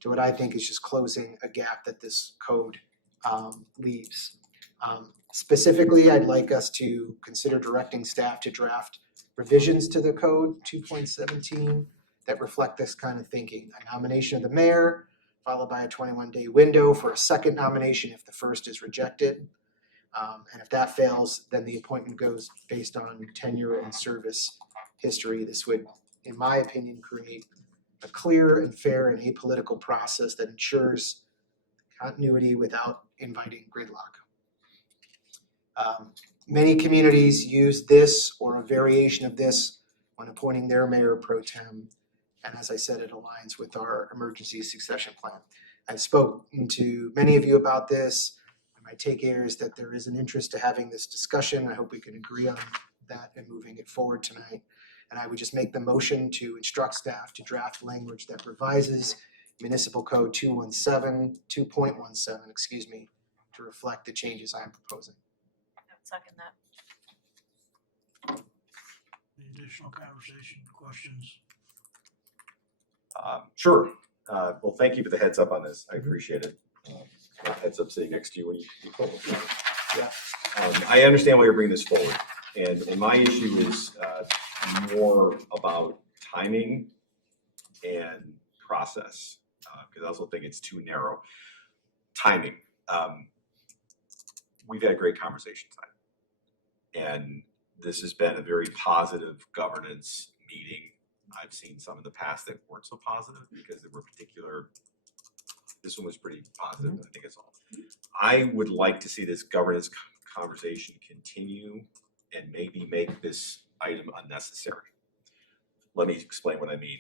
to what I think is just closing a gap that this code leaves. Specifically, I'd like us to consider directing staff to draft revisions to the code 2.17 that reflect this kind of thinking. A nomination of the mayor, followed by a 21-day window for a second nomination if the first is rejected. And if that fails, then the appointment goes based on tenure and service history. This would, in my opinion, create a clear and fair and apolitical process that ensures continuity without inviting gridlock. Many communities use this or a variation of this when appointing their mayor pro tem. And as I said, it aligns with our emergency succession plan. I've spoken to many of you about this. My take here is that there is an interest to having this discussion. I hope we can agree on that and moving it forward tonight. And I would just make the motion to instruct staff to draft language that revises Municipal Code 2.17, excuse me, to reflect the changes I'm proposing. Second that. Any additional conversation, questions? Sure. Well, thank you for the heads up on this. I appreciate it. Heads up sitting next to you when you call. Yeah. I understand why you're bringing this forward. And my issue is more about timing and process, because I also think it's too narrow. Timing. We've had great conversations on it. And this has been a very positive governance meeting. I've seen some in the past that weren't so positive because they were particular. This one was pretty positive, I think it's all. I would like to see this governance conversation continue and maybe make this item unnecessary. Let me explain what I mean.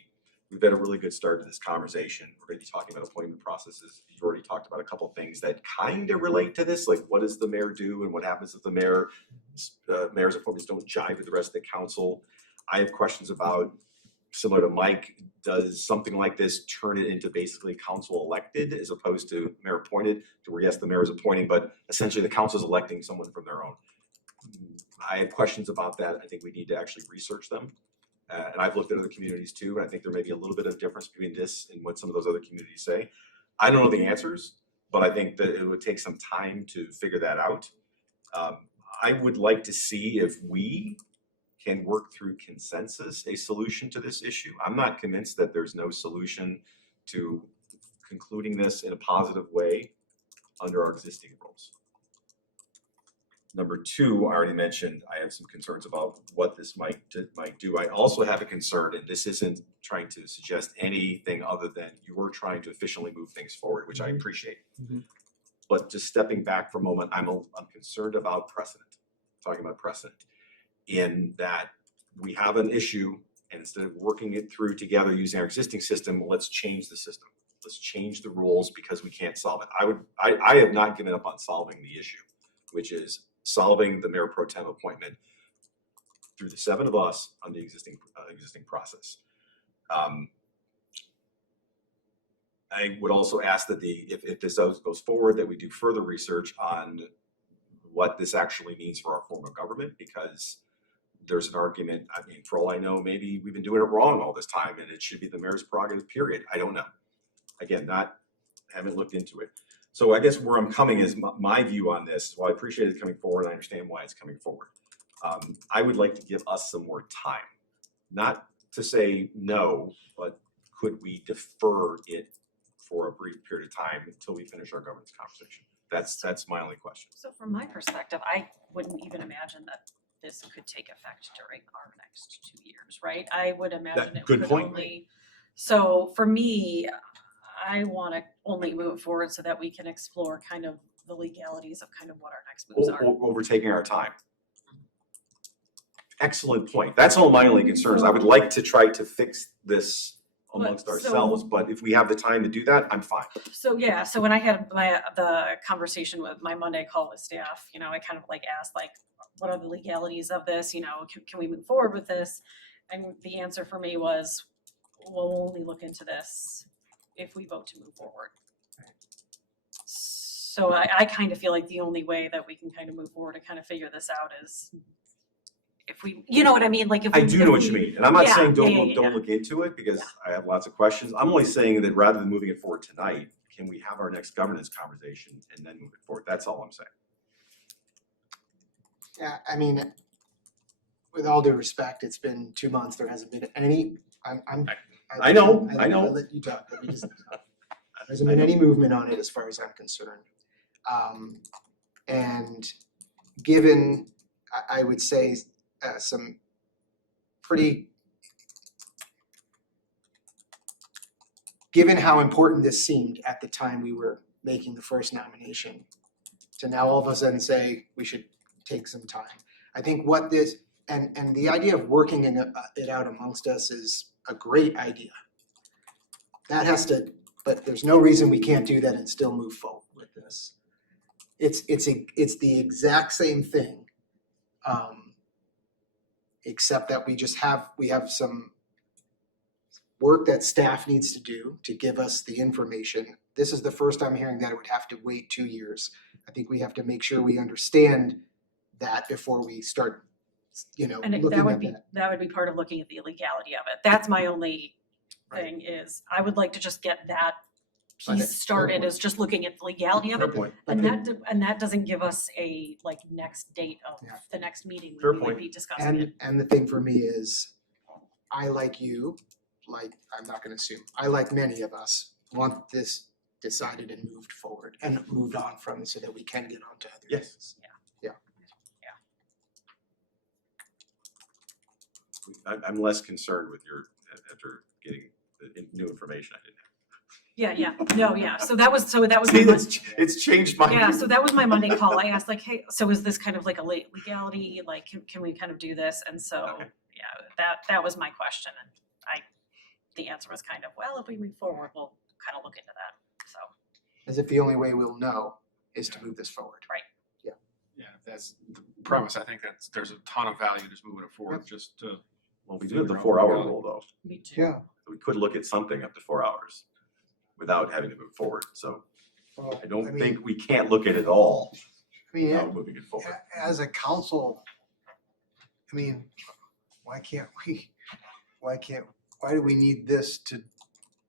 We've had a really good start to this conversation. We're going to be talking about appointment processes. You've already talked about a couple of things that kind of relate to this, like what does the mayor do and what happens if the mayor's appointments don't jive with the rest of the council. I have questions about, similar to Mike, does something like this turn it into basically council elected as opposed to mayor appointed, to where yes, the mayor is appointing, but essentially the council is electing someone from their own. I have questions about that. I think we need to actually research them. And I've looked at other communities too, and I think there may be a little bit of difference between this and what some of those other communities say. I don't know the answers, but I think that it would take some time to figure that out. I would like to see if we can work through consensus a solution to this issue. I'm not convinced that there's no solution to concluding this in a positive way under our existing rules. Number two, I already mentioned, I have some concerns about what this might do. I also have a concern, and this isn't trying to suggest anything other than you are trying to efficiently move things forward, which I appreciate. But just stepping back for a moment, I'm concerned about precedent, talking about precedent, in that we have an issue, and instead of working it through together using our existing system, let's change the system. let's change the rules because we can't solve it. I have not given up on solving the issue, which is solving the mayor pro tem appointment through the 7 of us on the existing process. I would also ask that if this goes forward, that we do further research on what this actually means for our form of government, because there's an argument, I mean, for all I know, maybe we've been doing it wrong all this time and it should be the mayor's prerogative, period. I don't know. Again, haven't looked into it. So I guess where I'm coming is my view on this, while I appreciate it coming forward, I understand why it's coming forward. I would like to give us some more time, not to say no, but could we defer it for a brief period of time until we finish our governance conversation? That's my only question. So from my perspective, I wouldn't even imagine that this could take effect during our next 2 years, right? I would imagine it Good could point. only, so for me, I want to only move forward so that we can explore kind of the legalities of kind of what our next moves are. Overtaking our time. Excellent point. That's all my only concerns. I would like to try to fix this amongst ourselves, but if we have the time to do that, I'm fine. So yeah, so when I had the conversation with my Monday call with staff, you know, I kind of like asked like, what are the legalities of this? You know, can we move forward with this? And the answer for me was, we'll only look into this if we vote to move forward. So I kind of feel like the only way that we can kind of move forward and kind of figure this out is if we, you know what I mean? Like if I we- do if know what we- you mean, and I'm not Yeah, saying don't yeah. look into it, because I have lots of questions. I'm only saying that rather than moving it forward tonight, can we have our next governance conversation and then move it forward? That's all I'm saying. Yeah, I mean, with all due respect, it's been 2 months. There hasn't been any, I know. I'll let you talk. Let me just, there hasn't been any movement on it as far as I'm concerned. And given, I would say, some pretty, given how important this seemed at the time we were making the first nomination, to now all of a sudden say we should take some time. I think what this, and the idea of working it out amongst us is a great idea. That has to, but there's no reason we can't do that and still move forward with this. It's the exact same thing, except that we have some work that staff needs to do to give us the information. This is the first I'm hearing that it would have to wait 2 years. I think we have to make sure we understand that before we start, you know, And looking that would at be, that. that would be part of looking at the legality of it. That's my only thing is, I would like to just get that Okay, piece started, is just looking at the legality of Fair it. point. And that doesn't give us a like next date of Yeah. the next meeting Fair we would point. be discussing it. And the thing for me is, I like you, like, I'm not gonna assume, I like many of us, want this decided and moved forward and moved on from so that we can get on to other Yes. things. I'm less concerned with your, after getting the new information I didn't have. No, yeah. So that was my See, Mon- it's changed my. yeah, so that was my Monday call. I asked like, hey, so is this kind of like a legality? Like, can we kind of do this? And so, Okay. yeah, that was my question. And the answer was kind of, well, if we move forward, we'll kind of look into that. So, As if the only way we'll know is to move this forward. Yeah, that's the premise. I think there's a ton of value just moving it forward, just to. Well, we do have the 4-hour rule though. me too. Yeah. We could look at something up to 4 hours without having to move forward. So Well, I don't mean- think we can't look at it all I mean, without moving it forward. as a council, I mean, why do we need this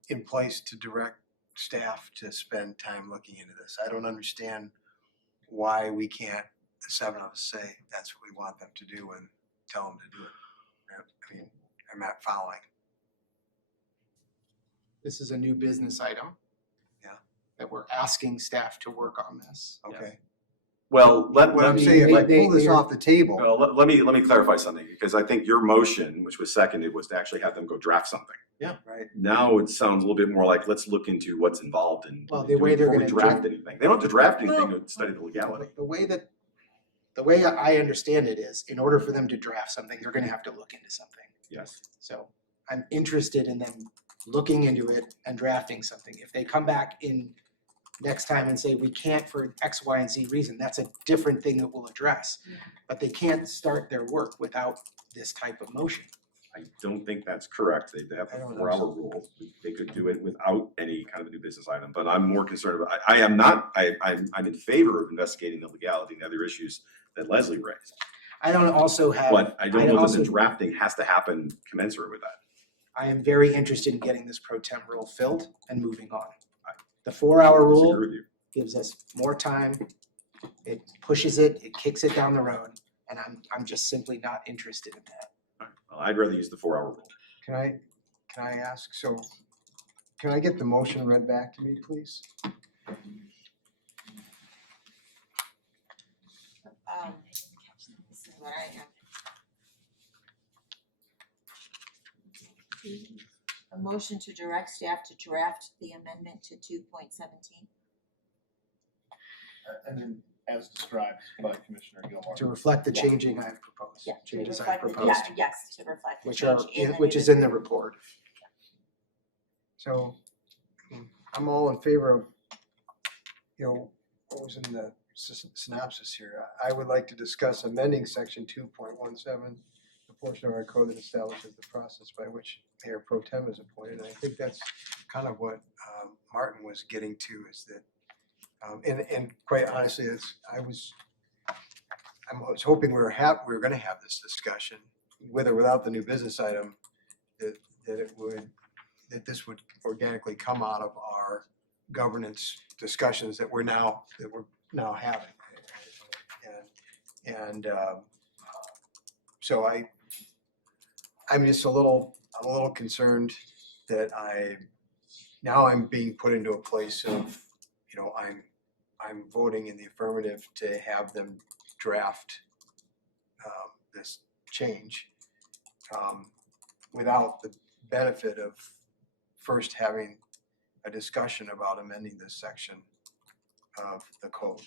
in place to direct staff to spend time looking into this? I don't understand why we can't, the 7 of us say that's what we want them to do and tell them to do it. I mean, I'm not following. This is a new business item. Yeah. That we're asking staff to work on this. Okay. Well, What let I'm me, saying, if I they- pull this they- off the table, let me clarify something, because I think your motion, which was seconded, was to actually have them go draft something. right? Now it sounds a little bit more like, let's look into what's involved in. Well, the way they're before we gonna draft anything. They don't have to draft anything to study the legality. The way I understand it is, in order for them to draft something, they're gonna have to look into something. Yes. So I'm interested in them looking into it and drafting something. If they come back in next time and say, we can't for X, Y, and Z reason, that's a different thing that we'll address. But they can't start their work without this type of motion. I don't think that's correct. They have I a don't know. 4-hour rule. They could do it without any kind of a new business item, but I'm more concerned about, I am not, I'm in favor of investigating the legality and the other issues that Leslie raised. I don't also have. But I don't know that also- the drafting has to happen commensurate with that. I am very interested in getting this pro tem rule filled and moving on. The 4-hour I disagree rule with you. gives us more time. It pushes it, it kicks it down the road, and I'm just simply not interested in that. Well, I'd rather use the 4-hour rule. Can I ask, so, can I get the motion read back to me, please? This is what I have. A motion to direct staff to draft the amendment to 2.17. And then as described by Commissioner Gilmore. To reflect the Yeah. changing I've proposed, Yeah. to changes I've reflect the- proposed, yeah, yes, to reflect the which are, change in the which new is in the business. report. So, I'm all in favor of, what was in the synopsis here. I would like to discuss amending section 2.17, the portion of our code that establishes the process by which Mayor Pro Tem is appointed. And I think that's kind of what Martin was getting to, is that, and quite honestly, I was hoping we were gonna have this discussion, with or without the new business item, that this would organically come out of our governance discussions that we're now having. So I'm just a little concerned that I'm being put into a place of, I'm voting in the affirmative to have them draft this change without the benefit of first having a discussion about amending this section of the code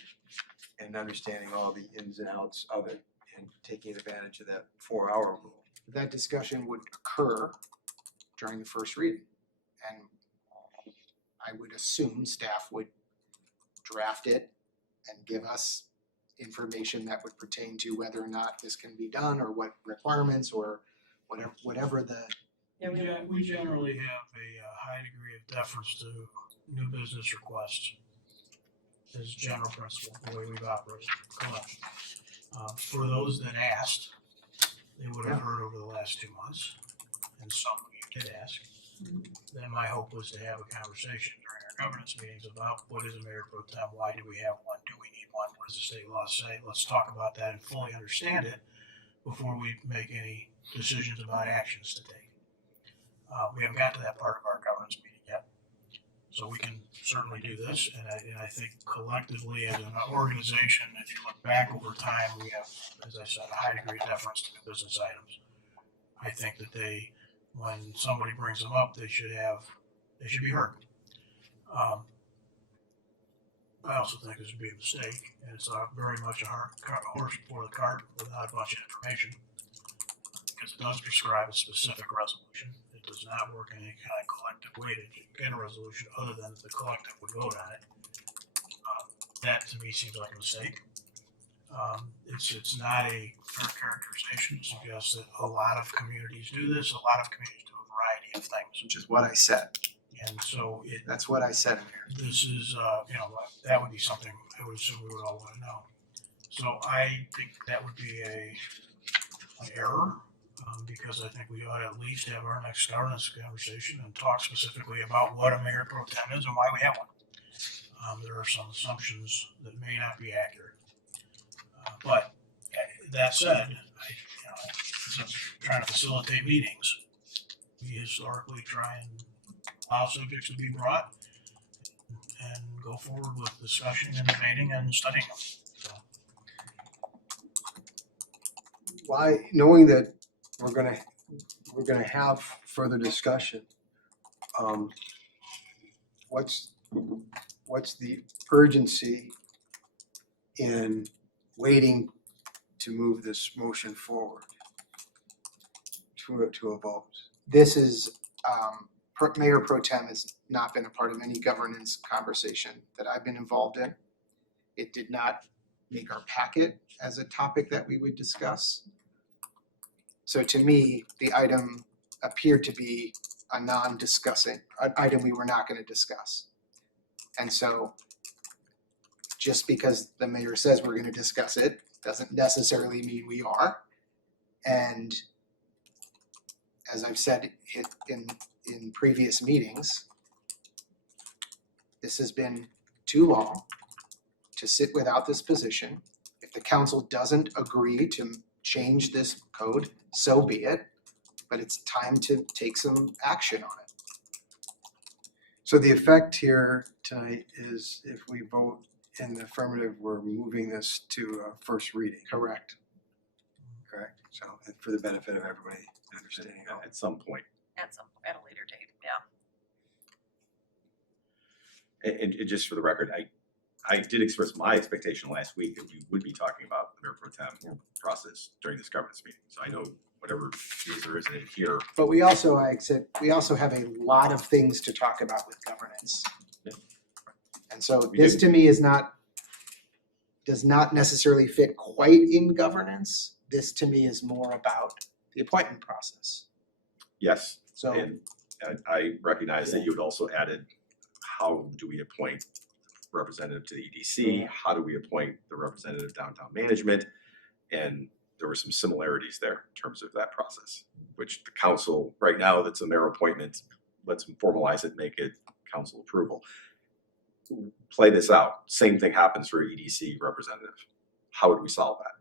and understanding all the ins and outs of it and taking advantage of that 4-hour rule. That discussion would occur during the first reading. And I would assume staff would draft it and give us information that would pertain to whether or not this can be done, or what requirements, or whatever the. We generally have a high degree of deference to new business requests as a general principle, the way we've operated. Correct. For those that asked, they would have heard over the last 2 months, and some of you did ask. Then my hope was to have a conversation during our governance meetings about what is a mayor pro tem, why do we have one, do we need one, what does the state law say? Let's talk about that and fully understand it before we make any decisions about actions to take. We haven't got to that part of our governance meeting yet, so we can certainly do this. And I think collectively as an organization, if you look back over time, we have, as I said, a high degree of deference to the business items. I think that when somebody brings them up, they should be heard. I also think this would be a mistake, and it's very much a horse before the cart without a bunch of information, because it does prescribe a specific resolution. It does not work in any kind of collective way to get a resolution other than the collective would vote on it. That to me seems like a mistake. It's not a fair characterization to suggest that a lot of communities do this. A lot of communities do a variety of things. Which is what I said. And so That's what I said in there. this is, that would be something I would assume we would all want to know. So I think that would be an error, because I think we ought to at least have our next governance conversation and talk specifically about what a mayor pro tem is and why we have one. There are some assumptions that may not be accurate. But that said, since we're trying to facilitate meetings, we historically try and allow subjects to be brought and go forward with discussion and debating and studying them. So, Why, knowing that we're gonna have further discussion, what's the urgency in waiting to move this motion forward to a vote? This is Mayor Pro Tem has not been a part of any governance conversation that I've been involved in. It did not make our packet as a topic that we would discuss. So to me, the item appeared to be a non-discussing, an item we were not going to discuss. And so just because the mayor says we're going to discuss it doesn't necessarily mean we are. And as I've said it in previous meetings, this has been too long to sit without this position. If the council doesn't agree to change this code, so be it, but it's time to take some action on it. So the effect here tonight is if we vote in the affirmative, we're moving this to a first reading, Correct. correct? So for the benefit of everybody understanding. At some point. At a later date, yeah. And just for the record, I did express my expectation last week that we would be talking about the Mayor Pro Tem process during this governance meeting. So I know whatever is or isn't in here. But we also, I said, we also have a lot of things to talk about with governance. Yeah. And so We this do. to me does not necessarily fit quite in governance. This to me is more about the appointment process. Yes, So and I recognize that you had also added, how do we appoint representative to the EDC? How do we appoint the representative downtown management? And there were some similarities there in terms of that process, which the council, right now, that's a mayor appointment, let's formalize it, make it council approval. Play this out. Same thing happens for EDC representative. How would we solve that?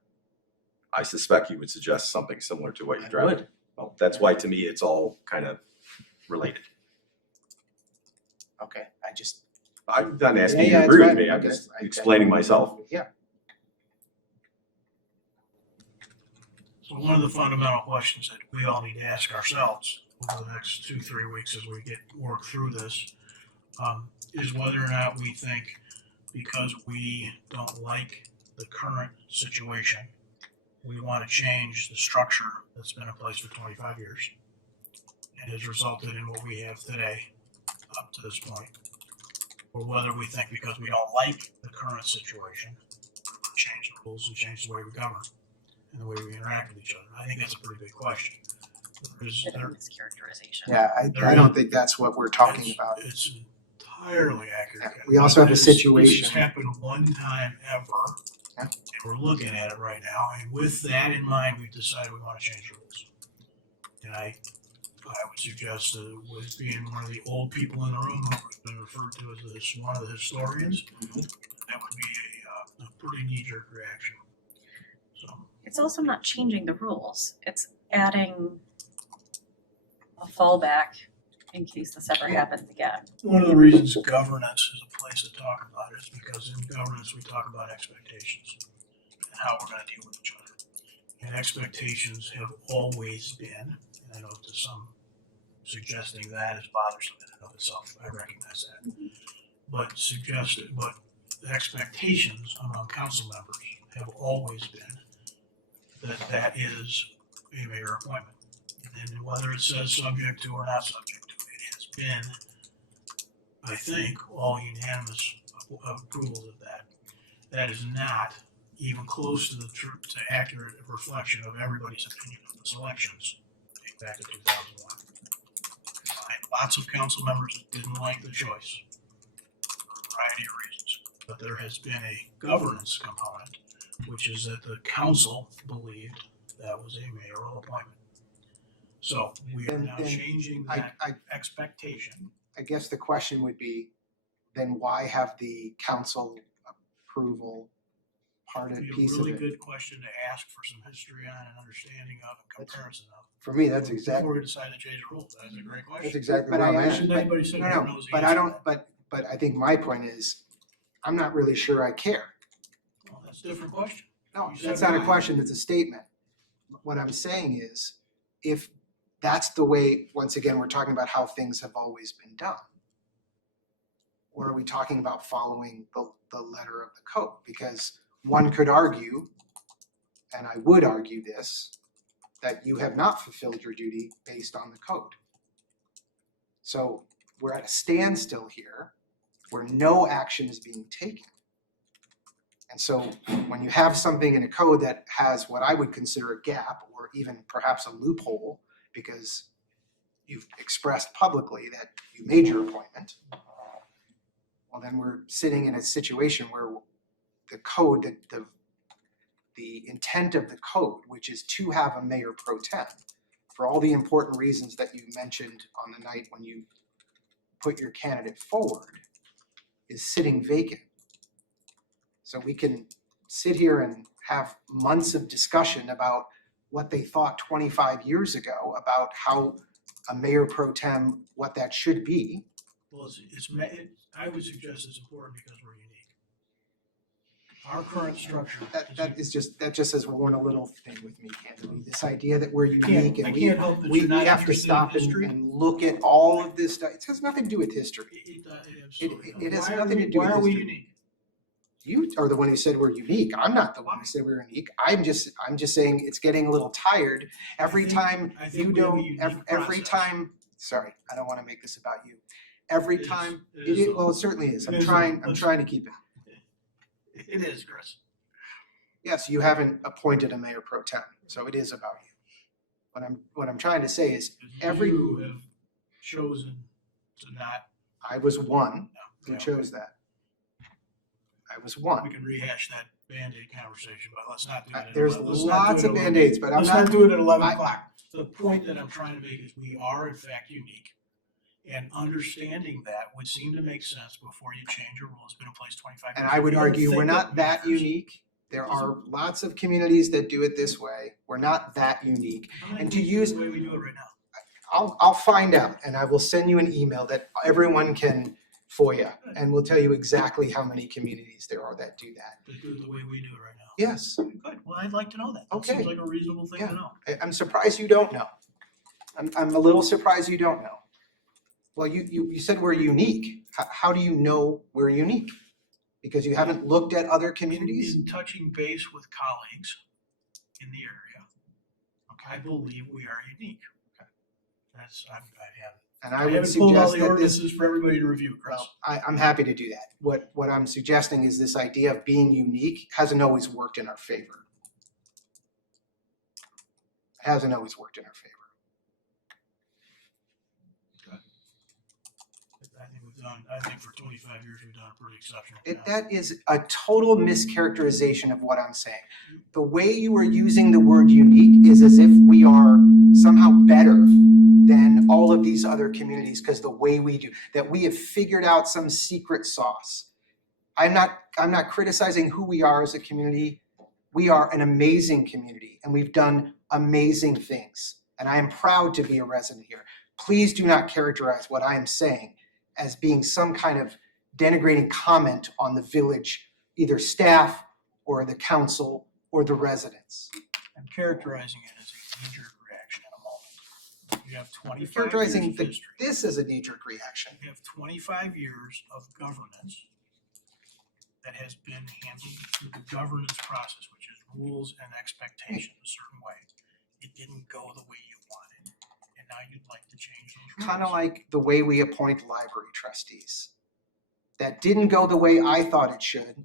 I suspect you would suggest something similar to what you drafted. Well, that's why to me, it's all kind of related. okay, I'm not asking you Yeah, to it's agree with fine. me, I'm Okay. just explaining myself. Yeah. So one of the fundamental questions that we all need to ask ourselves over the next 2-3 weeks as we work through this is whether or not we think, because we don't like the current situation, we want to change the structure that's been in place for 25 years and has resulted in what we have today up to this point. Or whether we think because we don't like the current situation, change the rules and change the way we govern and the way we interact with each other. I think that's a pretty big question. Mischaracterization. Yeah, I don't think that's what we're talking about. It's entirely accurate. We also have a This situation. has happened one time ever. Yeah. And we're looking at it right now. And with that in mind, we've decided we want to change the rules. And I would suggest that with being one of the old people in the room who's been referred to as one of the historians, that would be a pretty knee-jerk reaction. So. It's also not changing the rules. It's adding a fallback in case this ever happens again. One of the reasons governance is a place to talk about it is because in governance, we talk about expectations and how we're going to deal with each other. And expectations have always been, and I know to some suggesting that is bothersome in and of itself, I recognize that. But the expectations among council members have always been that is a mayor appointment. And whether it says subject to or not subject to, it has been, I think, all unanimous approvals of that. That is not even close to the to accurate reflection of everybody's opinion of the selections back to 2001. I had lots of council members that didn't like the choice for a variety of reasons. But there has been a governance component, which is that the council believed that was a mayoral appointment. So we are now Then changing that expectation. I guess the question would be, then why have the council approval part of It'd be piece a really of it? good question to ask for some history on and understanding of and comparison of. For me, that's Before exactly, we decide to change the rules, that's a great question. that's exactly But where I I'm at. actually, Anybody said no, who no, knows the but I answer? don't, but I think my point is, I'm not really sure I care. Well, that's a different question. No, You said that's not a why. question, it's a statement. What I'm saying is, if that's the way, once again, we're talking about how things have always been done. Or are we talking about following the letter of the code? Because one could argue, and I would argue this, that you have not fulfilled your duty based on the code. So we're at a standstill here where no action is being taken. And so when you have something in a code that has what I would consider a gap or even perhaps a loophole because you've expressed publicly that you made your appointment, well, then we're sitting in a situation where the code, the intent of the code, which is to have a mayor pro tem, for all the important reasons that you mentioned on the night when you put your candidate forward, is sitting vacant. So we can sit here and have months of discussion about what they thought 25 years ago about how a mayor pro tem, what that should be. Well, I would suggest it's important because we're unique. Our current structure. That just says one little thing with me, candidly. This idea that we're unique I and can't help that we you're not have to interested in stop history. and look at all of this stuff. It has nothing to do with history. It has nothing to do with history. Why are we unique? You are the one who said we're unique. I'm not the one who said we're unique. I'm just saying it's getting a little tired every time you don't, every time, sorry, I don't want to make this about you. Every time, well, it certainly is. I'm trying to keep it. It is, Chris. Yes, you haven't appointed a mayor pro tem, so it is about you. What I'm trying to say is You have chosen to not. I was one who chose that. I was one. We can rehash that Band-Aid conversation, but let's not do it. There's lots of Band-Aids, but I'm Let's not. not do it at 11 o'clock. The point that I'm trying to make is we are in fact unique. And understanding that would seem to make sense before you change your rules. It's been in place 25 years. And I would argue we're not that unique. There are lots of communities that do it this way. We're not that unique. And to use, the way we do it right now. I'll find out and I will send you an email that everyone can FOIA and we'll tell you exactly how many communities there are that do that. That do it the way we do it right now. Yes. Good. Well, I'd like to know that. That Okay. seems like a reasonable thing to know. I'm surprised you don't know. I'm a little surprised you don't know. Well, you said we're unique. How do you know we're unique? Because you haven't looked at other communities? In touching base with colleagues in the area, I believe we are unique. That's, I haven't. And I would haven't pulled all suggest the that this, ordinances for everybody to review, Chris. well, I'm happy to do that. What I'm suggesting is this idea of being unique hasn't always worked in our favor. It hasn't always worked in our favor. I think for 25 years, we've done a pretty exceptional job. That is a total mischaracterization of what I'm saying. The way you are using the word unique is as if we are somehow better than all of these other communities because the way we do, that we have figured out some secret sauce. I'm not criticizing who we are as a community. We are an amazing community and we've done amazing things. And I am proud to be a resident here. Please do not characterize what I am saying as being some kind of denigrating comment on the village, either staff or the council or the residents. I'm characterizing it as a knee-jerk reaction in a moment. You have 25 years Characterizing of history. this as a knee-jerk reaction. We have 25 years of governance that has been handled through the governance process, which is rules and expectations a certain way. It didn't go the way you wanted, and now you'd like to change those rules. Kind of like the way we appoint library trustees. That didn't go the way I thought it should,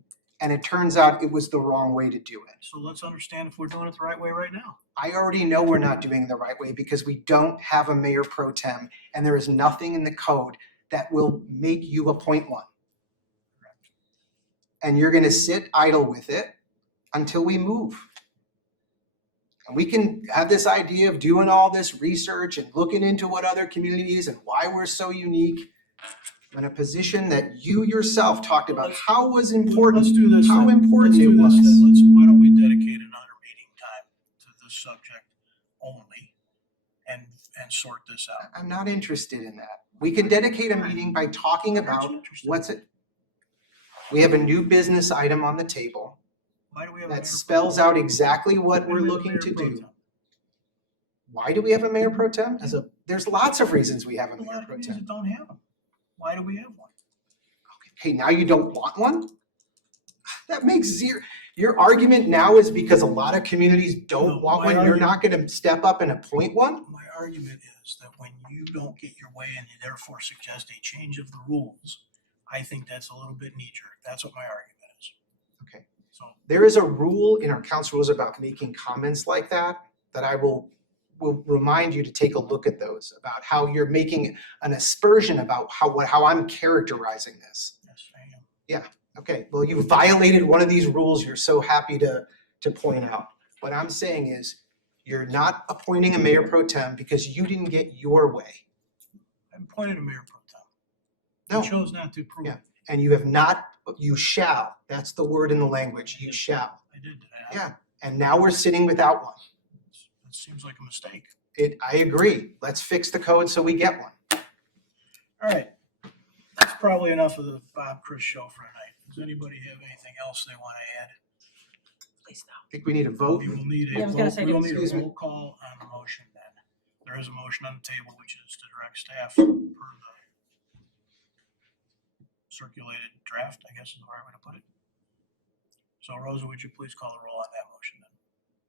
and it turns out it was the wrong way to do it. So let's understand if we're doing it the right way right now. I already know we're not doing it the right way because we don't have a mayor pro tem, and there is nothing in the code that will make you appoint one. And you're gonna sit idle with it until we move. And we can have this idea of doing all this research and looking into what other communities and why we're so unique. In a position that you yourself talked about how was important, Let's do this. how then. important Let's it do was. this then. Why don't we dedicate another meeting time to this subject only and sort this out? I'm not interested in that. We can dedicate a meeting by talking about what's it. We have a new business item on the table Why do we have a that mayor spells out exactly what pro we're tem? looking to Mayor pro do. tem. Why do we have a mayor pro tem? There's lots of reasons we have a A lot mayor of pro communities tem. that don't have them. Why do we have one? Okay, now you don't want one? That makes zero. Your argument now is because a lot of communities don't No, want my one, you're argument- not gonna step up and appoint one? My argument is that when you don't get your way and you therefore suggest a change of the rules, I think that's a little bit knee-jerk. That's what my argument is. Okay. So There is a rule in our council rules about making comments like that I will remind you to take a look at those, about how you're making an aspersion about how I'm characterizing this. yes, I am. Yeah, okay, well, you violated one of these rules you're so happy to point out. What I'm saying is, you're not appointing a mayor pro tem because you didn't get your way. I'm appointed a mayor pro tem. No. I chose not to approve. Yeah. And you have not, you shall, that's the word in the language, you shall. I did. Yeah, and now we're sitting without one. That seems like a mistake. I agree, let's fix the code so we get one. All right. That's probably enough of the Bob Chris show for tonight. Does anybody have anything else they want to add? Please no. I think we need a vote. We will need Yeah, I a was gonna vote, say, we will need excuse a me. roll call on the motion then. There is a motion on the table, which is to direct staff per the circulated draft, I guess is the right way to put it. So Rosa, would you please call the roll on that motion then?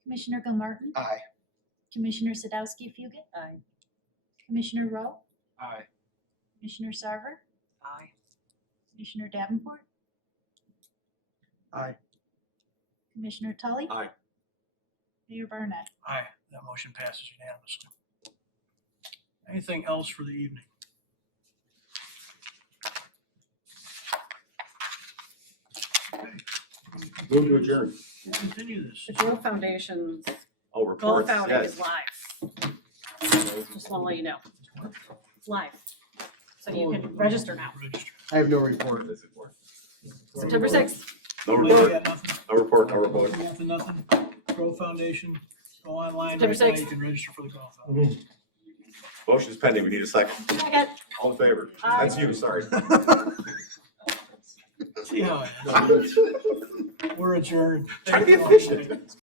Commissioner Gilmartin, Aye. Commissioner Sadowski Fugit, Aye. Commissioner Rowe, Aye. Commissioner Sarver, Aye. Commissioner Davenport, Aye. Commissioner Tully. Aye. Mayor Barnett. Aye, that motion passes unanimously. Anything else for the evening? Move to adjourn. Continue this. The Grove Foundation's Oh, goal reports, founding yes. is live. Just want to let you know. It's live. So you can register now. Register. I have no report. September 6th. No Anybody report, got nothing? no report, no report. Nothing? Grove Foundation, go online September right now, 6th. you can register for the Grove Foundation. Motion is pending, we need a second. Second. All in favor? Aye. That's you, sorry. See how it is. We're adjourned. Try to be efficient.